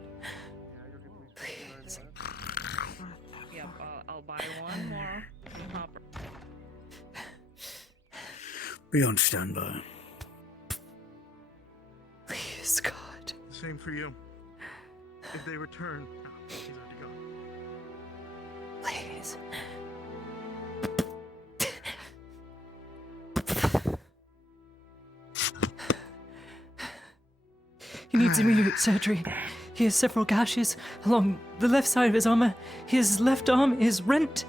Please. Yep, I'll buy one more hopper. Be on standby. Please, God. Same for you. If they return, he's already gone. Please. He needs immediate surgery. He has several gashes along the left side of his armor. His left arm is rent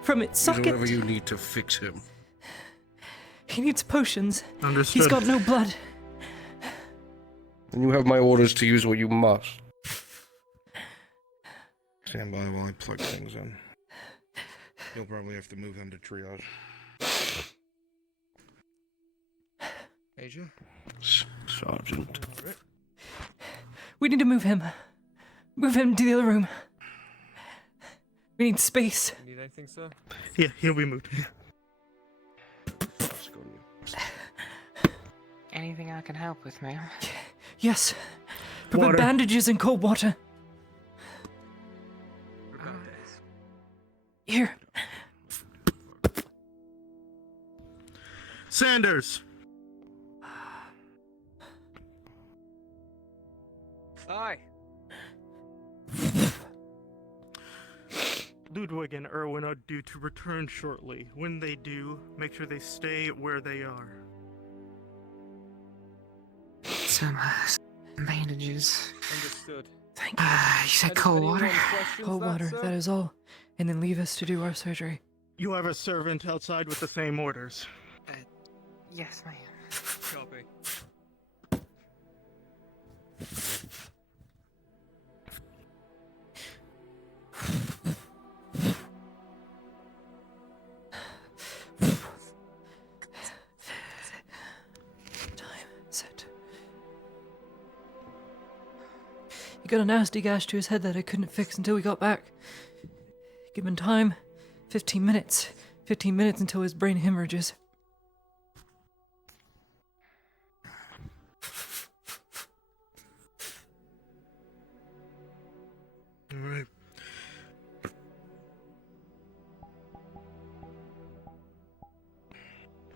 from its Do socket. whatever you need to fix him. He needs potions. Understood. He's got no blood. And you have my orders to use what you must. Stand by while I plug things in. You'll probably have to move them to triage. Asia? Sergeant. We need to move him. Move him to the other room. We need space. Need anything, sir? Yeah, he'll be moved. Anything I can help with, ma'am? Yes. Prepare Water. bandages and cold water. Here. Sanders! Aye. Ludwig and Erwin are due to return shortly. When they do, make sure they stay where they are. Some bandages. Understood. Thank you. You said cold water? Cold water, that is all. And then leave us to do our surgery. You have a servant outside with the same orders. Yes, ma'am. Copy. He got a nasty gash to his head that I couldn't fix until we got back. Given time, 15 minutes. 15 minutes until his brain hemorrhages. Alright.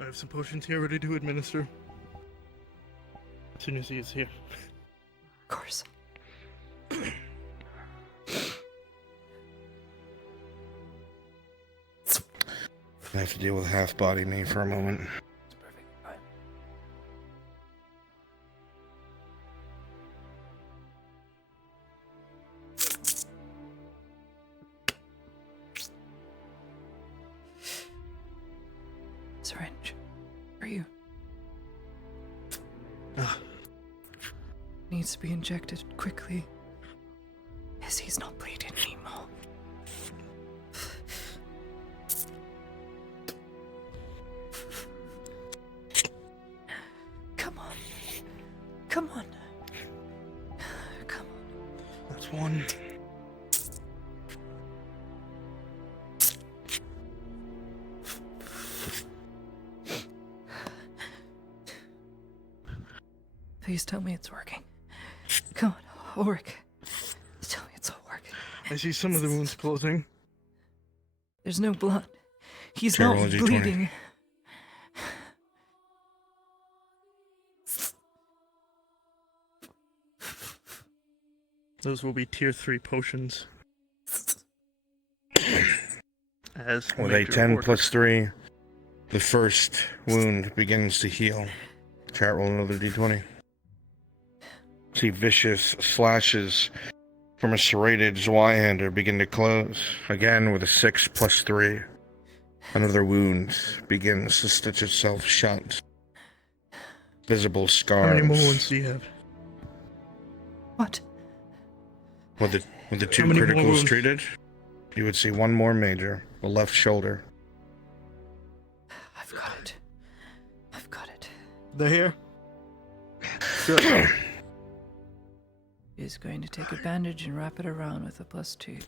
I have some potions here ready to administer. As soon as he is here. Of course. I have to deal with half-body me for a moment. Syringe. For you. Needs to be injected quickly. As he's not bleeding anymore. Come on. Come on. Come on. That's one. Please tell me it's working. Come on, Ulrich. Tell me it's all working. I see some of the wounds closing. There's no blood. He's Okay, not roll a D20. bleeding. Those will be tier 3 potions. As With a Major 10 ordered. plus 3, the first wound begins to heal. Chat, roll another d20. See vicious slashes from a serrated Zweihander begin to close. Again with a 6 plus 3. Another wound begins to stitch itself shut. Visible scars. How many more wounds do you have? What? With the two many more criticals wounds? treated, you would see one more major, the left shoulder. I've got it. I've got it. They're here? Good. He's going to take a bandage and wrap it around with a +2.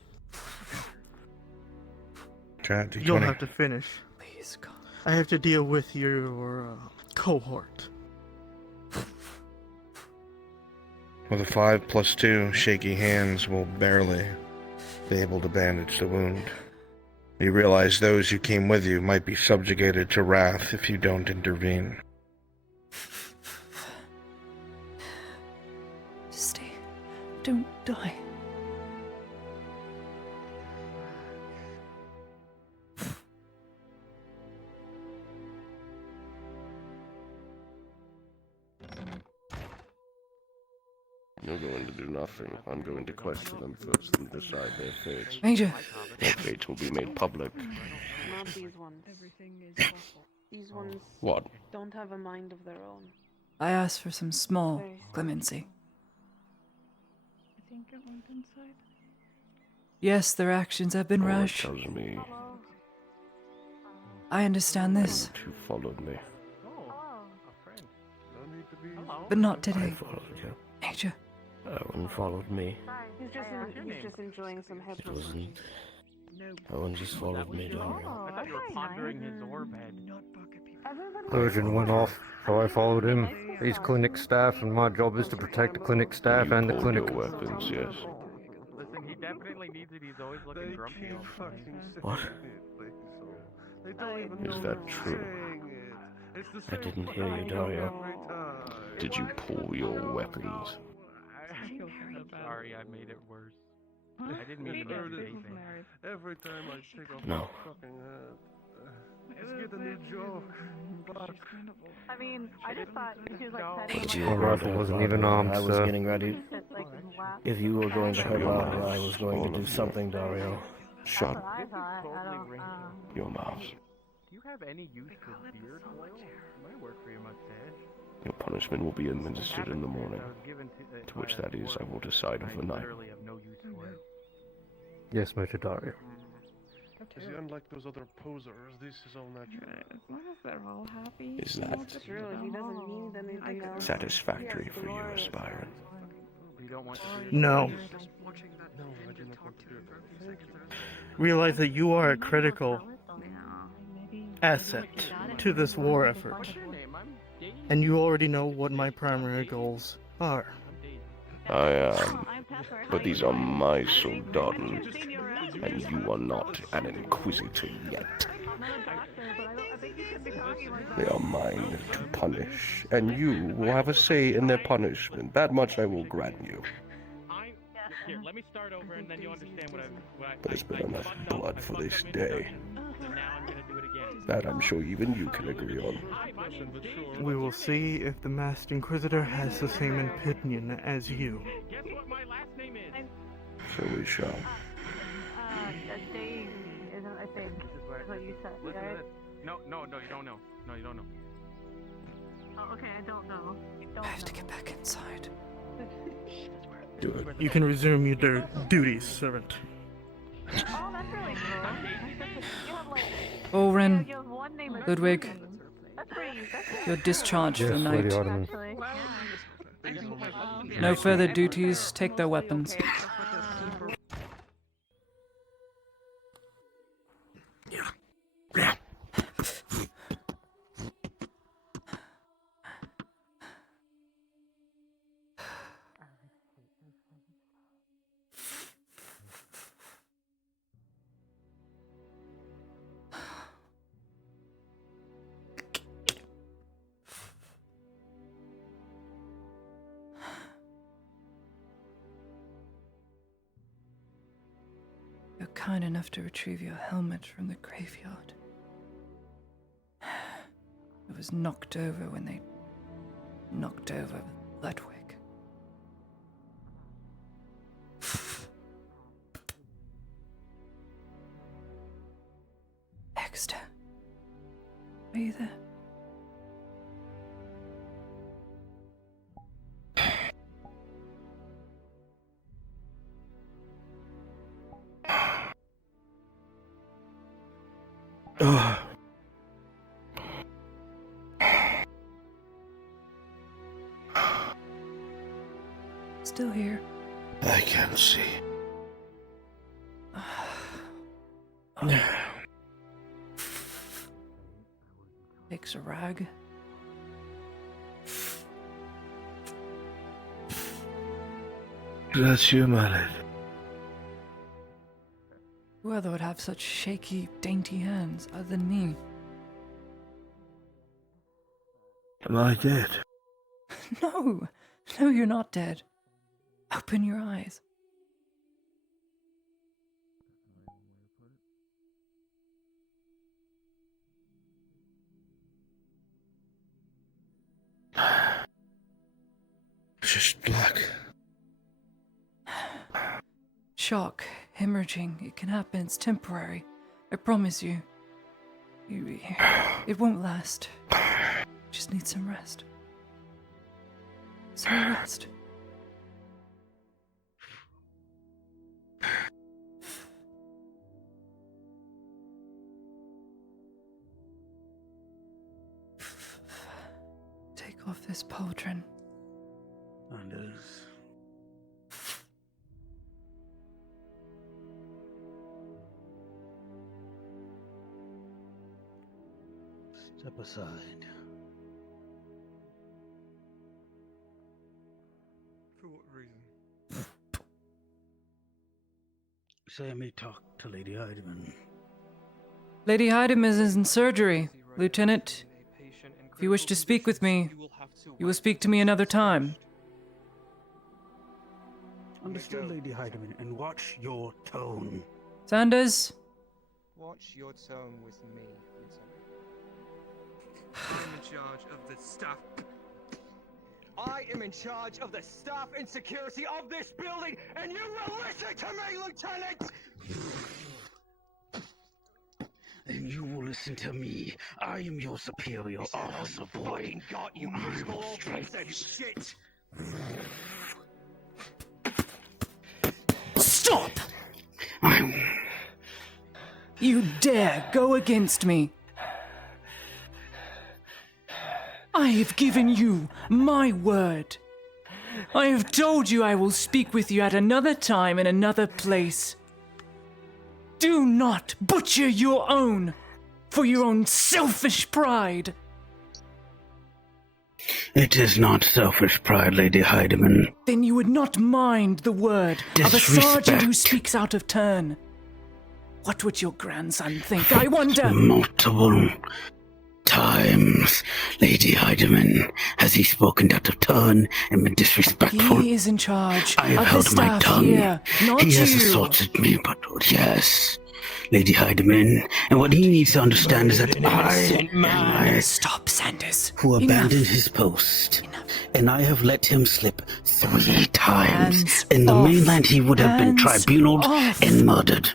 Chat, d20. You don't have to finish. Please, God. I have to deal with your cohort. With a 5 plus 2, shaky hands will barely be able to bandage the wound. You realize those who came with you might be subjugated to wrath if you don't intervene. Stay. Don't die. You're going to do nothing. I'm going to question them first and decide their fates. Major. Their fates will be made public. Not these ones. Everything is awful. These ones What? don't have a mind of their own. I asked for some small clemency. I think it went inside. Yes, their actions have been All it rash. tells me I understand this, that you followed me. but not I today. followed you. Major. Owen followed me. He's just enjoying some It hypnosis. wasn't. Owen just followed me down. I thought you were pondering his orb head. Urgent went off, so I followed him. He's clinic staff, and my job is to protect the clinic staff and the Hold clinic. your weapons, yes. Listen, he definitely needs it. He's always looking grumpy all the time. What? Is that true? I didn't hear you, Dario. Did you pull your weapons? I'm sorry, I made it worse. I didn't mean to make you anything. Every time I take off No. my fucking head. Let's get a new joke. I mean, I just thought she was like What petting did him. you My agree rifle to? wasn't even armed, I was sir. getting ready. Like in his lap. If you were going to hurt Lara, I was going to do something, Dario. Shut That's what I thought. I don't. your mouths. Do you have any use for beard oil? Might work for your mustache. Your punishment will be administered in the morning. I was given To which that is, I will decide overnight. literally have no use for it. Yes, Major Dario. Is he unlike those other posers? This is all natural. As long as they're all happy. Is that True, he doesn't need anything else. satisfactory for you, aspirant? don't want to do it. No. Realize that you are a critical asset to this war effort. And you already know what my primary goals are. I am. But these are my soldaten, and you are not an inquisitor yet. They are mine to punish, and you will have a say in their punishment. That much I will grant you. Here, let me start over, and then you'll understand what I. There's been enough blood for this day. So now I'm gonna do it again. That I'm sure even you can agree on. We will see if the Masked Inquisitor has the same opinion as you. Guess what my last name is? So we shall. Dave isn't, I think. Is what you said, right? No, you don't know. No, you don't know. Oh, okay, I don't know. I have to get back inside. Do it. You can resume your duties, servant. Oh, that's really cool. You have like... Oren, You have one name and Ludwig, two names. That's pretty... you're discharged for the Yes, night. Lady Ottoman. No further duties. Take their weapons. You're kind enough to retrieve your helmet from the graveyard. It was knocked over when they knocked over Ludwig. Exeter, are you there? Still here. I can't see. Takes a rag. Bless you, my lady. Who other would have such shaky, dainty hands other than me? Am I dead? No! No, you're not dead. Open your eyes. Just black. Shock, hemorrhaging, it can happen, it's temporary. I promise you. It won't last. Just need some rest. Some rest. Take off this pauldron. Anders. Step aside. For what reason? Say I may talk to Lady Heidemann. Lady Heidemann is in surgery. Lieutenant, if you wish to speak with me, you will speak to me another time. Understood, Lady Heidemann, and watch your tone. Sanders? Watch your tone with me, I'm in charge of the staff. I am in charge of the staff and security of this building, and you will listen to me, Lieutenant! Then you will listen to me. I am your superior officer, boy. Got you, pistol said shit! Stop! You dare go against me? I have given you my word. I have told you I will speak with you at another time in another place. Do not butcher your own for your own selfish pride. It is not selfish pride, Lady Heidemann. Then you would not mind the word of a sergeant who speaks out of turn. What would your grandson think, I wonder? Multiple times, Lady Heidemann, has he spoken out of turn and been disrespectful. He is in charge I have of the held my staff tongue. here, not he has you. assaulted me, but yes, Lady Heidemann, and what he needs to understand is that I Stop, Sanders. who abandoned Enough. his post, and I have let him slip 3 times. Hands In the off. mainland, he would have been Hands tribunaled off. and murdered.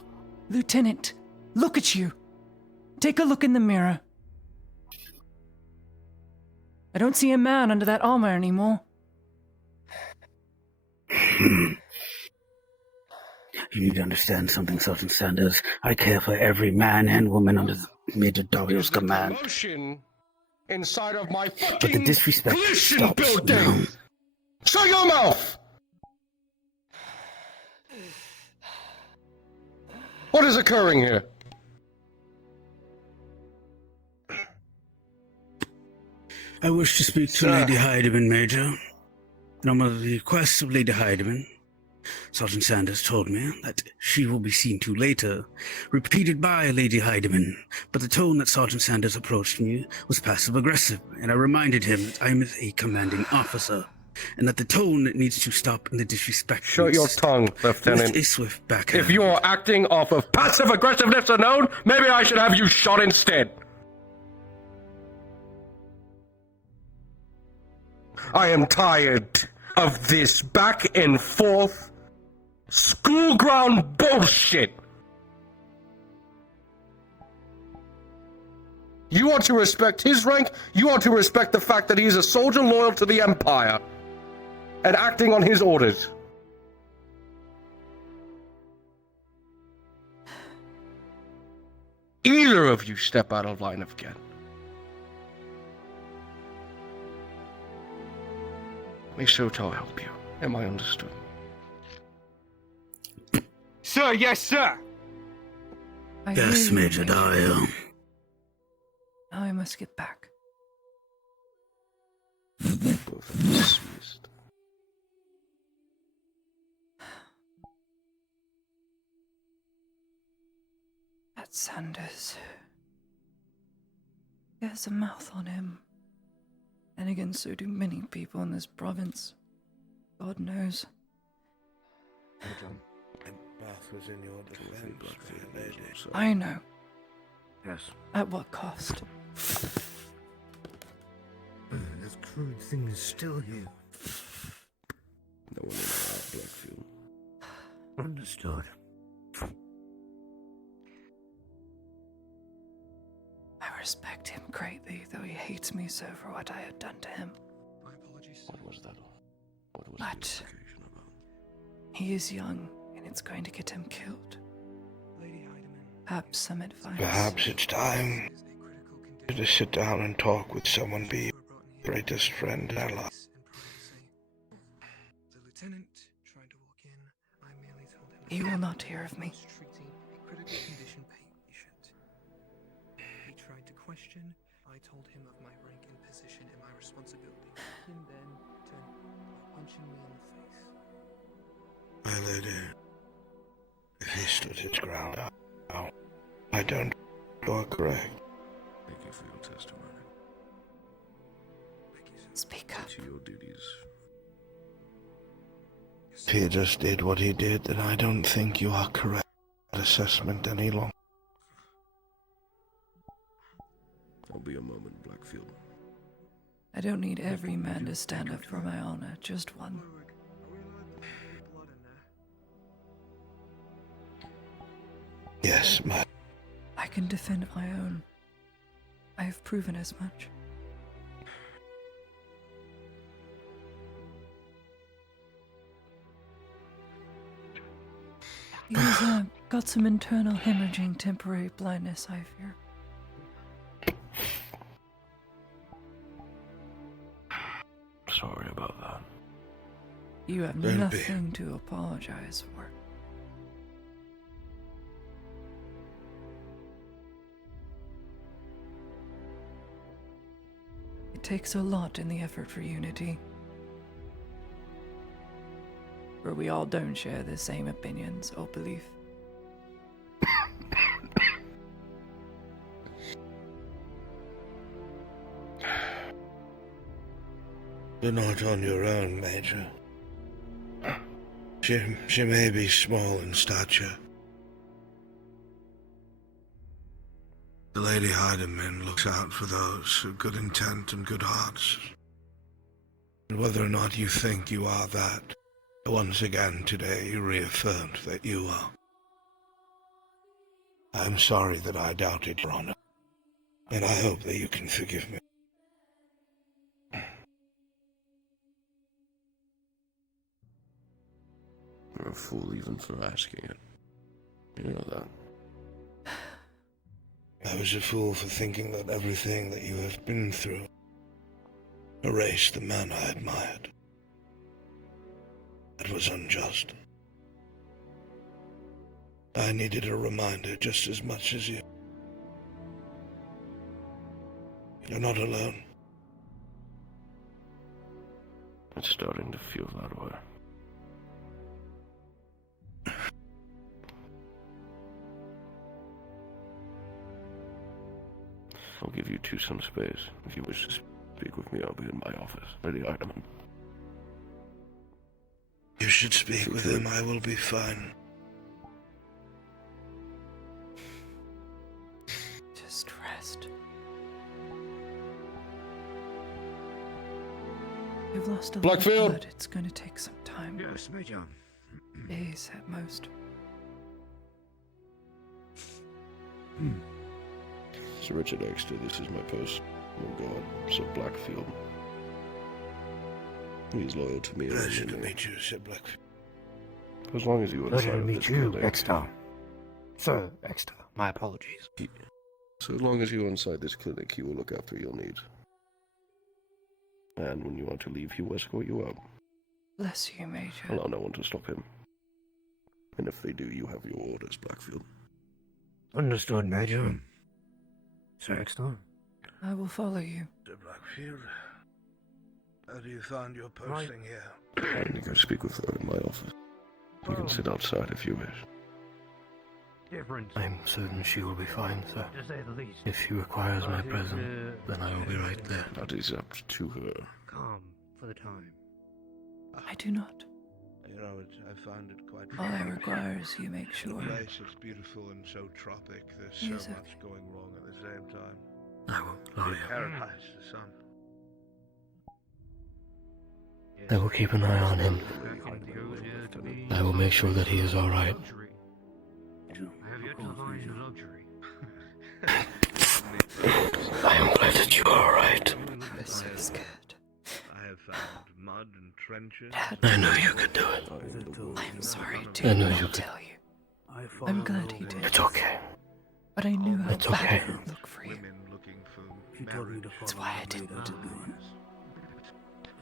Lieutenant, look at you. Take a look in the mirror. I don't see a man under that armor anymore. You need to understand something, Sergeant Sanders. I care for every man and woman under Major Dario's command. Promotion inside of my But the fucking disrespect pollution stops building. now. Shut your mouth! What is occurring here? I wish to speak to Lady Heidemann, Major. And on the request of Lady Heidemann, Sergeant Sanders told me that she will be seen to later, repeated by Lady Heidemann, but the tone that Sergeant Sanders approached me was passive-aggressive, and I reminded him that I am a commanding officer, and that the tone needs to stop in the disrespect. Shut your tongue, Lieutenant. With a swift backhand. If you're acting off of passive aggressiveness alone, maybe I should have you shot instead. I am tired of this back and forth school ground bullshit. You want to respect his rank, you want to respect the fact that he's a soldier loyal to the Empire and acting on his orders. Either of you step out of line again. May Soto help you. Am I understood? Sir, yes, sir. Yes, Major Dario. Now I must get back. That Sanders. He has a mouth on him. And again, so do many people in this province. God knows. Bath was in your defense, fair lady. I know. Yes. At what cost? That crude thing is still here. No one in our Blackfield. Understood. I respect him greatly, though he hates me so for what I had done to him. My apologies. What was that? What was But the altercation about? he is young, and it's going to get him killed. Perhaps some advice. Perhaps it's time to sit down and talk with someone, be your greatest friend and ally. The lieutenant tried to walk in. I merely told him He will not hear of me. treating a critical condition patient. He tried to question. I told him of my rank and position and my responsibility. And then turned by punching me in the face. My lady, if he stood his ground, I don't. You are correct. Thank you for your testimony. Speak up. To your duties. If he just did what he did, then I don't think you are correct in that assessment any longer. I'll be a moment, Blackfield. I don't need every man to stand up for my honor, just one. Yes, my. I can defend my own. I have proven as much. He's got some internal hemorrhaging temporary blindness, I fear. Sorry about that. You have Don't be. nothing to apologize for. It takes a lot in the effort for unity. For we all don't share the same opinions or belief. You're not on your own, Major. She may be small in stature. The Lady Heidemann looks out for those of good intent and good hearts. And whether or not you think you are that, once again today you reaffirmed that you are. I'm sorry that I doubted your honor, and I hope that you can forgive me. You're a fool even for asking it. You know that. I was a fool for thinking that everything that you have been through erased the man I admired. That was unjust. I needed a reminder just as much as you. You're not alone. It's starting to feel that way. I'll give you two some space. If you wish to speak with me, I'll be in my office. Lady Heidemann. You should speak with him. I will be fine. Just rest. You've lost a lot of Blackfield! blood. It's going to take some time. Yes, Major. Days at most. Sir Richard Exeter, this is my post. Oh God, Sir Blackfield. He's loyal to me. Pleasure to meet you, Sir Blackfield. As long as you are Pleasure inside to of meet this you, clinic. Exeter. Sir Exeter, my apologies. So long as you're inside this clinic, he will look after your needs. And when you want to leave, he will escort you out. Bless you, Major. Allow no one to stop him. And if they do, you have your orders, Blackfield. Understood, Major. Sir Exeter. I will follow you. Sir Blackfield, how do you find your posting here? I need to go speak with her in my office. You can sit outside if you wish. I'm certain she will be fine, sir. If she requires my presence, then I will be right there. That is up to her. Calm for the time. I do not. You know, I find it quite... All I require is you make sure. The place is beautiful and so tropic. There's so Music. much going wrong at the same time. I will lie. Paradise, the sun. I will keep an eye on him. I will make sure that he is all right. I am glad that you are all right. This is good. I have found mud and trenches. I know you could do it. I'm sorry I to know you could. tell you. I'm glad he did. It's okay. But I knew how It's bad okay. it would look for you. Women looking for marriage. That's why I didn't.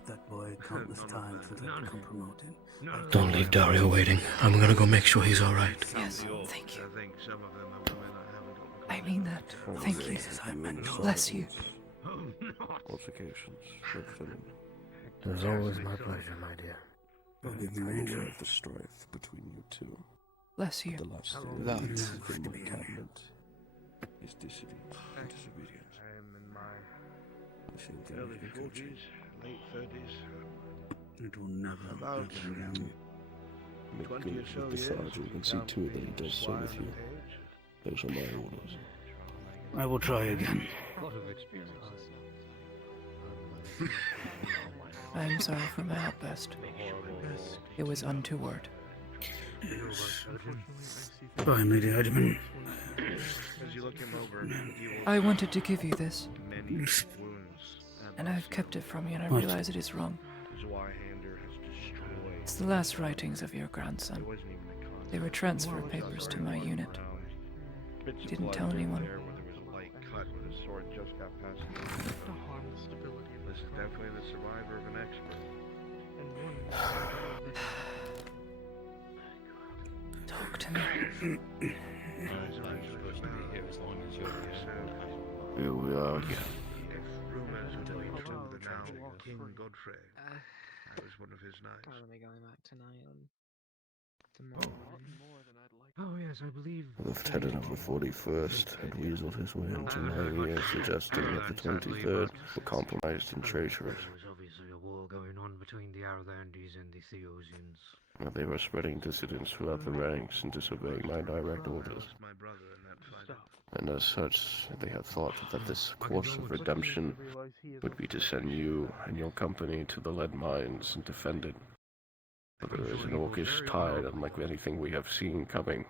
That boy countless times would have become promoted. Don't leave Dario waiting. I'm gonna go make sure he's all right. Yes, thank you. I think some of them are women I haven't gotten. I mean that. Thank you. Bless you. Altercations, Lieutenant. It is always my pleasure, my dear. Forgive me, I'm aware Major. of the strife between you two. Bless you. The last thing That I need is from to my be cabinet is disobedience. I am in my The same thing early with your coaching. 40s, late 30s. It will never About happen again. Make 20 good or so with the years, sergeant and see to it that he does so with you. Those are my orders. I will try again. I'm sorry for my outburst. It was untoward. Yes. Fine, Lady Heidemann. As you look him over, you will I wanted to give you this, many wounds. and I've kept it from you, and I What? realize it is wrong. Zweihander has destroyed. It's the last writings of your grandson. There wasn't even a contact. They were transfer papers to my unit. He didn't tell anyone. There where there was a light cut where the sword just got past the The harmless stability of This is definitely the survivor of an expert. Talk to me. I'm supposed to be here as long as you're here. Here we are again. Rumors would lead to the now King Godfrey. That was one of his knights. Probably going back tonight on tomorrow. Oh yes, I believe. The Lieutenant of the 41st had weaseled his way into my ear, suggesting that the 23rd were compromised and traitorous. There was obviously a war going on between the Arlandis and the Theosians. They were spreading dissidents throughout the ranks and disobeying my direct orders. My brother in that fight. And as such, they had thought that this course of redemption would be to send you and your company to the lead mines and defend it. But there is an orcish tide unlike anything we have seen coming.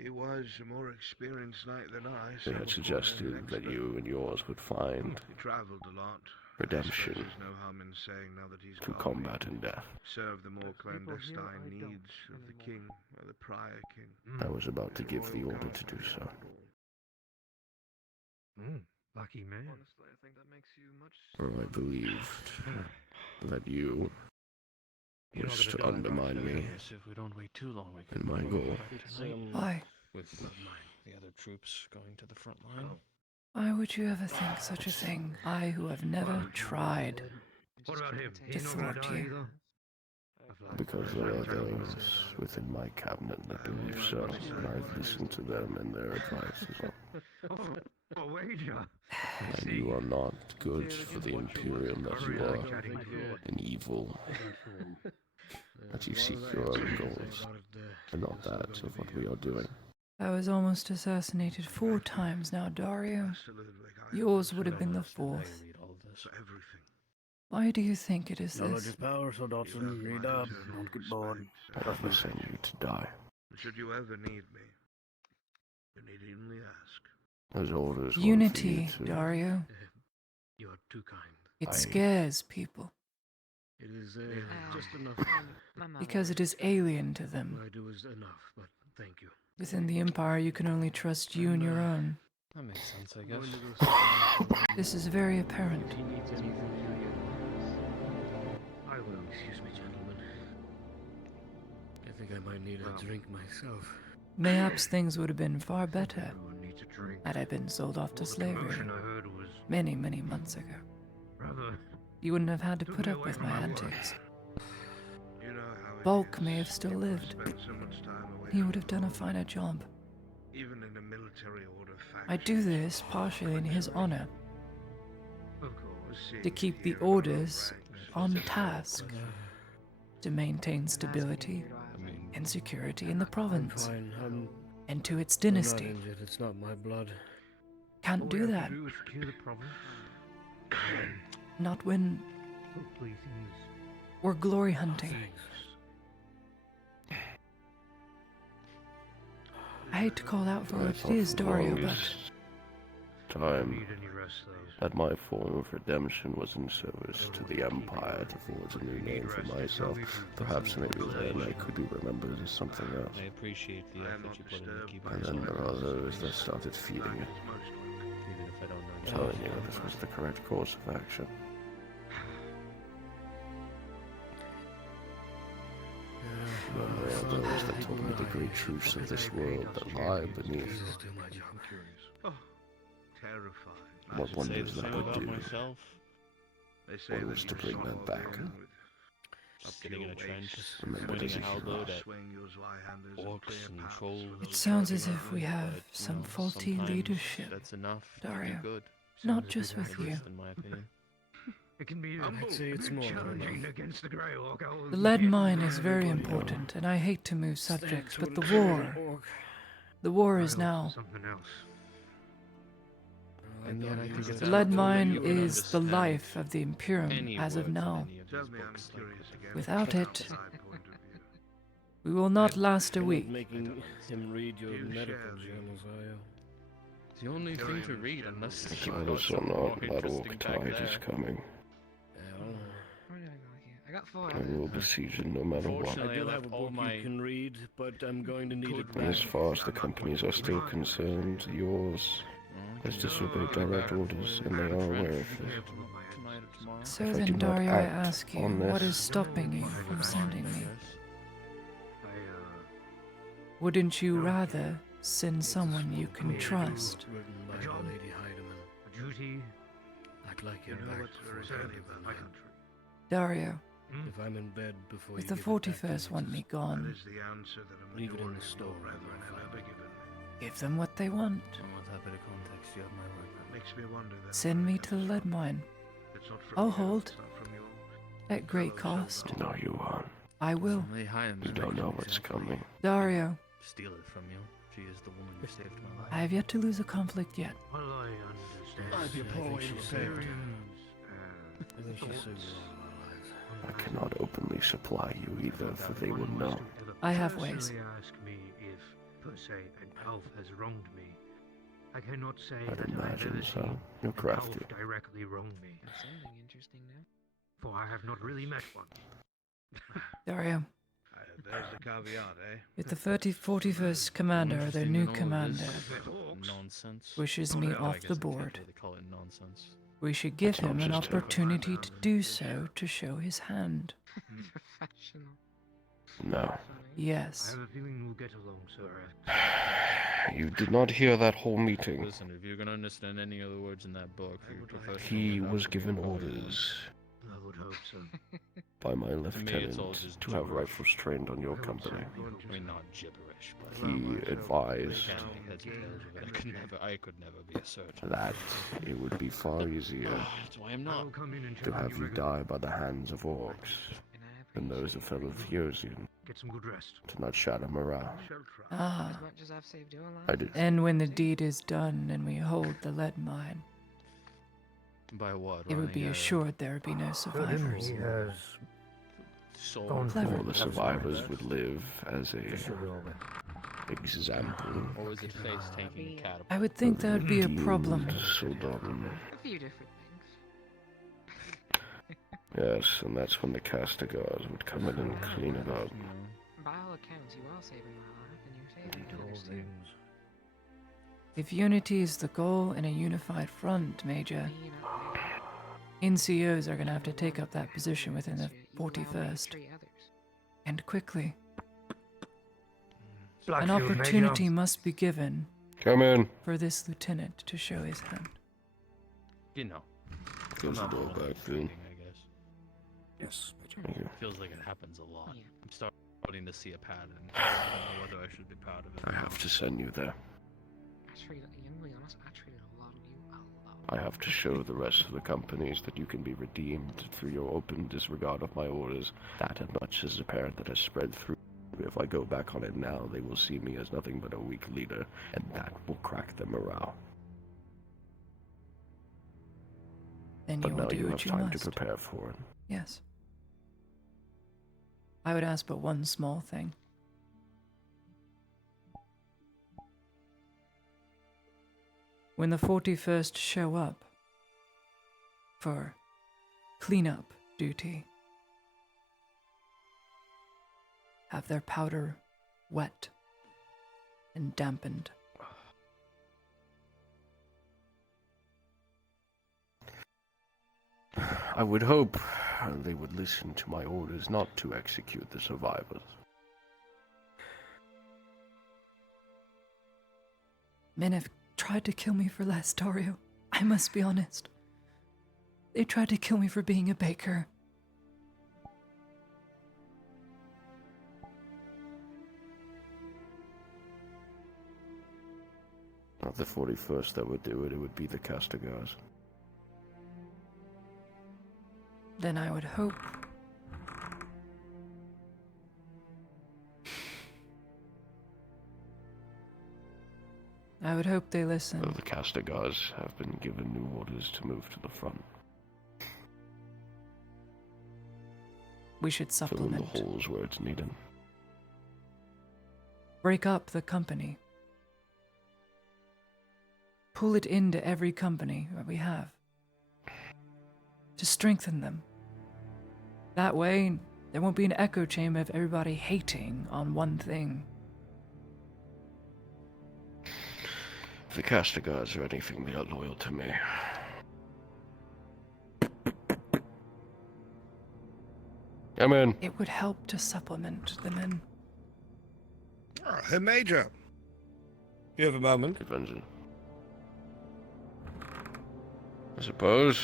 He was a more experienced knight than I. They had suggested that you and yours would find He travelled a lot. redemption There's no harm in saying now that he's through gone, combat and death. serve the more clandestine needs of the king, or the prior king. I was about to give the order to do so. Lucky man. Honestly, I think that makes you much. For I believed that you wished to undermine me If we don't wait too long, we and my goal. Why? With the other troops going to the front line. Why would you ever think such a thing? I, who have never tried What about him? to He's not gonna thwart die you. either. Because there are those within my cabinet that believe so, and I've listened to them and their advice as well. Oh, wager. And you are not good for the Imperium that you are, an evil, that you seek your own goals, and not that of what we are doing. I was almost assassinated 4 times now, Dario. Yours would have been the 4th. Why do you think it is Knowledge this? is power, so Dodson, read up, don't get bored. I have not sent you to die. Should you ever need me, you need only ask. Those orders Unity, want for you to... Dario. You are too kind. It scares people It is just enough. because it is alien to them. What I do is enough, but thank you. Within the Empire, you can only trust you and your own. That makes sense, I guess. This is very apparent. If he needs anything, I will. Excuse me, gentlemen. I think I might need a drink myself. Mayhaps things would have been far better Everyone needs a drink. had I been sold off to slavery Commotion I heard was many, many months ago. rather. You wouldn't have had to Took put me up away with from my my work. antics. You know how it Bulk is. may have still lived. Spend so much time away He from would have done a finer job. even in a military order faction. I do this partially in his honor, Of course, to keep the orders on task, to maintain stability and security in the province Fine, and to its I'm not dynasty. injured, it's not my blood. Can't do that. Do is secure the province. Not when Oh, please, we're glory hunting. I hate to call out for I what thought it is, for the Dario, but longest time need any rest, though. that my form of redemption was in service to the Empire to forge a new name for myself. Perhaps maybe then I could be remembered as something else. I appreciate the effort you put into keeping And us then there are honest. those that started feeding it, Even if I don't know telling you this was the correct course of action. Then there are those that told me the great truths of this world that lie beneath. Oh, terrifying. What Say wonders the that same would about do. myself. They say One that was you to bring saw that back. them with Sitting in a pure trench, waste. Remember swinging this a is halberd at Swing your Zweihanders and orcs clear and paths trolls. with it sounds as driving if we around, have but, some you know, faulty sometimes leadership, That's enough to Dario. do good. Not just with you. In my opinion. It can be I'd say it's more than challenging enough. against the Greyhawk. The lead mine is very important, and I hate to move subjects, but the war is now. Something else. And yet I think it's The lead helpful that mine you would is the understand life of the Imperium any as of words in now. any of Tell these me I'm books, like curious again. Without from an it, outside point of view. we will not last a You're not week. making him read your You medical shall be. journals, are you? It's the only thing to read unless If orders or not, that orc tide is coming. Where did I go here? I got 4 I will besiege it no matter what. I do I have left a all book my you can read, but I'm going to need it And as back. far as the companies are still concerned, yours has disobeyed direct orders, and they are aware of this. So if I then, do not Dario, I act ask you, on what this. is stopping you from sending me? I, Wouldn't you rather send someone you can trust? a job, a duty. I'd like you back before my country. Dario, If I'm in bed before if the 41st want me gone, That is the answer that a leave it in the Midorian store, brethren have ever given. give them what they want. What type of context do you have my work? Makes me wonder then. Send me to the lead mine. It's not from I'll you, hold, it's not from your at great cost. No, you won't. I will. You don't know what's coming. Dario, Steal it from you. She is the woman who saved my life. I have yet to lose a conflict yet. Well, I understand. I'd be a poor way to prepare. I think she's so I cannot openly supply you either, for they will know. I have ways. Ask me if, per se, an elf has wronged me. I cannot say I'd that I've imagine ever so. seen You're an crafty. elf directly wrong me. Something interesting now. For I have not really met one. Dario, There's the caveat, eh? if the 41st commander or their new commander Nonsense. wishes me I off guess the I can't board, really call it nonsense. we should give It's not him an just opportunity to do so to show his hand. Professional. No. Yes. I have a feeling we'll get along, sir. You did not hear that whole meeting. Listen, if you're gonna understand any other words in that book, you're professional. He was given orders I would hope so. by my To me, lieutenant it's all just to have gibberish. rifles trained on your company. I mean, not gibberish, but He advised can't make heads or tails of it. I could never be a surgeon. that it would be far easier That's why I'm not. to have you die by the hands of orcs than those of fellow Theosian, Get some good rest. to not shatter morale. Ah, As much as I've saved your life. I did. and when the deed is done and we hold the lead mine, By what? it would be Running a assured there would be no survivors. He has soul gone Clever. All the survivors would live as a example. Or is it face tanking a catapult? I would think that would be a problem. Sodom. A few different things. Yes, and that's when the Castigars would come in and clean it up. By all accounts, you are saving my life, and you're saving others too. If unity is the goal in a unified front, Major, You know, NCOs are going to have to take up that position within the you allow me to 41st. treat others. And quickly. An Blackfield, Major. opportunity must be given Come in. for this lieutenant to show his hand. You know. Close the door back, Phil. I guess. Yes, Major. Thank you. Feels like it happens a lot. Yeah. I'm starting to see a pattern. I don't know whether I should be proud of it. I have to send you there. I treated, you know, to be honest, I treated a lot of you a lot. I have to show the rest of the companies that you can be redeemed through your open disregard of my orders. That and much is apparent that has spread through. If I go back on it now, they will see me as nothing but a weak leader, and that will crack their morale. Then But you now will do you have what you time must. to prepare for it. Yes. I would ask but one small thing. When the 41st show up for cleanup duty, have their powder wet and dampened. I would hope they would listen to my orders not to execute the survivors. Men have tried to kill me for less, Dario. I must be honest. They tried to kill me for being a baker. Not the 41st that would do it, it would be the Castigars. Then I would hope. I would hope they listen. Though the Castigars have been given new orders to move to the front. We should Fill in supplement. the holes where it's needed. Break up the company. Pull it into every company that we have. To strengthen them. That way, there won't be an echo chamber of everybody hating on one thing. If the Castigars are anything, they are loyal to me. Come in. It would help to supplement the men. Hey, Major. You have a moment? Convention. I suppose.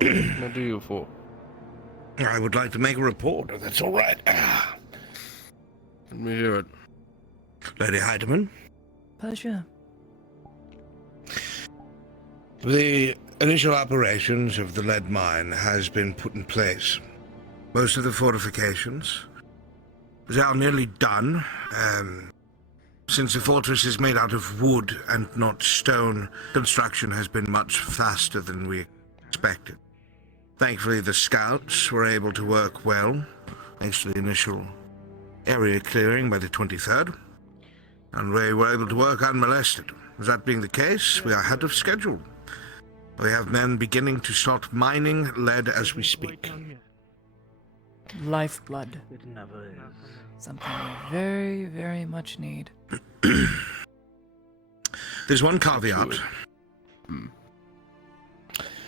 What do you for? I would like to make a report, if that's all right. Let me hear it. Lady Heidemann. Pleasure. The initial operations of the lead mine has been put in place. Most of the fortifications, they are nearly done. Since the fortress is made out of wood and not stone, construction has been much faster than we expected. Thankfully, the scouts were able to work well, thanks to the initial area clearing by the 23rd, and we were able to work unmolested. That being the case, we are ahead of schedule. We have men beginning to start mining lead as we speak. Lifeblood. Something we very, very much need. There's one caveat.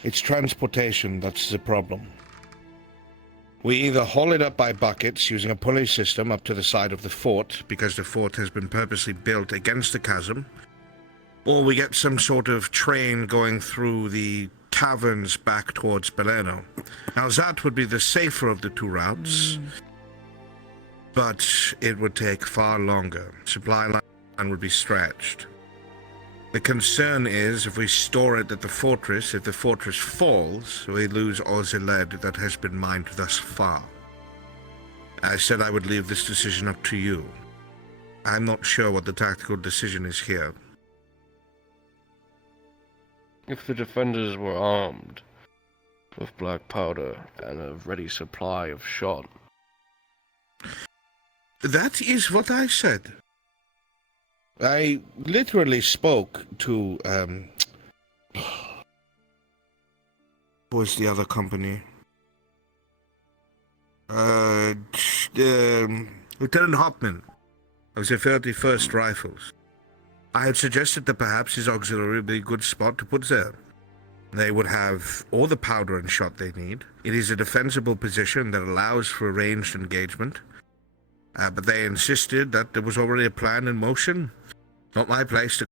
It's transportation that's the problem. We either haul it up by buckets using a pulley system up to the side of the fort, because the fort has been purposely built against the chasm, or we get some sort of train going through the caverns back towards Beleno. Now that would be the safer of the two routes, but it would take far longer. Supply line would be stretched. The concern is if we store it at the fortress, if the fortress falls, we lose all the lead that has been mined thus far. I said I would leave this decision up to you. I'm not sure what the tactical decision is here. If the defenders were armed with black powder and a ready supply of shot. That is what I said. I literally spoke to, what was the other company? Lieutenant Hoffman of the 31st Rifles. I had suggested that perhaps his auxiliary would be a good spot to put there. They would have all the powder and shot they need. It is a defensible position that allows for ranged engagement. But they insisted that there was already a plan in motion. Not my place to